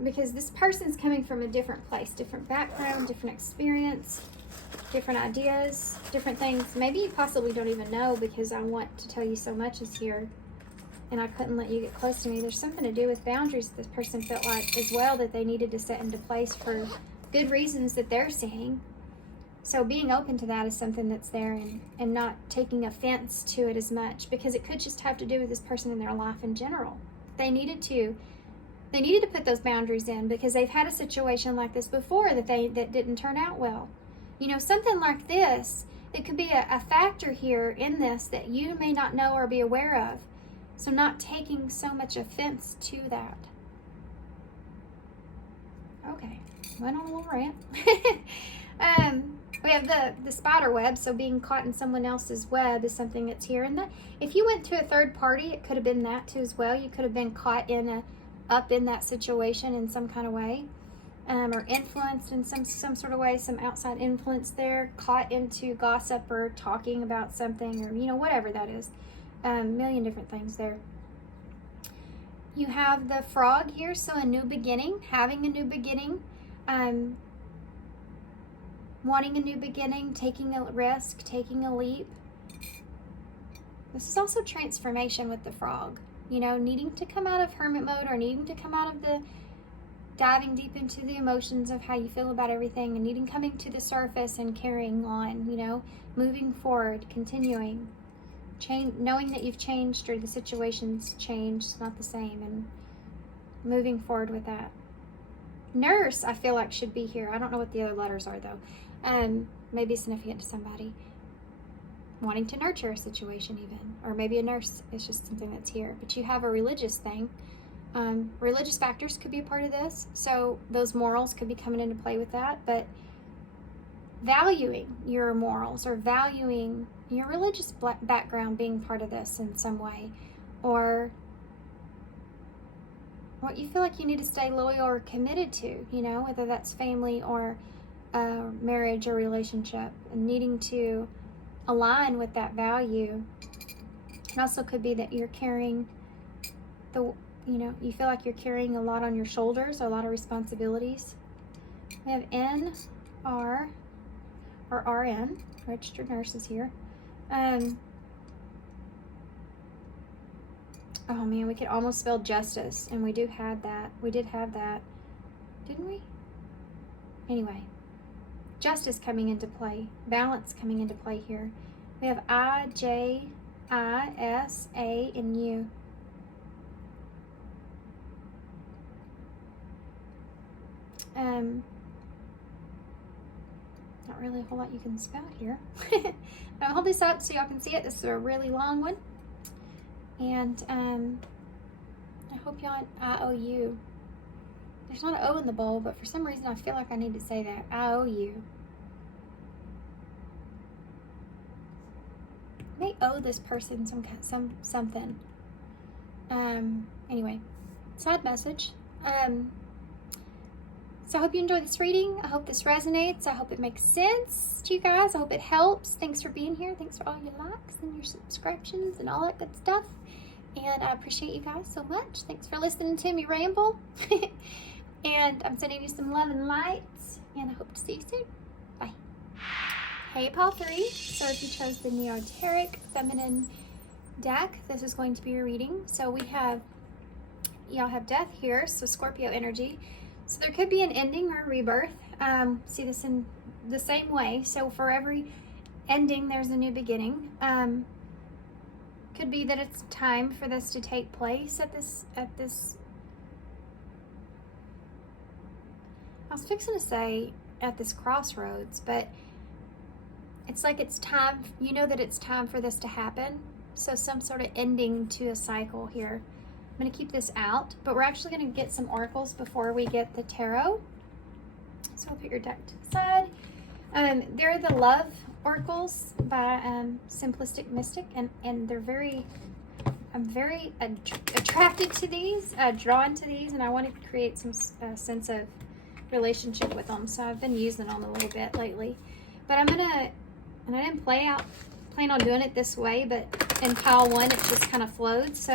Because this person's coming from a different place, different background, different experience, different ideas, different things. Maybe you possibly don't even know, because I want to tell you so much is here and I couldn't let you get close to me. There's something to do with boundaries this person felt like as well that they needed to set into place for good reasons that they're seeing. So being open to that is something that's there, and not taking offense to it as much, because it could just have to do with this person in their life in general. They needed to put those boundaries in because they've had a situation like this before that didn't turn out well. You know, something like this, it could be a factor here in this that you may not know or be aware of. So not taking so much offense to that. Okay, went on a little rant. We have the spider web, so being caught in someone else's web is something that's here. And that, if you went to a third party, it could have been that too as well. You could have been caught up in that situation in some kind of way, or influenced in some sort of way, some outside influence there, caught into gossip or talking about something, or, you know, whatever that is. Million different things there. You have the frog here, so a new beginning, having a new beginning, wanting a new beginning, taking a risk, taking a leap. This is also transformation with the frog, you know, needing to come out of hermit mode, or needing to come out of the diving deep into the emotions of how you feel about everything, and coming to the surface and carrying on, you know, moving forward, continuing. Knowing that you've changed, or the situation's changed, it's not the same, and moving forward with that. Nurse, I feel like, should be here. I don't know what the other letters are though. Maybe significant to somebody. Wanting to nurture a situation even. Or maybe a nurse is just something that's here. But you have a religious thing. Religious factors could be a part of this. So those morals could be coming into play with that. But valuing your morals, or valuing your religious background being part of this in some way, or what you feel like you need to stay loyal or committed to, you know, whether that's family or marriage or relationship, and needing to align with that value. It also could be that you're carrying you feel like you're carrying a lot on your shoulders, or a lot of responsibilities. We have N, R, or RN, registered nurses here. Oh man, we could almost spell justice, and we did have that, didn't we? Anyway, justice coming into play, balance coming into play here. We have I, J, I, S, A, and U. Not really a whole lot you can spell here. I'll hold this up so y'all can see it. This is a really long one. And I hope y'all, I-O-U. There's not an O in the bowl, but for some reason I feel like I need to say that. I-O-U. May owe this person something. Anyway, side message. So I hope you enjoyed this reading. I hope this resonates. I hope it makes sense to you guys. I hope it helps. Thanks for being here. Thanks for all your likes and your subscriptions and all that good stuff. And I appreciate you guys so much. Thanks for listening to me ramble. And I'm sending you some love and lights. And I hope to see you soon. Bye. Hey, Pile 3. So if you chose the Neoteric Feminine deck, this is going to be your reading. So y'all have death here, so Scorpio energy. So there could be an ending or a rebirth. See this in the same way. So for every ending, there's a new beginning. Could be that it's time for this to take place at this. I was fixing to say at this crossroads, but it's like it's time. You know that it's time for this to happen. So some sort of ending to a cycle here. I'm going to keep this out, but we're actually going to get some oracles before we get the tarot. So I'll put your deck to the side. They're the love oracles by Simplistic Mystic, and they're I'm very attracted to these, drawn to these, and I want to create some sense of relationship with them, so I've been using them a little bit lately. But I'm gonna, and I didn't plan on doing it this way, but in pile 1 it just kind of flowed. So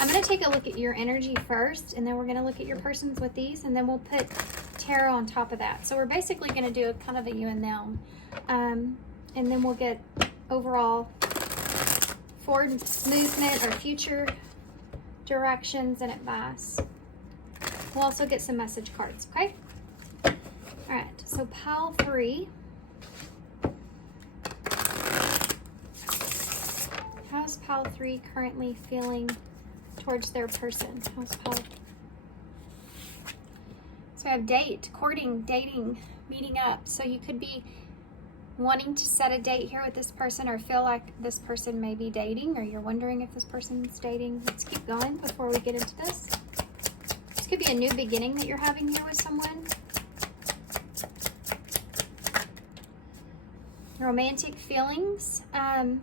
I'm gonna take a look at your energy first, and then we're gonna look at your persons with these, and then we'll put tarot on top of that. So we're basically gonna do a kind of a you and them, and then we'll get overall forward movement or future directions and advice. We'll also get some message cards, okay? All right, so pile 3. How's pile 3 currently feeling towards their person? How's pile? So I have date, courting, dating, meeting up. So you could be wanting to set a date here with this person, or feel like this person may be dating, or you're wondering if this person's dating. Let's keep going before we get into this. This could be a new beginning that you're having here with someone. Romantic feelings. I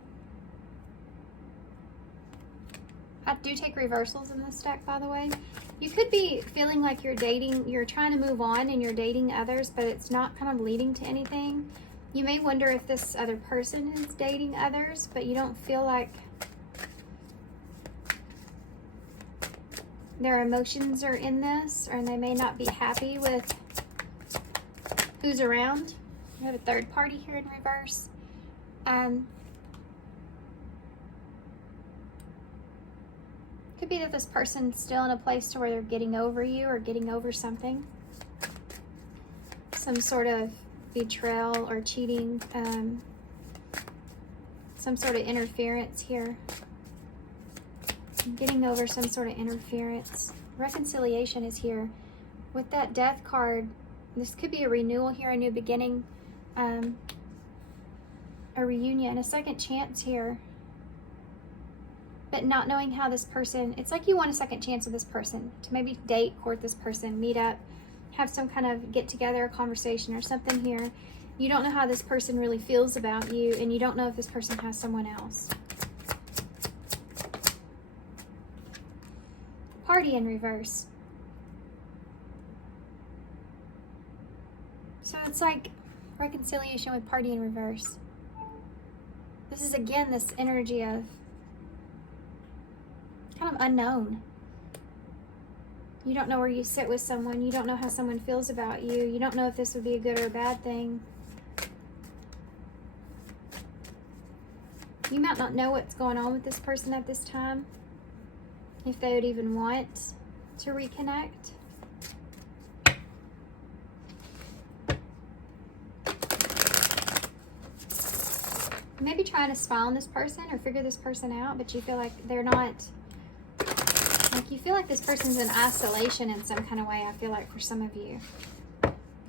do take reversals in this deck, by the way. You could be feeling like you're dating, you're trying to move on and you're dating others, but it's not kind of leading to anything. You may wonder if this other person is dating others, but you don't feel like their emotions are in this, or they may not be happy with who's around. We have a third party here in reverse. Could be that this person's still in a place to where they're getting over you or getting over something. Some sort of betrayal or cheating, some sort of interference here. Getting over some sort of interference. Reconciliation is here. With that death card, this could be a renewal here, a new beginning, a reunion, a second chance here. But not knowing how this person, it's like you want a second chance with this person to maybe date, court this person, meet up, have some kind of get together, a conversation or something here. You don't know how this person really feels about you, and you don't know if this person has someone else. Party in reverse. So it's like reconciliation with party in reverse. This is again this energy of kind of unknown. You don't know where you sit with someone. You don't know how someone feels about you. You don't know if this would be a good or a bad thing. You might not know what's going on with this person at this time, if they would even want to reconnect. Maybe trying to spy on this person or figure this person out, but you feel like they're not. Like you feel like this person's in isolation in some kind of way, I feel like, for some of you.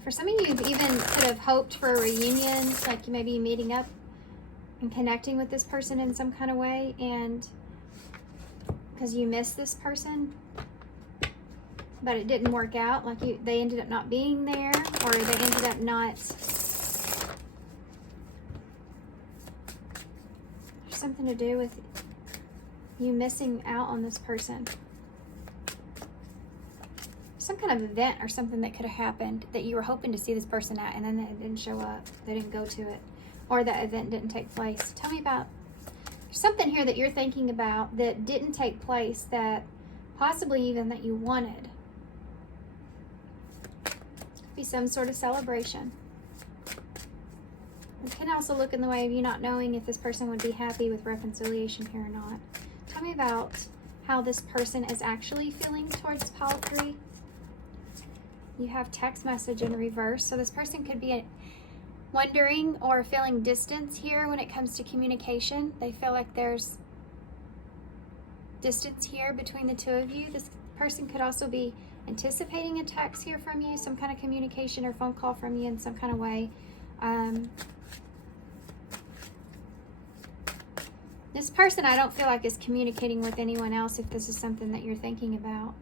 For some of you, you've even could have hoped for a reunion, like you may be meeting up and connecting with this person in some kind of way, and because you miss this person, but it didn't work out. Like they ended up not being there, or they ended up not. There's something to do with you missing out on this person. Some kind of event or something that could have happened that you were hoping to see this person at, and then it didn't show up. They didn't go to it, or that event didn't take place. Tell me about something here that you're thinking about that didn't take place, that possibly even that you wanted. Could be some sort of celebration. It can also look in the way of you not knowing if this person would be happy with reconciliation here or not. Tell me about how this person is actually feeling towards pile 3. You have text message in reverse. So this person could be wondering or feeling distance here when it comes to communication. They feel like there's distance here between the two of you. This person could also be anticipating a text here from you, some kind of communication or phone call from you in some kind of way. This person, I don't feel like is communicating with anyone else if this is something that you're thinking about.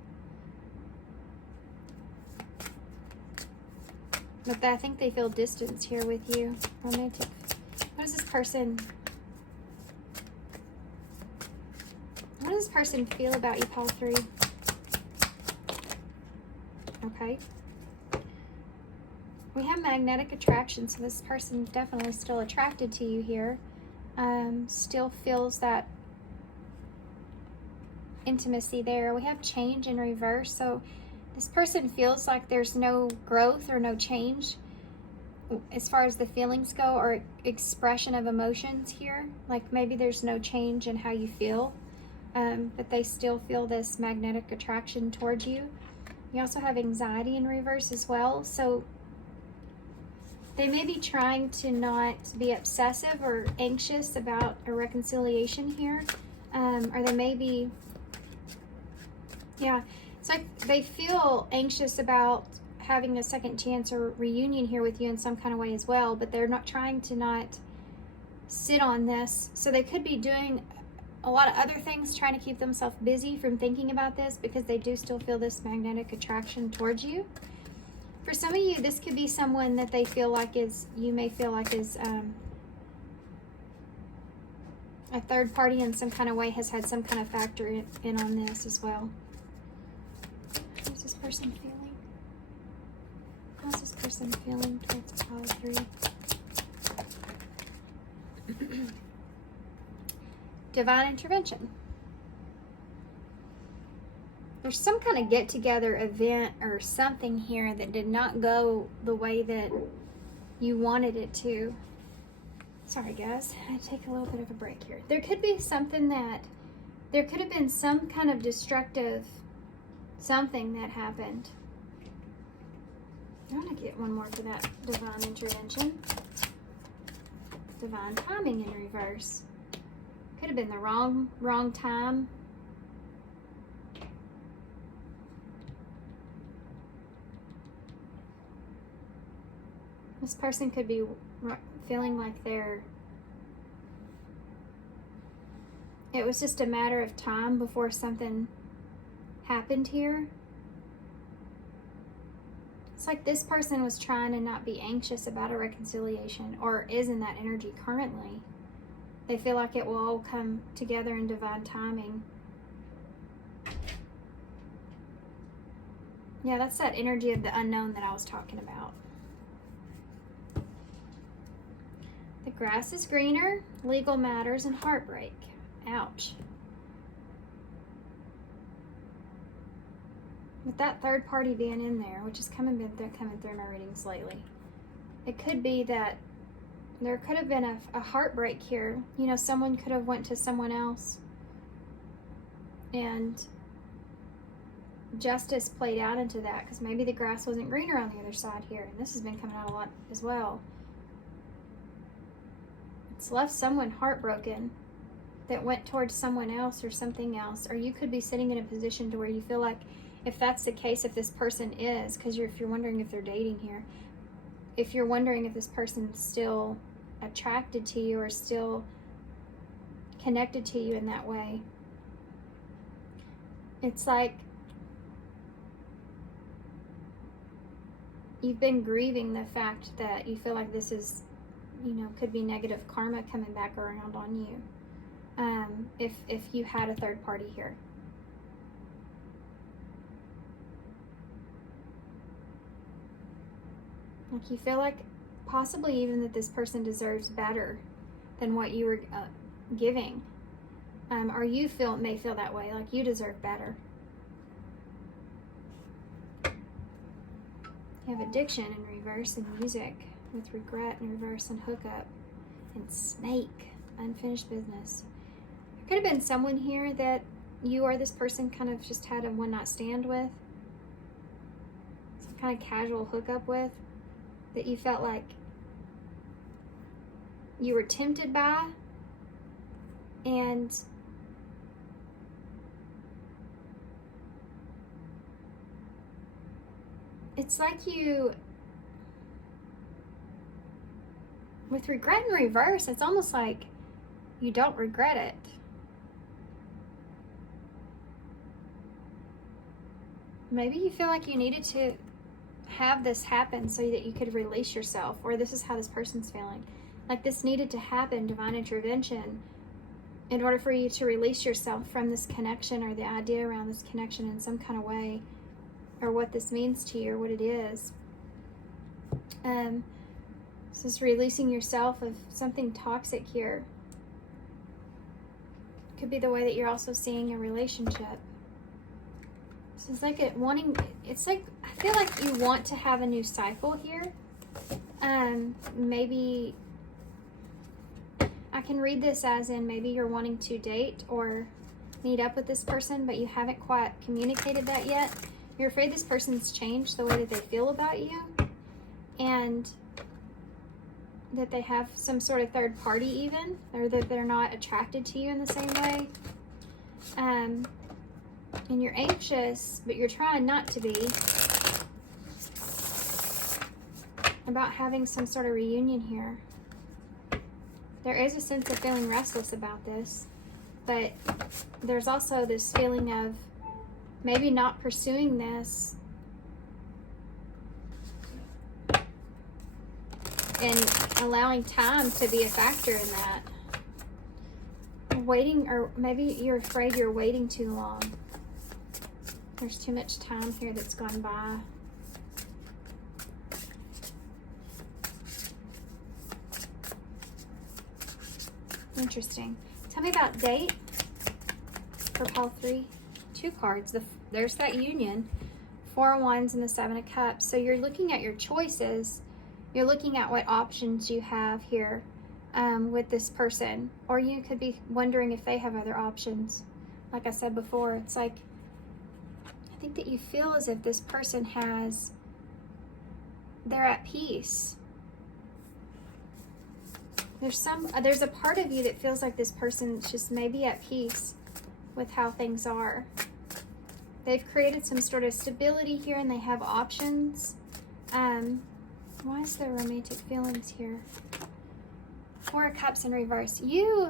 But I think they feel distance here with you. Romantic. What does this person feel about you, pile 3? Okay. We have magnetic attraction, so this person definitely still attracted to you here. Still feels that intimacy there. We have change in reverse, so this person feels like there's no growth or no change as far as the feelings go, or expression of emotions here. Like maybe there's no change in how you feel, but they still feel this magnetic attraction towards you. You also have anxiety in reverse as well, so they may be trying to not be obsessive or anxious about a reconciliation here, or they may be, yeah, it's like they feel anxious about having a second chance or reunion here with you in some kind of way as well, but they're not trying to not sit on this. So they could be doing a lot of other things, trying to keep themselves busy from thinking about this, because they do still feel this magnetic attraction towards you. For some of you, this could be someone that they feel like is, you may feel like is a third party in some kind of way, has had some kind of factor in on this as well. How's this person feeling? How's this person feeling towards the pile of 3? Divine intervention. There's some kind of get-together event or something here that did not go the way that you wanted it to. Sorry guys, I take a little bit of a break here. There could be something that, there could have been some kind of destructive something that happened. I want to get one more for that divine intervention. Divine timing in reverse. Could have been the wrong time. This person could be feeling like it was just a matter of time before something happened here. It's like this person was trying to not be anxious about a reconciliation, or is in that energy currently. They feel like it will all come together in divine timing. Yeah, that's that energy of the unknown that I was talking about. The grass is greener, legal matters, and heartbreak. Ouch. With that third party being in there, which has coming through my readings lately, it could be that there could have been a heartbreak here. You know, someone could have went to someone else, and justice played out into that, because maybe the grass wasn't greener on the other side here, and this has been coming out a lot as well. It's left someone heartbroken that went towards someone else or something else, or you could be sitting in a position to where you feel like, if that's the case, if this person is, because if you're wondering if they're dating here, if you're wondering if this person's still attracted to you or still connected to you in that way, it's like you've been grieving the fact that you feel like this is, you know, could be negative karma coming back around on you, if you had a third party here. Like you feel like possibly even that this person deserves better than what you were giving, or you may feel that way, like you deserve better. You have addiction in reverse and music, with regret in reverse and hookup, and snake, unfinished business. There could have been someone here that you or this person kind of just had a one-night stand with, some kind of casual hookup with, that you felt like you were tempted by, and it's like you, with regret in reverse, it's almost like you don't regret it. Maybe you feel like you needed to have this happen so that you could release yourself, or this is how this person's feeling. Like this needed to happen, divine intervention, in order for you to release yourself from this connection, or the idea around this connection in some kind of way, or what this means to you, or what it is. This is releasing yourself of something toxic here. Could be the way that you're also seeing a relationship. This is like it's like, I feel like you want to have a new cycle here. Maybe I can read this as in maybe you're wanting to date or meet up with this person, but you haven't quite communicated that yet. You're afraid this person's changed the way that they feel about you, and that they have some sort of third party even, or that they're not attracted to you in the same way. And you're anxious, but you're trying not to be, about having some sort of reunion here. There is a sense of feeling restless about this, but there's also this feeling of maybe not pursuing this and allowing time to be a factor in that. Waiting, or maybe you're afraid you're waiting too long. There's too much time here that's gone by. Interesting. Tell me about date for pile 3. 2 cards. There's that union. 4 of Wands and the 7 of Cups. So you're looking at your choices. You're looking at what options you have here with this person. Or you could be wondering if they have other options. Like I said before, it's like, I think that you feel as if this person they're at peace. There's a part of you that feels like this person's just maybe at peace with how things are. They've created some sort of stability here and they have options. Why is there romantic feelings here? 4 of Cups in reverse. You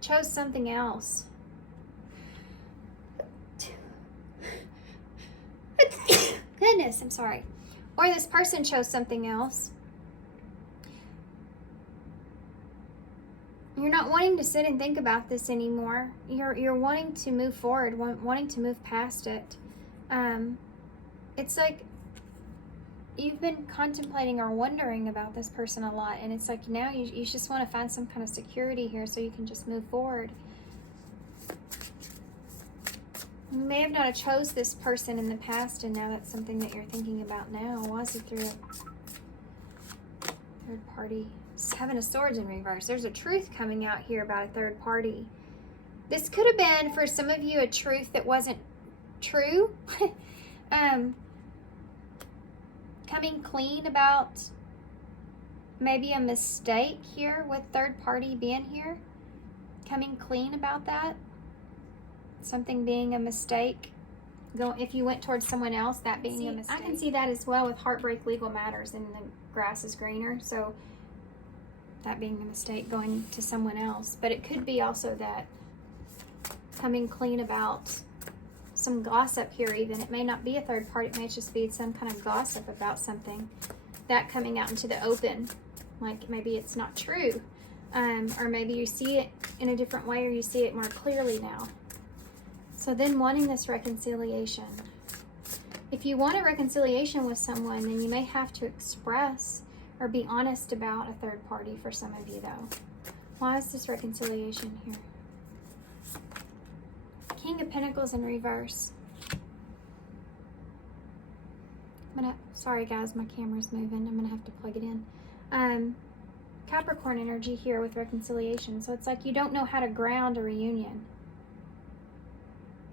chose something else. Goodness, I'm sorry. Or this person chose something else. You're not wanting to sit and think about this anymore. You're wanting to move forward, wanting to move past it. It's like you've been contemplating or wondering about this person a lot, and it's like now you just want to find some kind of security here so you can just move forward. You may have not chose this person in the past, and now that's something that you're thinking about now. Why is it through it? Third party. 7 of Swords in reverse. There's a truth coming out here about a third party. This could have been, for some of you, a truth that wasn't true. Coming clean about maybe a mistake here with third party being here. Coming clean about that. Something being a mistake. If you went towards someone else, that being a mistake. I can see that as well with heartbreak, legal matters, and the grass is greener. So that being a mistake, going to someone else. But it could be also that coming clean about some gossip here even. It may not be a third party. It may just be some kind of gossip about something. That coming out into the open. Like maybe it's not true. Or maybe you see it in a different way, or you see it more clearly now. So then wanting this reconciliation. If you want a reconciliation with someone, then you may have to express or be honest about a third party for some of you though. Why is this reconciliation here? King of Pentacles in reverse. Sorry guys, my camera's moving. I'm gonna have to plug it in. Capricorn energy here with reconciliation. So it's like you don't know how to ground a reunion.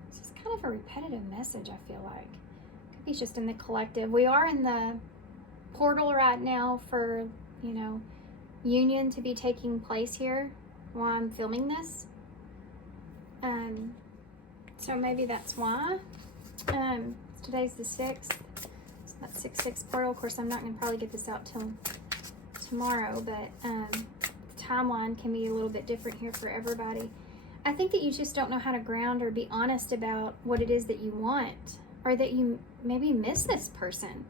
This is kind of a repetitive message, I feel like. Could be just in the collective. We are in the portal right now for, union to be taking place here while I'm filming this. So maybe that's why. Today's the 6th. So that's 6/6 portal. Of course, I'm not going to probably get this out till tomorrow, but the timeline can be a little bit different here for everybody. I think that you just don't know how to ground or be honest about what it is that you want, or that you maybe miss this person.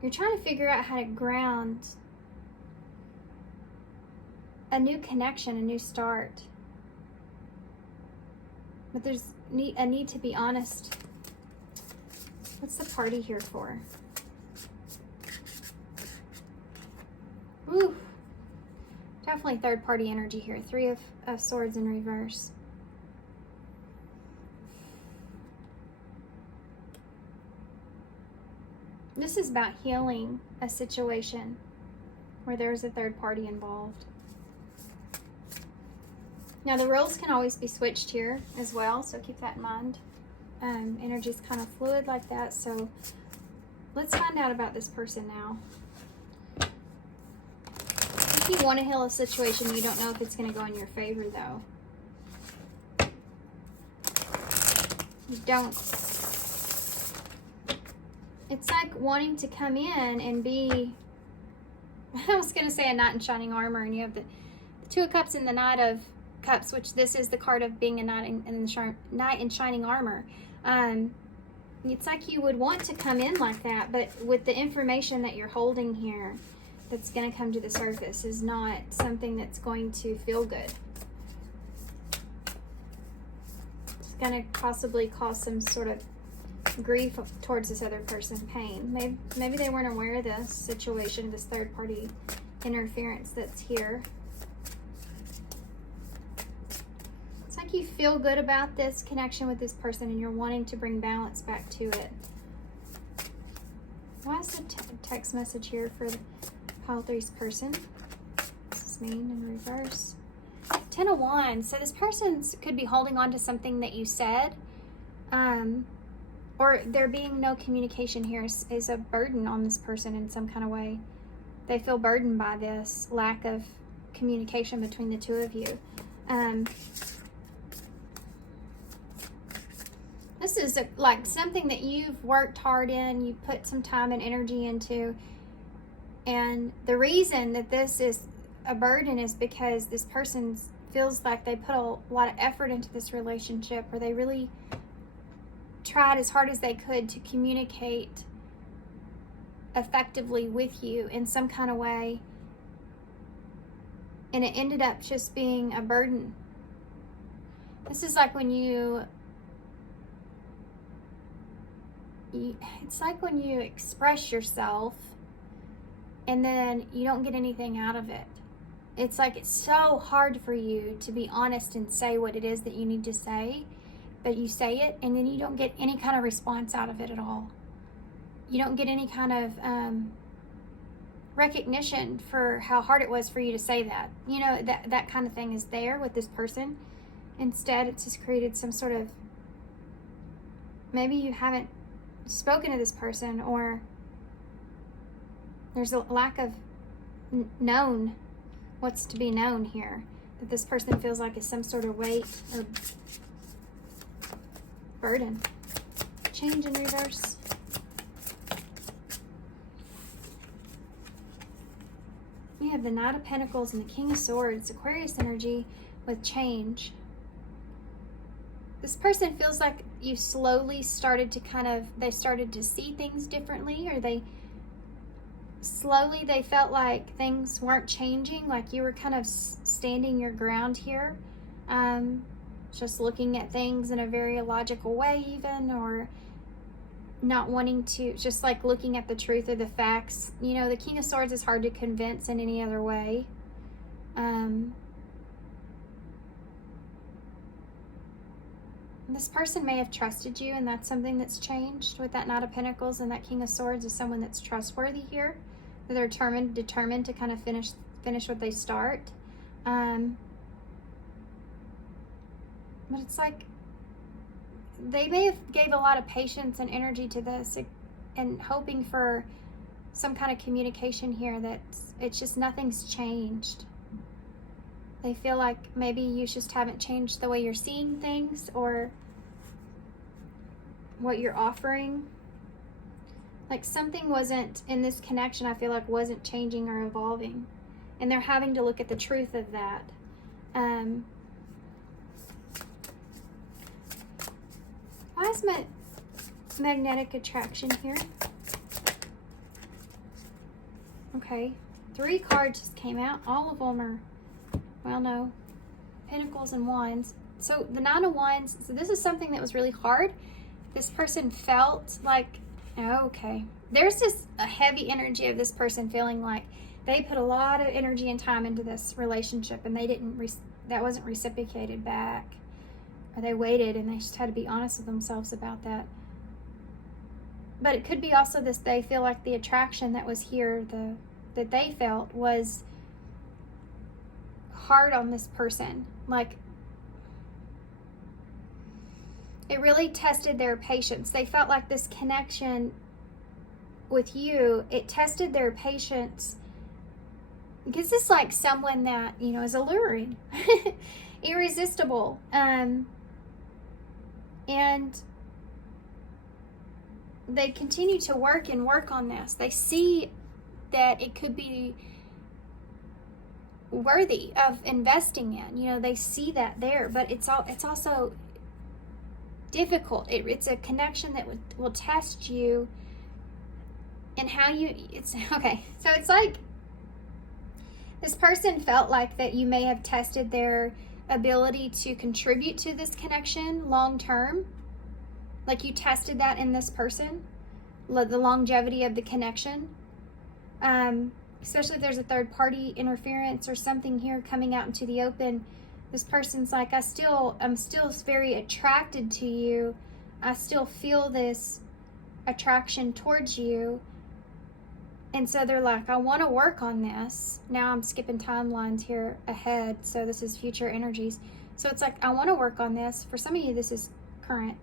You're trying to figure out how to ground a new connection, a new start. But there's a need to be honest. What's the party here for? Definitely third party energy here. Three of Swords in reverse. This is about healing a situation where there's a third party involved. Now the roles can always be switched here as well, so keep that in mind. Energy is kind of fluid like that, so let's find out about this person now. If you want to heal a situation, you don't know if it's going to go in your favor, though. You don't. It's like wanting to come in and be, I was going to say a knight in shining armor, and you have the Two of Cups and the Knight of Cups, which this is the card of being a knight in shining armor. It's like you would want to come in like that, but with the information that you're holding here that's going to come to the surface is not something that's going to feel good. It's going to possibly cause some sort of grief towards this other person, pain. Maybe they weren't aware of this situation, this third party interference that's here. It's like you feel good about this connection with this person and you're wanting to bring balance back to it. Why is the text message here for the pile three's person? This is mean in reverse. 10 of Wands. So this person could be holding on to something that you said, or there being no communication here is a burden on this person in some kind of way. They feel burdened by this lack of communication between the two of you. This is like something that you've worked hard in, you put some time and energy into, and the reason that this is a burden is because this person feels like they put a lot of effort into this relationship, or they really tried as hard as they could to communicate effectively with you in some kind of way, and it ended up just being a burden. This is like when it's like when you express yourself and then you don't get anything out of it. It's like it's so hard for you to be honest and say what it is that you need to say, but you say it and then you don't get any kind of response out of it at all. You don't get any kind of recognition for how hard it was for you to say that. You know, that kind of thing is there with this person. Instead, it's just created some sort of, maybe you haven't spoken to this person, or there's a lack of known what's to be known here, that this person feels like is some sort of weight or burden. Change in reverse. We have the Knight of Pentacles and the King of Swords, Aquarius energy with change. This person feels like you slowly started to they started to see things differently, or they felt like things weren't changing, like you were kind of standing your ground here, just looking at things in a very illogical way even, or not wanting to, just like looking at the truth or the facts. You know, the King of Swords is hard to convince in any other way. This person may have trusted you, and that's something that's changed with that Knight of Pentacles, and that King of Swords is someone that's trustworthy here. They're determined to kind of finish what they start. But it's like they may have gave a lot of patience and energy to this and hoping for some kind of communication here that it's just nothing's changed. They feel like maybe you just haven't changed the way you're seeing things or what you're offering. Like something wasn't in this connection, I feel like wasn't changing or evolving. And they're having to look at the truth of that. Why is my magnetic attraction here? Okay, 3 cards just came out. All of them are, well, no, Pentacles and Wands. So the 9 of Wands, so this is something that was really hard. This person felt like, oh, okay. There's just a heavy energy of this person feeling like They put a lot of energy and time into this relationship, and that wasn't reciprocated back. Or they waited, and they just had to be honest with themselves about that. But it could be also this, they feel like the attraction that was here, that they felt was hard on this person. Like, it really tested their patience. They felt like this connection with you, it tested their patience. Because it's like someone that, you know, is alluring, irresistible. And they continue to work on this. They see that it could be worthy of investing in. You know, they see that there, but it's also difficult. It's a connection that will test you and how you. It's okay. So it's like this person felt like that you may have tested their ability to contribute to this connection long term. Like you tested that in this person, the longevity of the connection. Especially if there's a third party interference or something here coming out into the open. This person's like, I'm still very attracted to you. I still feel this attraction towards you. And so they're like, I want to work on this. Now I'm skipping timelines here ahead. So this is future energies. So it's like, I want to work on this. For some of you, this is current.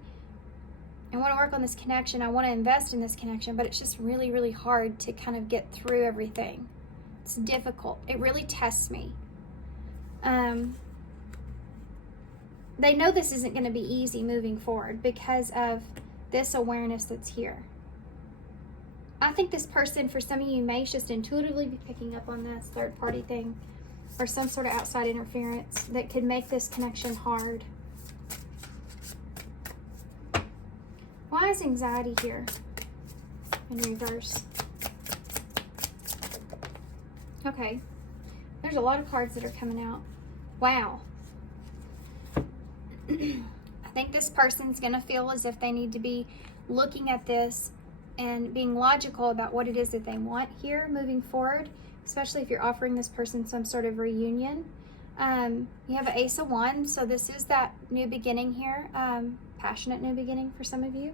I want to work on this connection. I want to invest in this connection, but it's just really, really hard to kind of get through everything. It's difficult. It really tests me. They know this isn't going to be easy moving forward because of this awareness that's here. I think this person, for some of you, may just intuitively be picking up on this third party thing or some sort of outside interference that could make this connection hard. Why is anxiety here in reverse? Okay. There's a lot of cards that are coming out. Wow. I think this person's going to feel as if they need to be looking at this and being logical about what it is that they want here moving forward, especially if you're offering this person some sort of reunion. You have an Ace of Wands, so this is that new beginning here, passionate new beginning for some of you.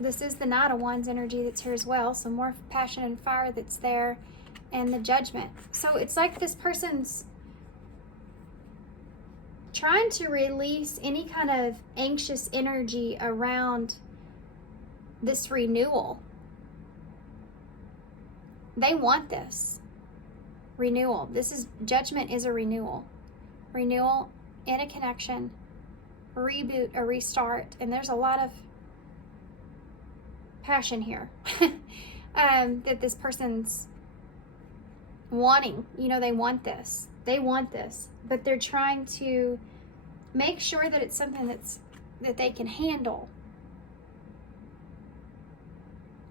This is the Knight of Wands energy that's here as well, so more passion and fire that's there, and the Judgment. So it's like this person's trying to release any kind of anxious energy around this renewal. They want this renewal. Judgment is a renewal. Renewal in a connection, a reboot, a restart, and there's a lot of passion here that this person's wanting. You know, they want this, but they're trying to make sure that it's something that they can handle.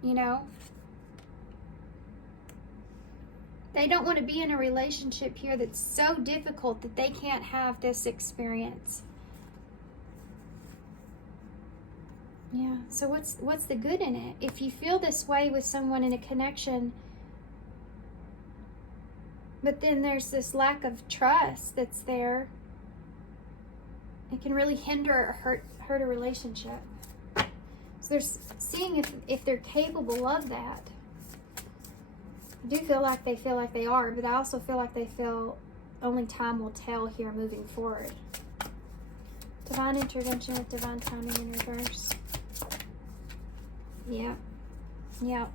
You know, they don't want to be in a relationship here that's so difficult that they can't have this experience. Yeah, so what's the good in it? If you feel this way with someone in a connection, but then there's this lack of trust that's there, it can really hinder or hurt a relationship. So they're seeing if they're capable of that. I do feel like they are, but I also feel like they feel only time will tell here moving forward. Divine intervention with divine timing in reverse. Yeah. Yeah.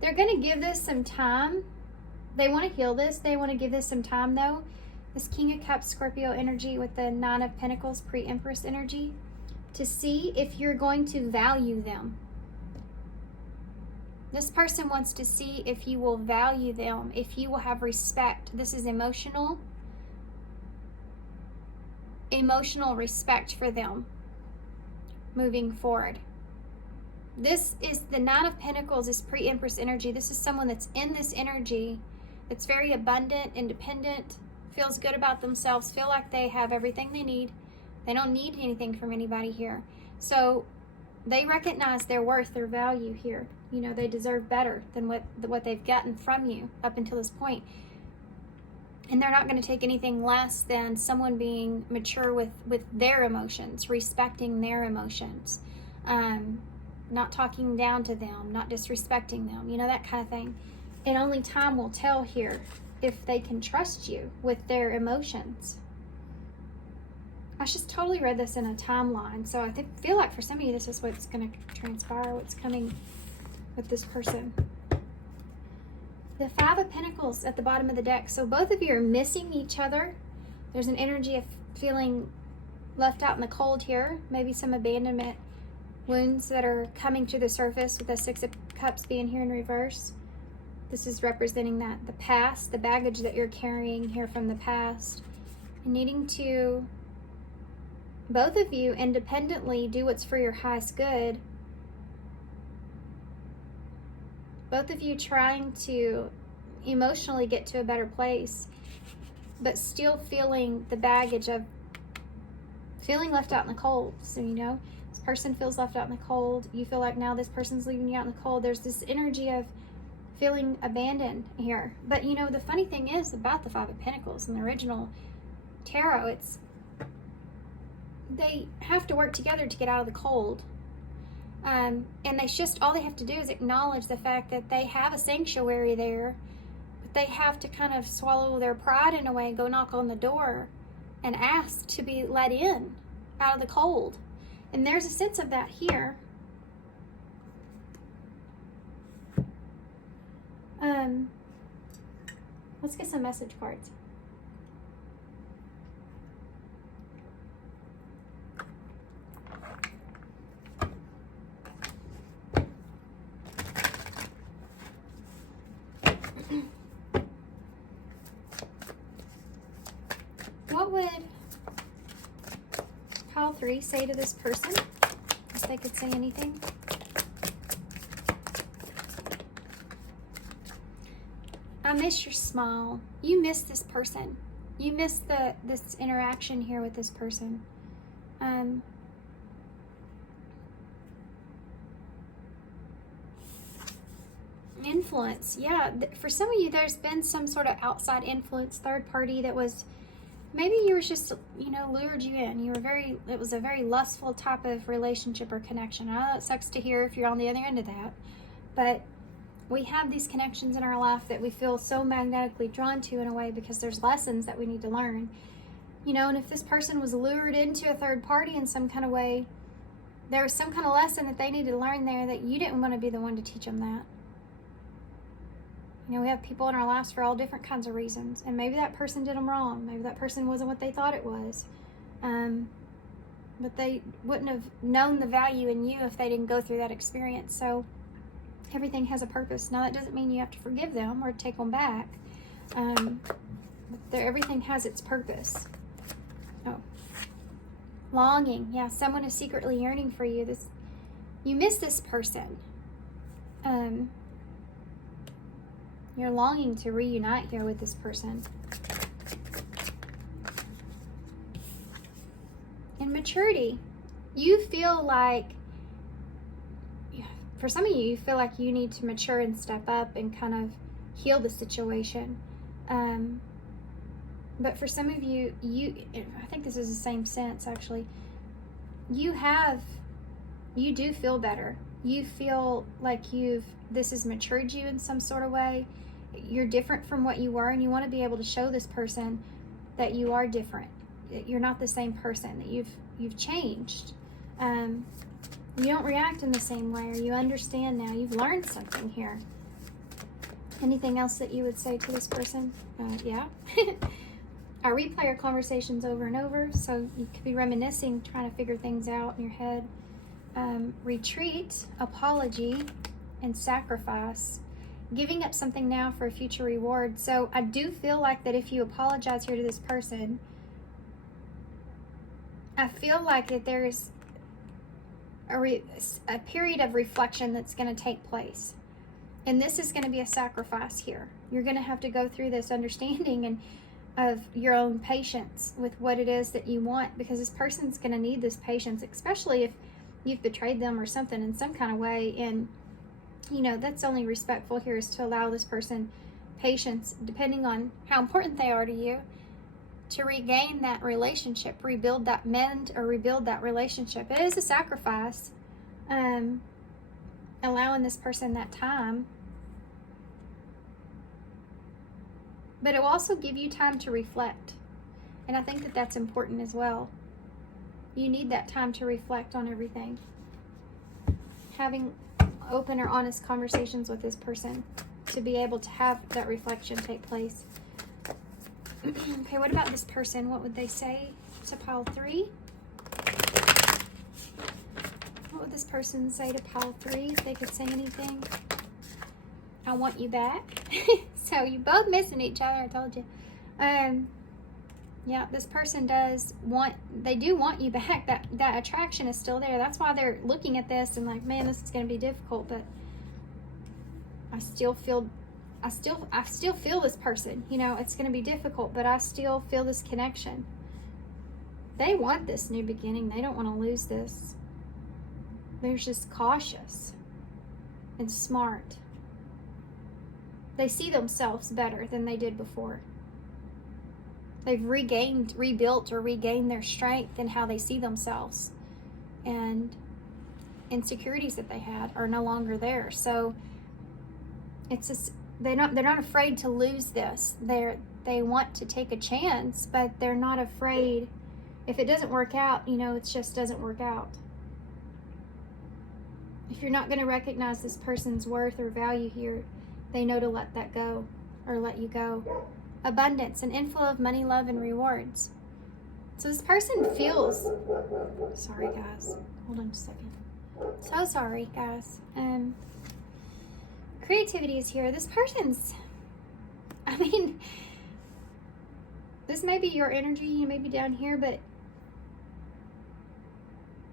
They're going to give this some time. They want to heal this. They want to give this some time, though. This King of Cups, Scorpio energy with the Nine of Pentacles, pre-Empress energy, to see if you're going to value them. This person wants to see if you will value them, if you will have respect. This is emotional respect for them moving forward. This is the Nine of Pentacles, is pre-Empress energy. This is someone that's in this energy, that's very abundant, independent, feels good about themselves, feel like they have everything they need. They don't need anything from anybody here. So they recognize their worth, their value here. You know, they deserve better than what they've gotten from you up until this point. And they're not going to take anything less than someone being mature with their emotions, respecting their emotions, not talking down to them, not disrespecting them, you know, that kind of thing. And only time will tell here if they can trust you with their emotions. I just totally read this in a timeline, so I feel like for some of you this is what's going to transpire, what's coming with this person. The Five of Pentacles at the bottom of the deck. So both of you are missing each other. There's an energy of feeling left out in the cold here. Maybe some abandonment wounds that are coming to the surface with the Six of Cups being here in reverse. This is representing that, the past, the baggage that you're carrying here from the past. And needing to, both of you independently, do what's for your highest good. Both of you trying to emotionally get to a better place, but still feeling the baggage of feeling left out in the cold. So, you know, this person feels left out in the cold. You feel like now this person's leaving you out in the cold. There's this energy of feeling abandoned here. But, you know, the funny thing is about the Five of Pentacles in the original tarot, it's they have to work together to get out of the cold. And they just, all they have to do is acknowledge the fact that they have a sanctuary there, but they have to kind of swallow their pride in a way and go knock on the door and ask to be let in out of the cold. And there's a sense of that here. Let's get some message cards. What would pile 3 say to this person if they could say anything? I miss your smile. You miss this person. You miss this interaction here with this person. Influence. Yeah, for some of you, there's been some sort of outside influence, third party that was, maybe you were just, you know, lured you in. You were it was a very lustful type of relationship or connection. I know it sucks to hear if you're on the other end of that, but we have these connections in our life that we feel so magnetically drawn to in a way because there's lessons that we need to learn. You know, and if this person was lured into a third party in some kind of way, there was some kind of lesson that they needed to learn there that you didn't want to be the one to teach them that. You know, we have people in our lives for all different kinds of reasons, and maybe that person did them wrong. Maybe that person wasn't what they thought it was. But they wouldn't have known the value in you if they didn't go through that experience. So everything has a purpose. Now, that doesn't mean you have to forgive them or take them back. Everything has its purpose. Oh. Longing. Yeah, someone is secretly yearning for you. You miss this person. You're longing to reunite here with this person. In maturity, you feel like, for some of you, you feel like you need to mature and step up and kind of heal the situation. But for some of you, I think this is the same sense actually. You do feel better. You feel like this has matured you in some sort of way. You're different from what you were, and you want to be able to show this person that you are different. You're not the same person, that you've changed. You don't react in the same way, or you understand now. You've learned something here. Anything else that you would say to this person? Yeah. I replay our conversations over and over, so you could be reminiscing, trying to figure things out in your head. Retreat, apology, and sacrifice. Giving up something now for a future reward. So I do feel like that if you apologize here to this person, I feel like that there's a period of reflection that's going to take place. And this is going to be a sacrifice here. You're going to have to go through this understanding of your own patience with what it is that you want, because this person's going to need this patience, especially if you've betrayed them or something in some kind of way. And you know, that's only respectful here, is to allow this person patience, depending on how important they are to you, to regain that relationship, rebuild that, mend or rebuild that relationship. It is a sacrifice, allowing this person that time. But it will also give you time to reflect. And I think that that's important as well. You need that time to reflect on everything. Having open or honest conversations with this person to be able to have that reflection take place. Okay, what about this person? What would they say to pile 3? What would this person say to pile 3 if they could say anything? I want you back. So you both missing each other, I told you. Yeah, this person does want, they do want you back. That attraction is still there. That's why they're looking at this and like, man, this is going to be difficult, but I still feel this person. You know, it's going to be difficult, but I still feel this connection. They want this new beginning. They don't want to lose this. They're just cautious and smart. They see themselves better than they did before. They've rebuilt or regained their strength in how they see themselves. And insecurities that they had are no longer there. So it's just, they're not afraid to lose this. They want to take a chance, but they're not afraid. If it doesn't work out, you know, it just doesn't work out. If you're not going to recognize this person's worth or value here, they know to let that go, or let you go. Abundance, an inflow of money, love, and rewards. So this person feels, sorry guys, hold on a second. So sorry guys. Creativity is here. This person's, I mean, this may be your energy, you may be down here, but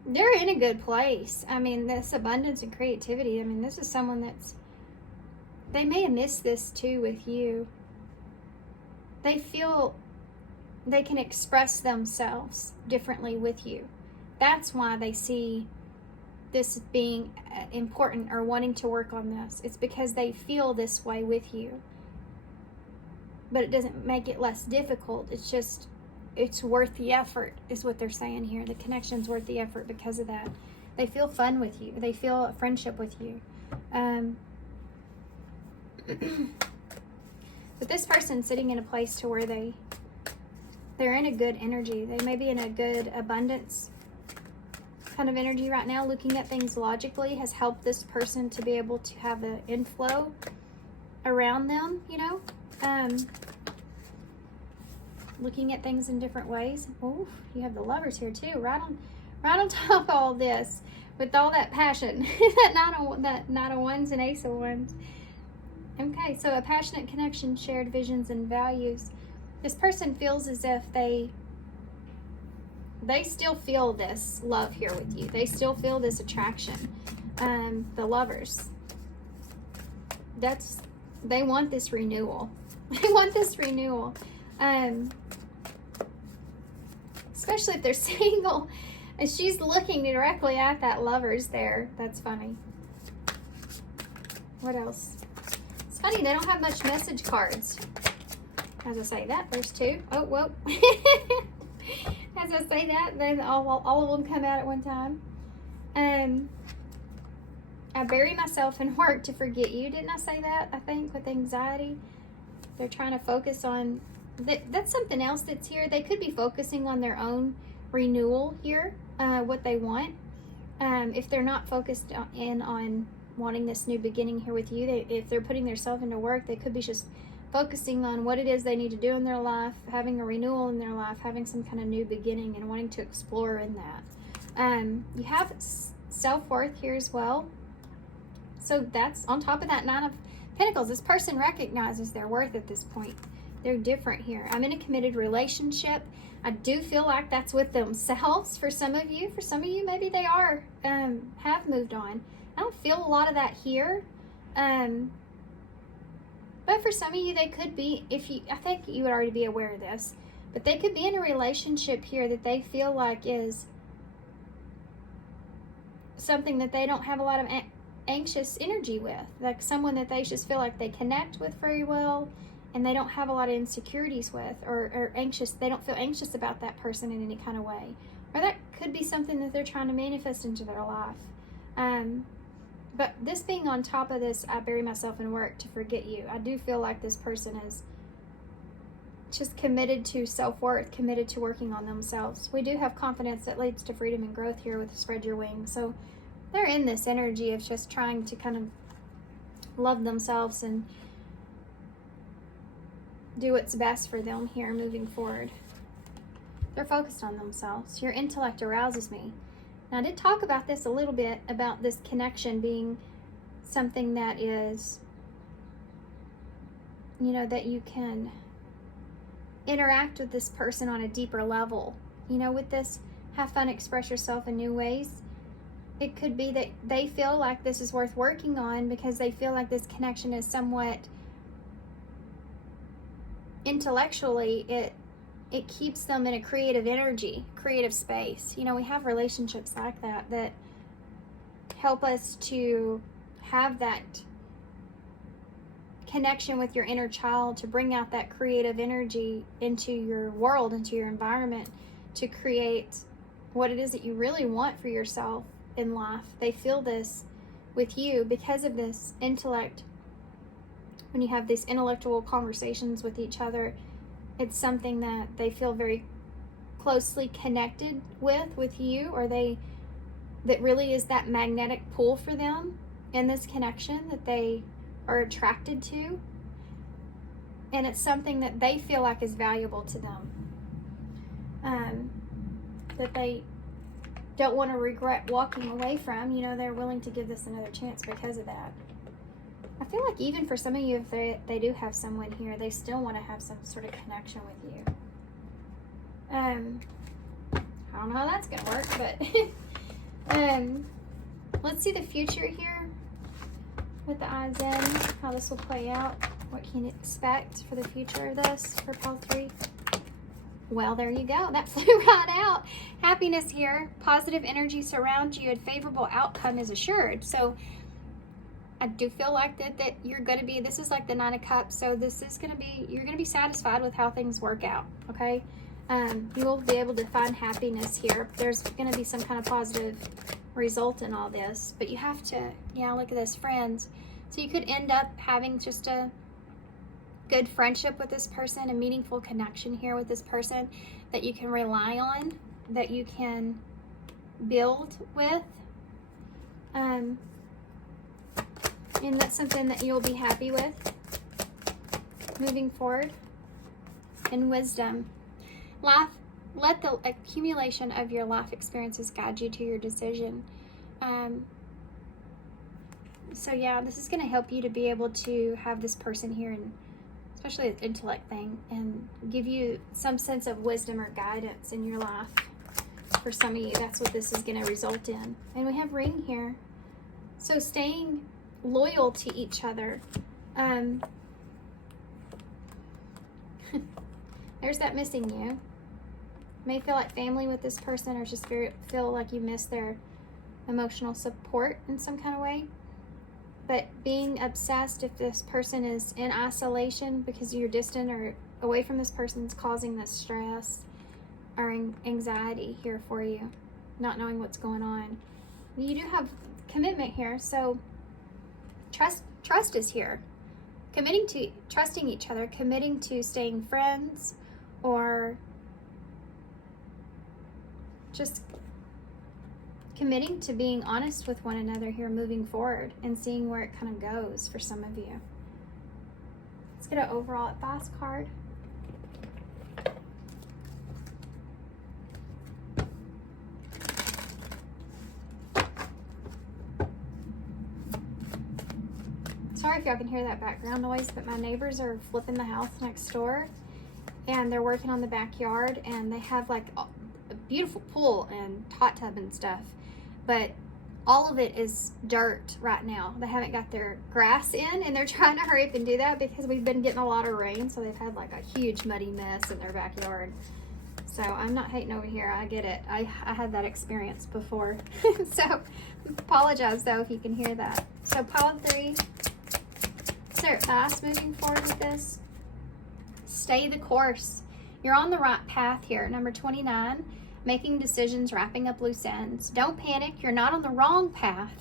they're in a good place. I mean, this abundance and creativity, I mean, this is someone that's, they may have missed this too with you. They feel they can express themselves differently with you. That's why they see this being important or wanting to work on this. It's because they feel this way with you. But it doesn't make it less difficult. It's just, it's worth the effort is what they're saying here. The connection's worth the effort because of that. They feel fun with you. They feel a friendship with you. But this person's sitting in a place to where they're in a good energy. They may be in a good abundance kind of energy right now. Looking at things logically has helped this person to be able to have an inflow around them, you know. Looking at things in different ways. Oh, you have the Lovers here too, right on top of all this, with all that passion. that Knight of Wands and Ace of Wands. Okay, so a passionate connection, shared visions and values. This person feels as if they still feel this love here with you. They still feel this attraction. The Lovers. They want this renewal. They want this renewal. Especially if they're single. And she's looking directly at that Lovers there. That's funny. What else? It's funny, they don't have much message cards. As I say that, there's 2. Oh, whoa. As I say that, then all of them come out at one time. I bury myself in work to forget you. Didn't I say that? I think with anxiety. They're trying to focus on, that's something else that's here. They could be focusing on their own renewal here, what they want. If they're not focused in on wanting this new beginning here with you, if they're putting themselves into work, they could be just focusing on what it is they need to do in their life, having a renewal in their life, having some kind of new beginning and wanting to explore in that. You have self-worth here as well. So that's on top of that 9 of Pentacles. This person recognizes their worth at this point. They're different here. I'm in a committed relationship. I do feel like that's with themselves for some of you. For some of you, maybe they are, have moved on. I don't feel a lot of that here. But for some of you, they could be, I think you would already be aware of this, but they could be in a relationship here that they feel like is something that they don't have a lot of anxious energy with, like someone that they just feel like they connect with very well, and they don't have a lot of insecurities with, or anxious. They don't feel anxious about that person in any kind of way. Or that could be something that they're trying to manifest into their life. But this being on top of this, I bury myself in work to forget you. I do feel like this person is just committed to self-worth, committed to working on themselves. We do have confidence that leads to freedom and growth here with Spread Your Wings. So they're in this energy of just trying to kind of love themselves and do what's best for them here moving forward. They're focused on themselves. Your intellect arouses me. Now, I did talk about this a little bit, about this connection being something that is, you know, that you can interact with this person on a deeper level. You know, with this, have fun, express yourself in new ways. It could be that they feel like this is worth working on because they feel like this connection is somewhat intellectually, it keeps them in a creative energy, creative space. You know, we have relationships like that that help us to have that connection with your inner child, to bring out that creative energy into your world, into your environment, to create what it is that you really want for yourself in life. They feel this with you because of this intellect. When you have these intellectual conversations with each other, it's something that they feel very closely connected with you, or that really is that magnetic pull for them in this connection that they are attracted to. And it's something that they feel like is valuable to them. That they don't want to regret walking away from. You know, they're willing to give this another chance because of that. I feel like even for some of you, if they do have someone here, they still want to have some sort of connection with you. I don't know how that's going to work, but let's see the future here with the eyes in, how this will play out. What can you expect for the future of this for pile 3? Well, there you go. That flew right out. Happiness here. Positive energy surrounds you and favorable outcome is assured. So I do feel like that you're going to be, this is like the 9 of Cups, so this is going to be, you're going to be satisfied with how things work out, okay? You will be able to find happiness here. There's going to be some kind of positive result in all this, but you have to, yeah, look at this, friends. So you could end up having just a good friendship with this person, a meaningful connection here with this person that you can rely on, that you can build with. And that's something that you'll be happy with moving forward. And wisdom. Life, let the accumulation of your life experiences guide you to your decision. So yeah, this is going to help you to be able to have this person here, and especially the intellect thing, and give you some sense of wisdom or guidance in your life. For some of you, that's what this is going to result in. And we have ring here. So staying loyal to each other. There's that missing you. May feel like family with this person, or just feel like you miss their emotional support in some kind of way. But being obsessed, if this person is in isolation because you're distant or away from this person, is causing this stress or anxiety here for you, not knowing what's going on. You do have commitment here, so trust is here. Committing to trusting each other, committing to staying friends, or just committing to being honest with one another here moving forward, and seeing where it kind of goes for some of you. Let's get an overall advice card. Sorry if y'all can hear that background noise, but my neighbors are flipping the house next door, and they're working on the backyard, and they have like a beautiful pool and hot tub and stuff, but all of it is dirt right now. They haven't got their grass in, and they're trying to hurry up and do that because we've been getting a lot of rain, so they've had like a huge muddy mess in their backyard. So I'm not hating over here. I get it. I had that experience before. So apologize though if you can hear that. So pile 3. Start fast moving forward with this. Stay the course. You're on the right path here. Number 29, making decisions, wrapping up loose ends. Don't panic. You're not on the wrong path.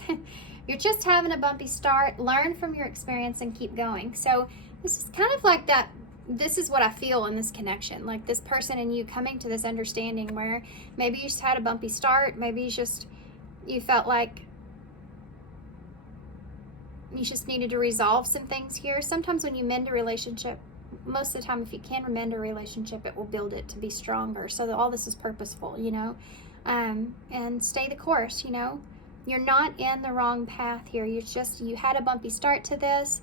You're just having a bumpy start. Learn from your experience and keep going. So this is kind of like that. This is what I feel in this connection, like this person and you coming to this understanding where maybe you just had a bumpy start. Maybe you felt like you just needed to resolve some things here. Sometimes when you mend a relationship, most of the time, if you can mend a relationship, it will build it to be stronger. So that all this is purposeful, you know, and stay the course, you know. You're not in the wrong path here. You had a bumpy start to this.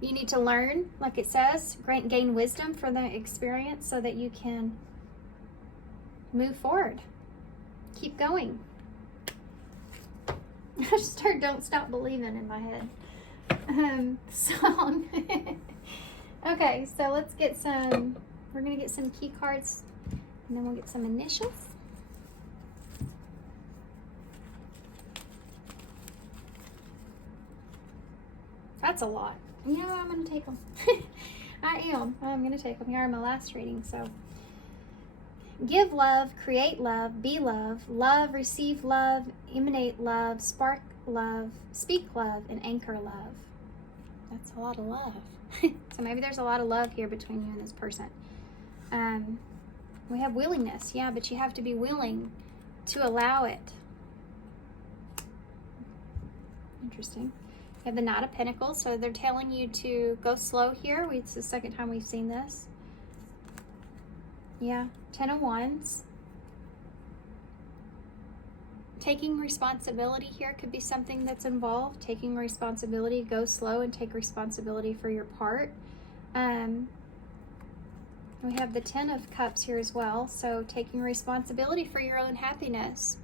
You need to learn, like it says, gain wisdom from the experience so that you can move forward. Keep going. I just heard Don't Stop Believing in my head. Song. Okay, so let's get some, we're going to get some key cards and then we'll get some initials. That's a lot. You know, I'm going to take them. I'm going to take them. You are my last reading, so. Give love, create love, be love, love, receive love, emanate love, spark love, speak love, and anchor love. That's a lot of love. So maybe there's a lot of love here between you and this person. We have willingness, yeah, but you have to be willing to allow it. Interesting. We have the Knight of Pentacles, so they're telling you to go slow here. It's the second time we've seen this. Yeah, 10 of Wands. Taking responsibility here could be something that's involved. Taking responsibility, go slow and take responsibility for your part. We have the 10 of Cups here as well, so taking responsibility for your own happiness.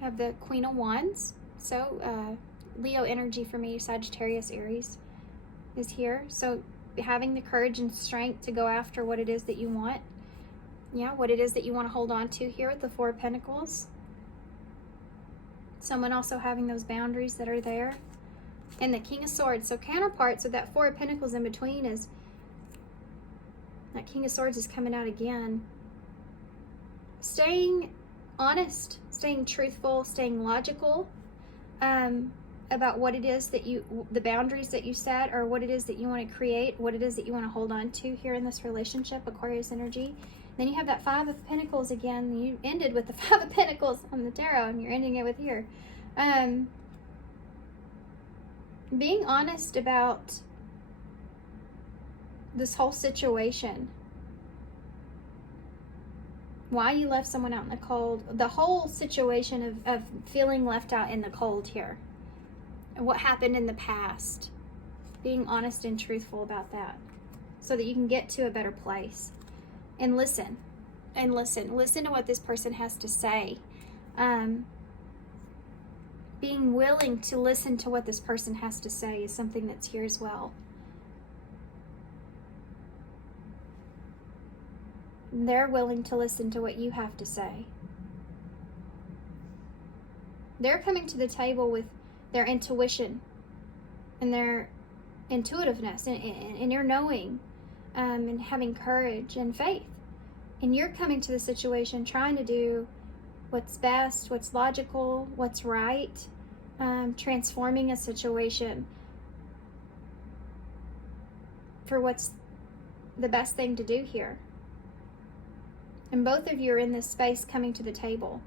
Have the Queen of Wands, so Leo energy for me, Sagittarius, Aries is here. So having the courage and strength to go after what it is that you want. Yeah, what it is that you want to hold on to here with the 4 of Pentacles. Someone also having those boundaries that are there. And the King of Swords. So counterparts of that 4 of Pentacles in between is, that King of Swords is coming out again. Staying honest, staying truthful, staying logical about what it is that the boundaries that you set, or what it is that you want to create, what it is that you want to hold on to here in this relationship, Aquarius energy. Then you have that 5 of Pentacles again. You ended with the 5 of Pentacles on the tarot, and you're ending it with here. Being honest about this whole situation. Why you left someone out in the cold. The whole situation of feeling left out in the cold here. And what happened in the past. Being honest and truthful about that. So that you can get to a better place. And listen. And listen. Listen to what this person has to say. Being willing to listen to what this person has to say is something that's here as well. They're willing to listen to what you have to say. They're coming to the table with their intuition and their intuitiveness and their knowing and having courage and faith. And you're coming to the situation trying to do what's best, what's logical, what's right, transforming a situation for what's the best thing to do here. And both of you are in this space coming to the table.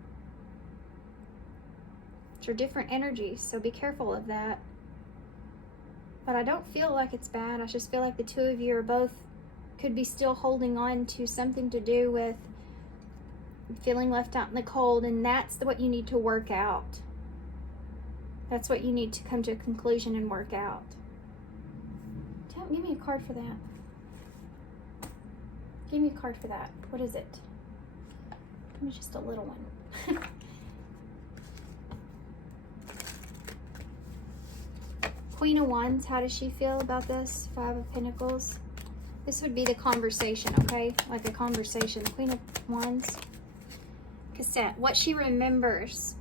Which are different energies, so be careful of that. But I don't feel like it's bad. I just feel like the two of you are both, could be still holding on to something to do with feeling left out in the cold, and that's what you need to work out. That's what you need to come to a conclusion and work out. Give me a card for that. Give me a card for that. What is it? Give me just a little one. Queen of Wands, how does she feel about this? 5 of Pentacles. This would be the conversation, okay? Like a conversation. Queen of Wands. Cassette. What she remembers.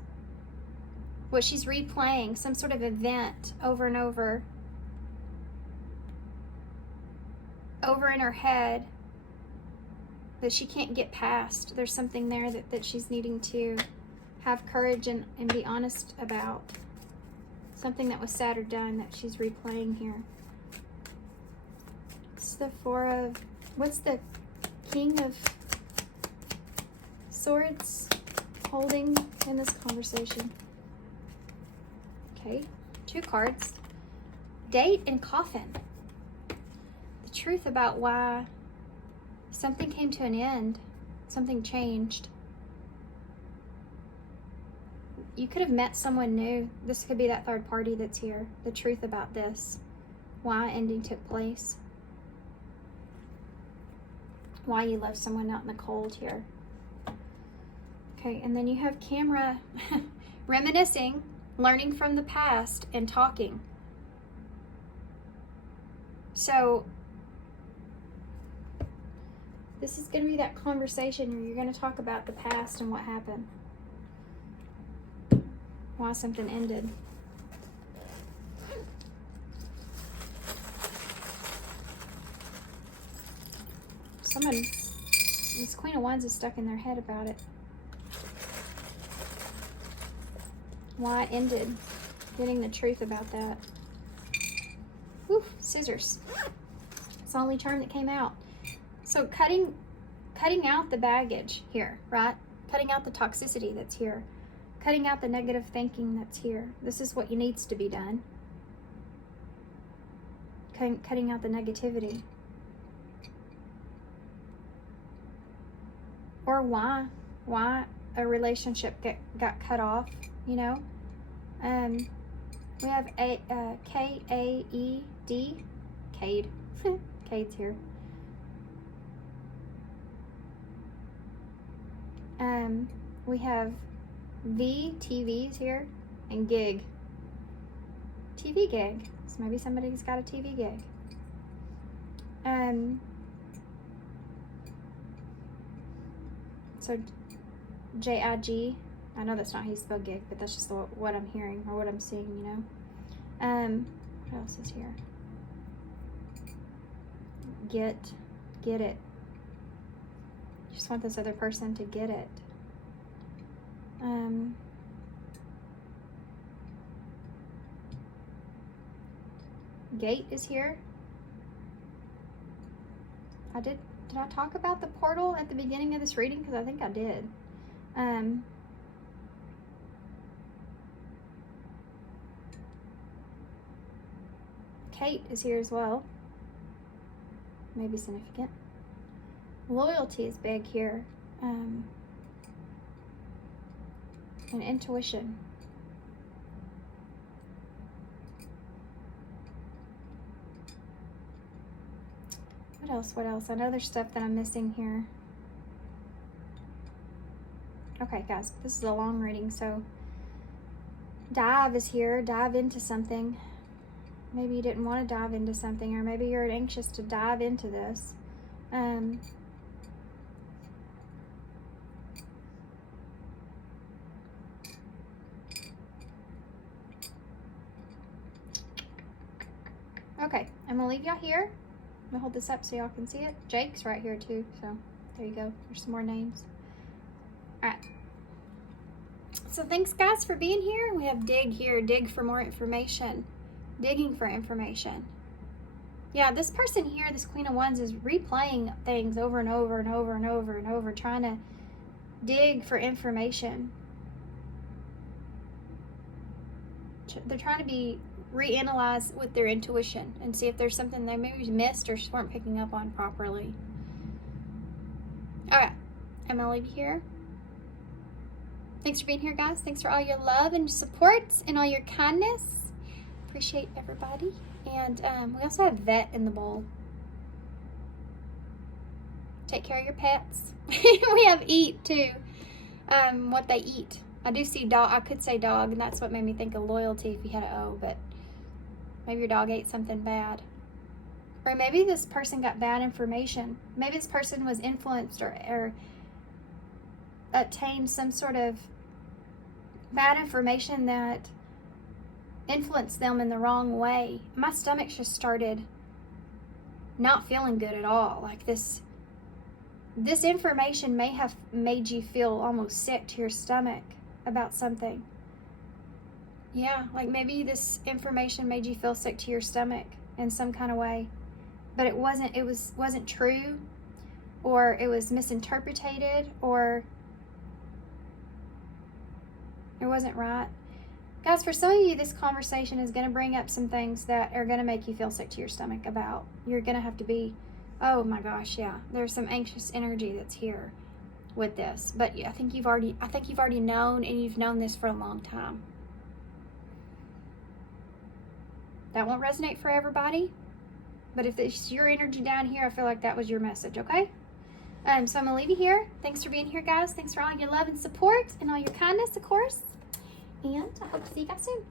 What she's replaying. Some sort of event over and over. Over in her head. That she can't get past. There's something there that she's needing to have courage and be honest about. Something that was said or done that she's replaying here. It's the Four of... What's the King of Swords holding in this conversation? Okay, 2 cards. Date and Coffin. The truth about why something came to an end. Something changed. You could have met someone new. This could be that third party that's here. The truth about this. Why ending took place. Why you left someone out in the cold here. Okay, and then you have Camera reminiscing, learning from the past, and talking. So, this is going to be that conversation where you're going to talk about the past and what happened. Why something ended. This Queen of Wands is stuck in their head about it. Why it ended. Getting the truth about that. Whew, scissors. It's the only term that came out. So cutting out the baggage here, right? Cutting out the toxicity that's here. Cutting out the negative thinking that's here. This is what needs to be done. Cutting out the negativity. Or why a relationship got cut off, you know? We have K-A-E-D. Cade. Cade's here. We have V, TV's here, and gig. TV gig. So maybe somebody's got a TV gig. So J-I-G. I know that's not how you spell gig, but that's just what I'm hearing or what I'm seeing, you know. What else is here? Get it. Just want this other person to get it. Gate is here. Did I talk about the portal at the beginning of this reading? Because I think I did. Kate is here as well. Maybe significant. Loyalty is big here. And intuition. What else? I know there's stuff that I'm missing here. Okay, guys, this is a long reading, so dive is here. Dive into something. Maybe you didn't want to dive into something, or maybe you're anxious to dive into this. Okay, I'm gonna leave y'all here. I'm gonna hold this up so y'all can see it. Jake's right here too, so there you go. There's some more names. All right. So thanks, guys, for being here. We have dig here. Dig for more information. Digging for information. Yeah, this person here, this Queen of Wands, is replaying things over and over and over and over and over, trying to dig for information. They're trying to be reanalyze with their intuition and see if there's something they maybe missed or just weren't picking up on properly. Alright, I'm gonna leave you here. Thanks for being here, guys. Thanks for all your love and support and all your kindness. Appreciate everybody. And we also have vet in the bowl. Take care of your pets. We have eat too. What they eat. I do see dog. I could say dog, and that's what made me think of loyalty if you had an O, but maybe your dog ate something bad. Or maybe this person got bad information. Maybe this person was influenced or obtained some sort of bad information that influenced them in the wrong way. My stomach just started not feeling good at all. Like this information may have made you feel almost sick to your stomach about something. Yeah, like maybe this information made you feel sick to your stomach in some kind of way. But it wasn't true, or it was misinterpreted, or it wasn't right. Guys, for some of you, this conversation is going to bring up some things that are going to make you feel sick to your stomach about. You're going to have to be, oh my gosh, yeah. There's some anxious energy that's here with this. But I think you've already known, and you've known this for a long time. That won't resonate for everybody. But if it's your energy down here, I feel like that was your message, okay? So I'm going to leave you here. Thanks for being here, guys. Thanks for all your love and support and all your kindness, of course. And I hope to see you guys soon.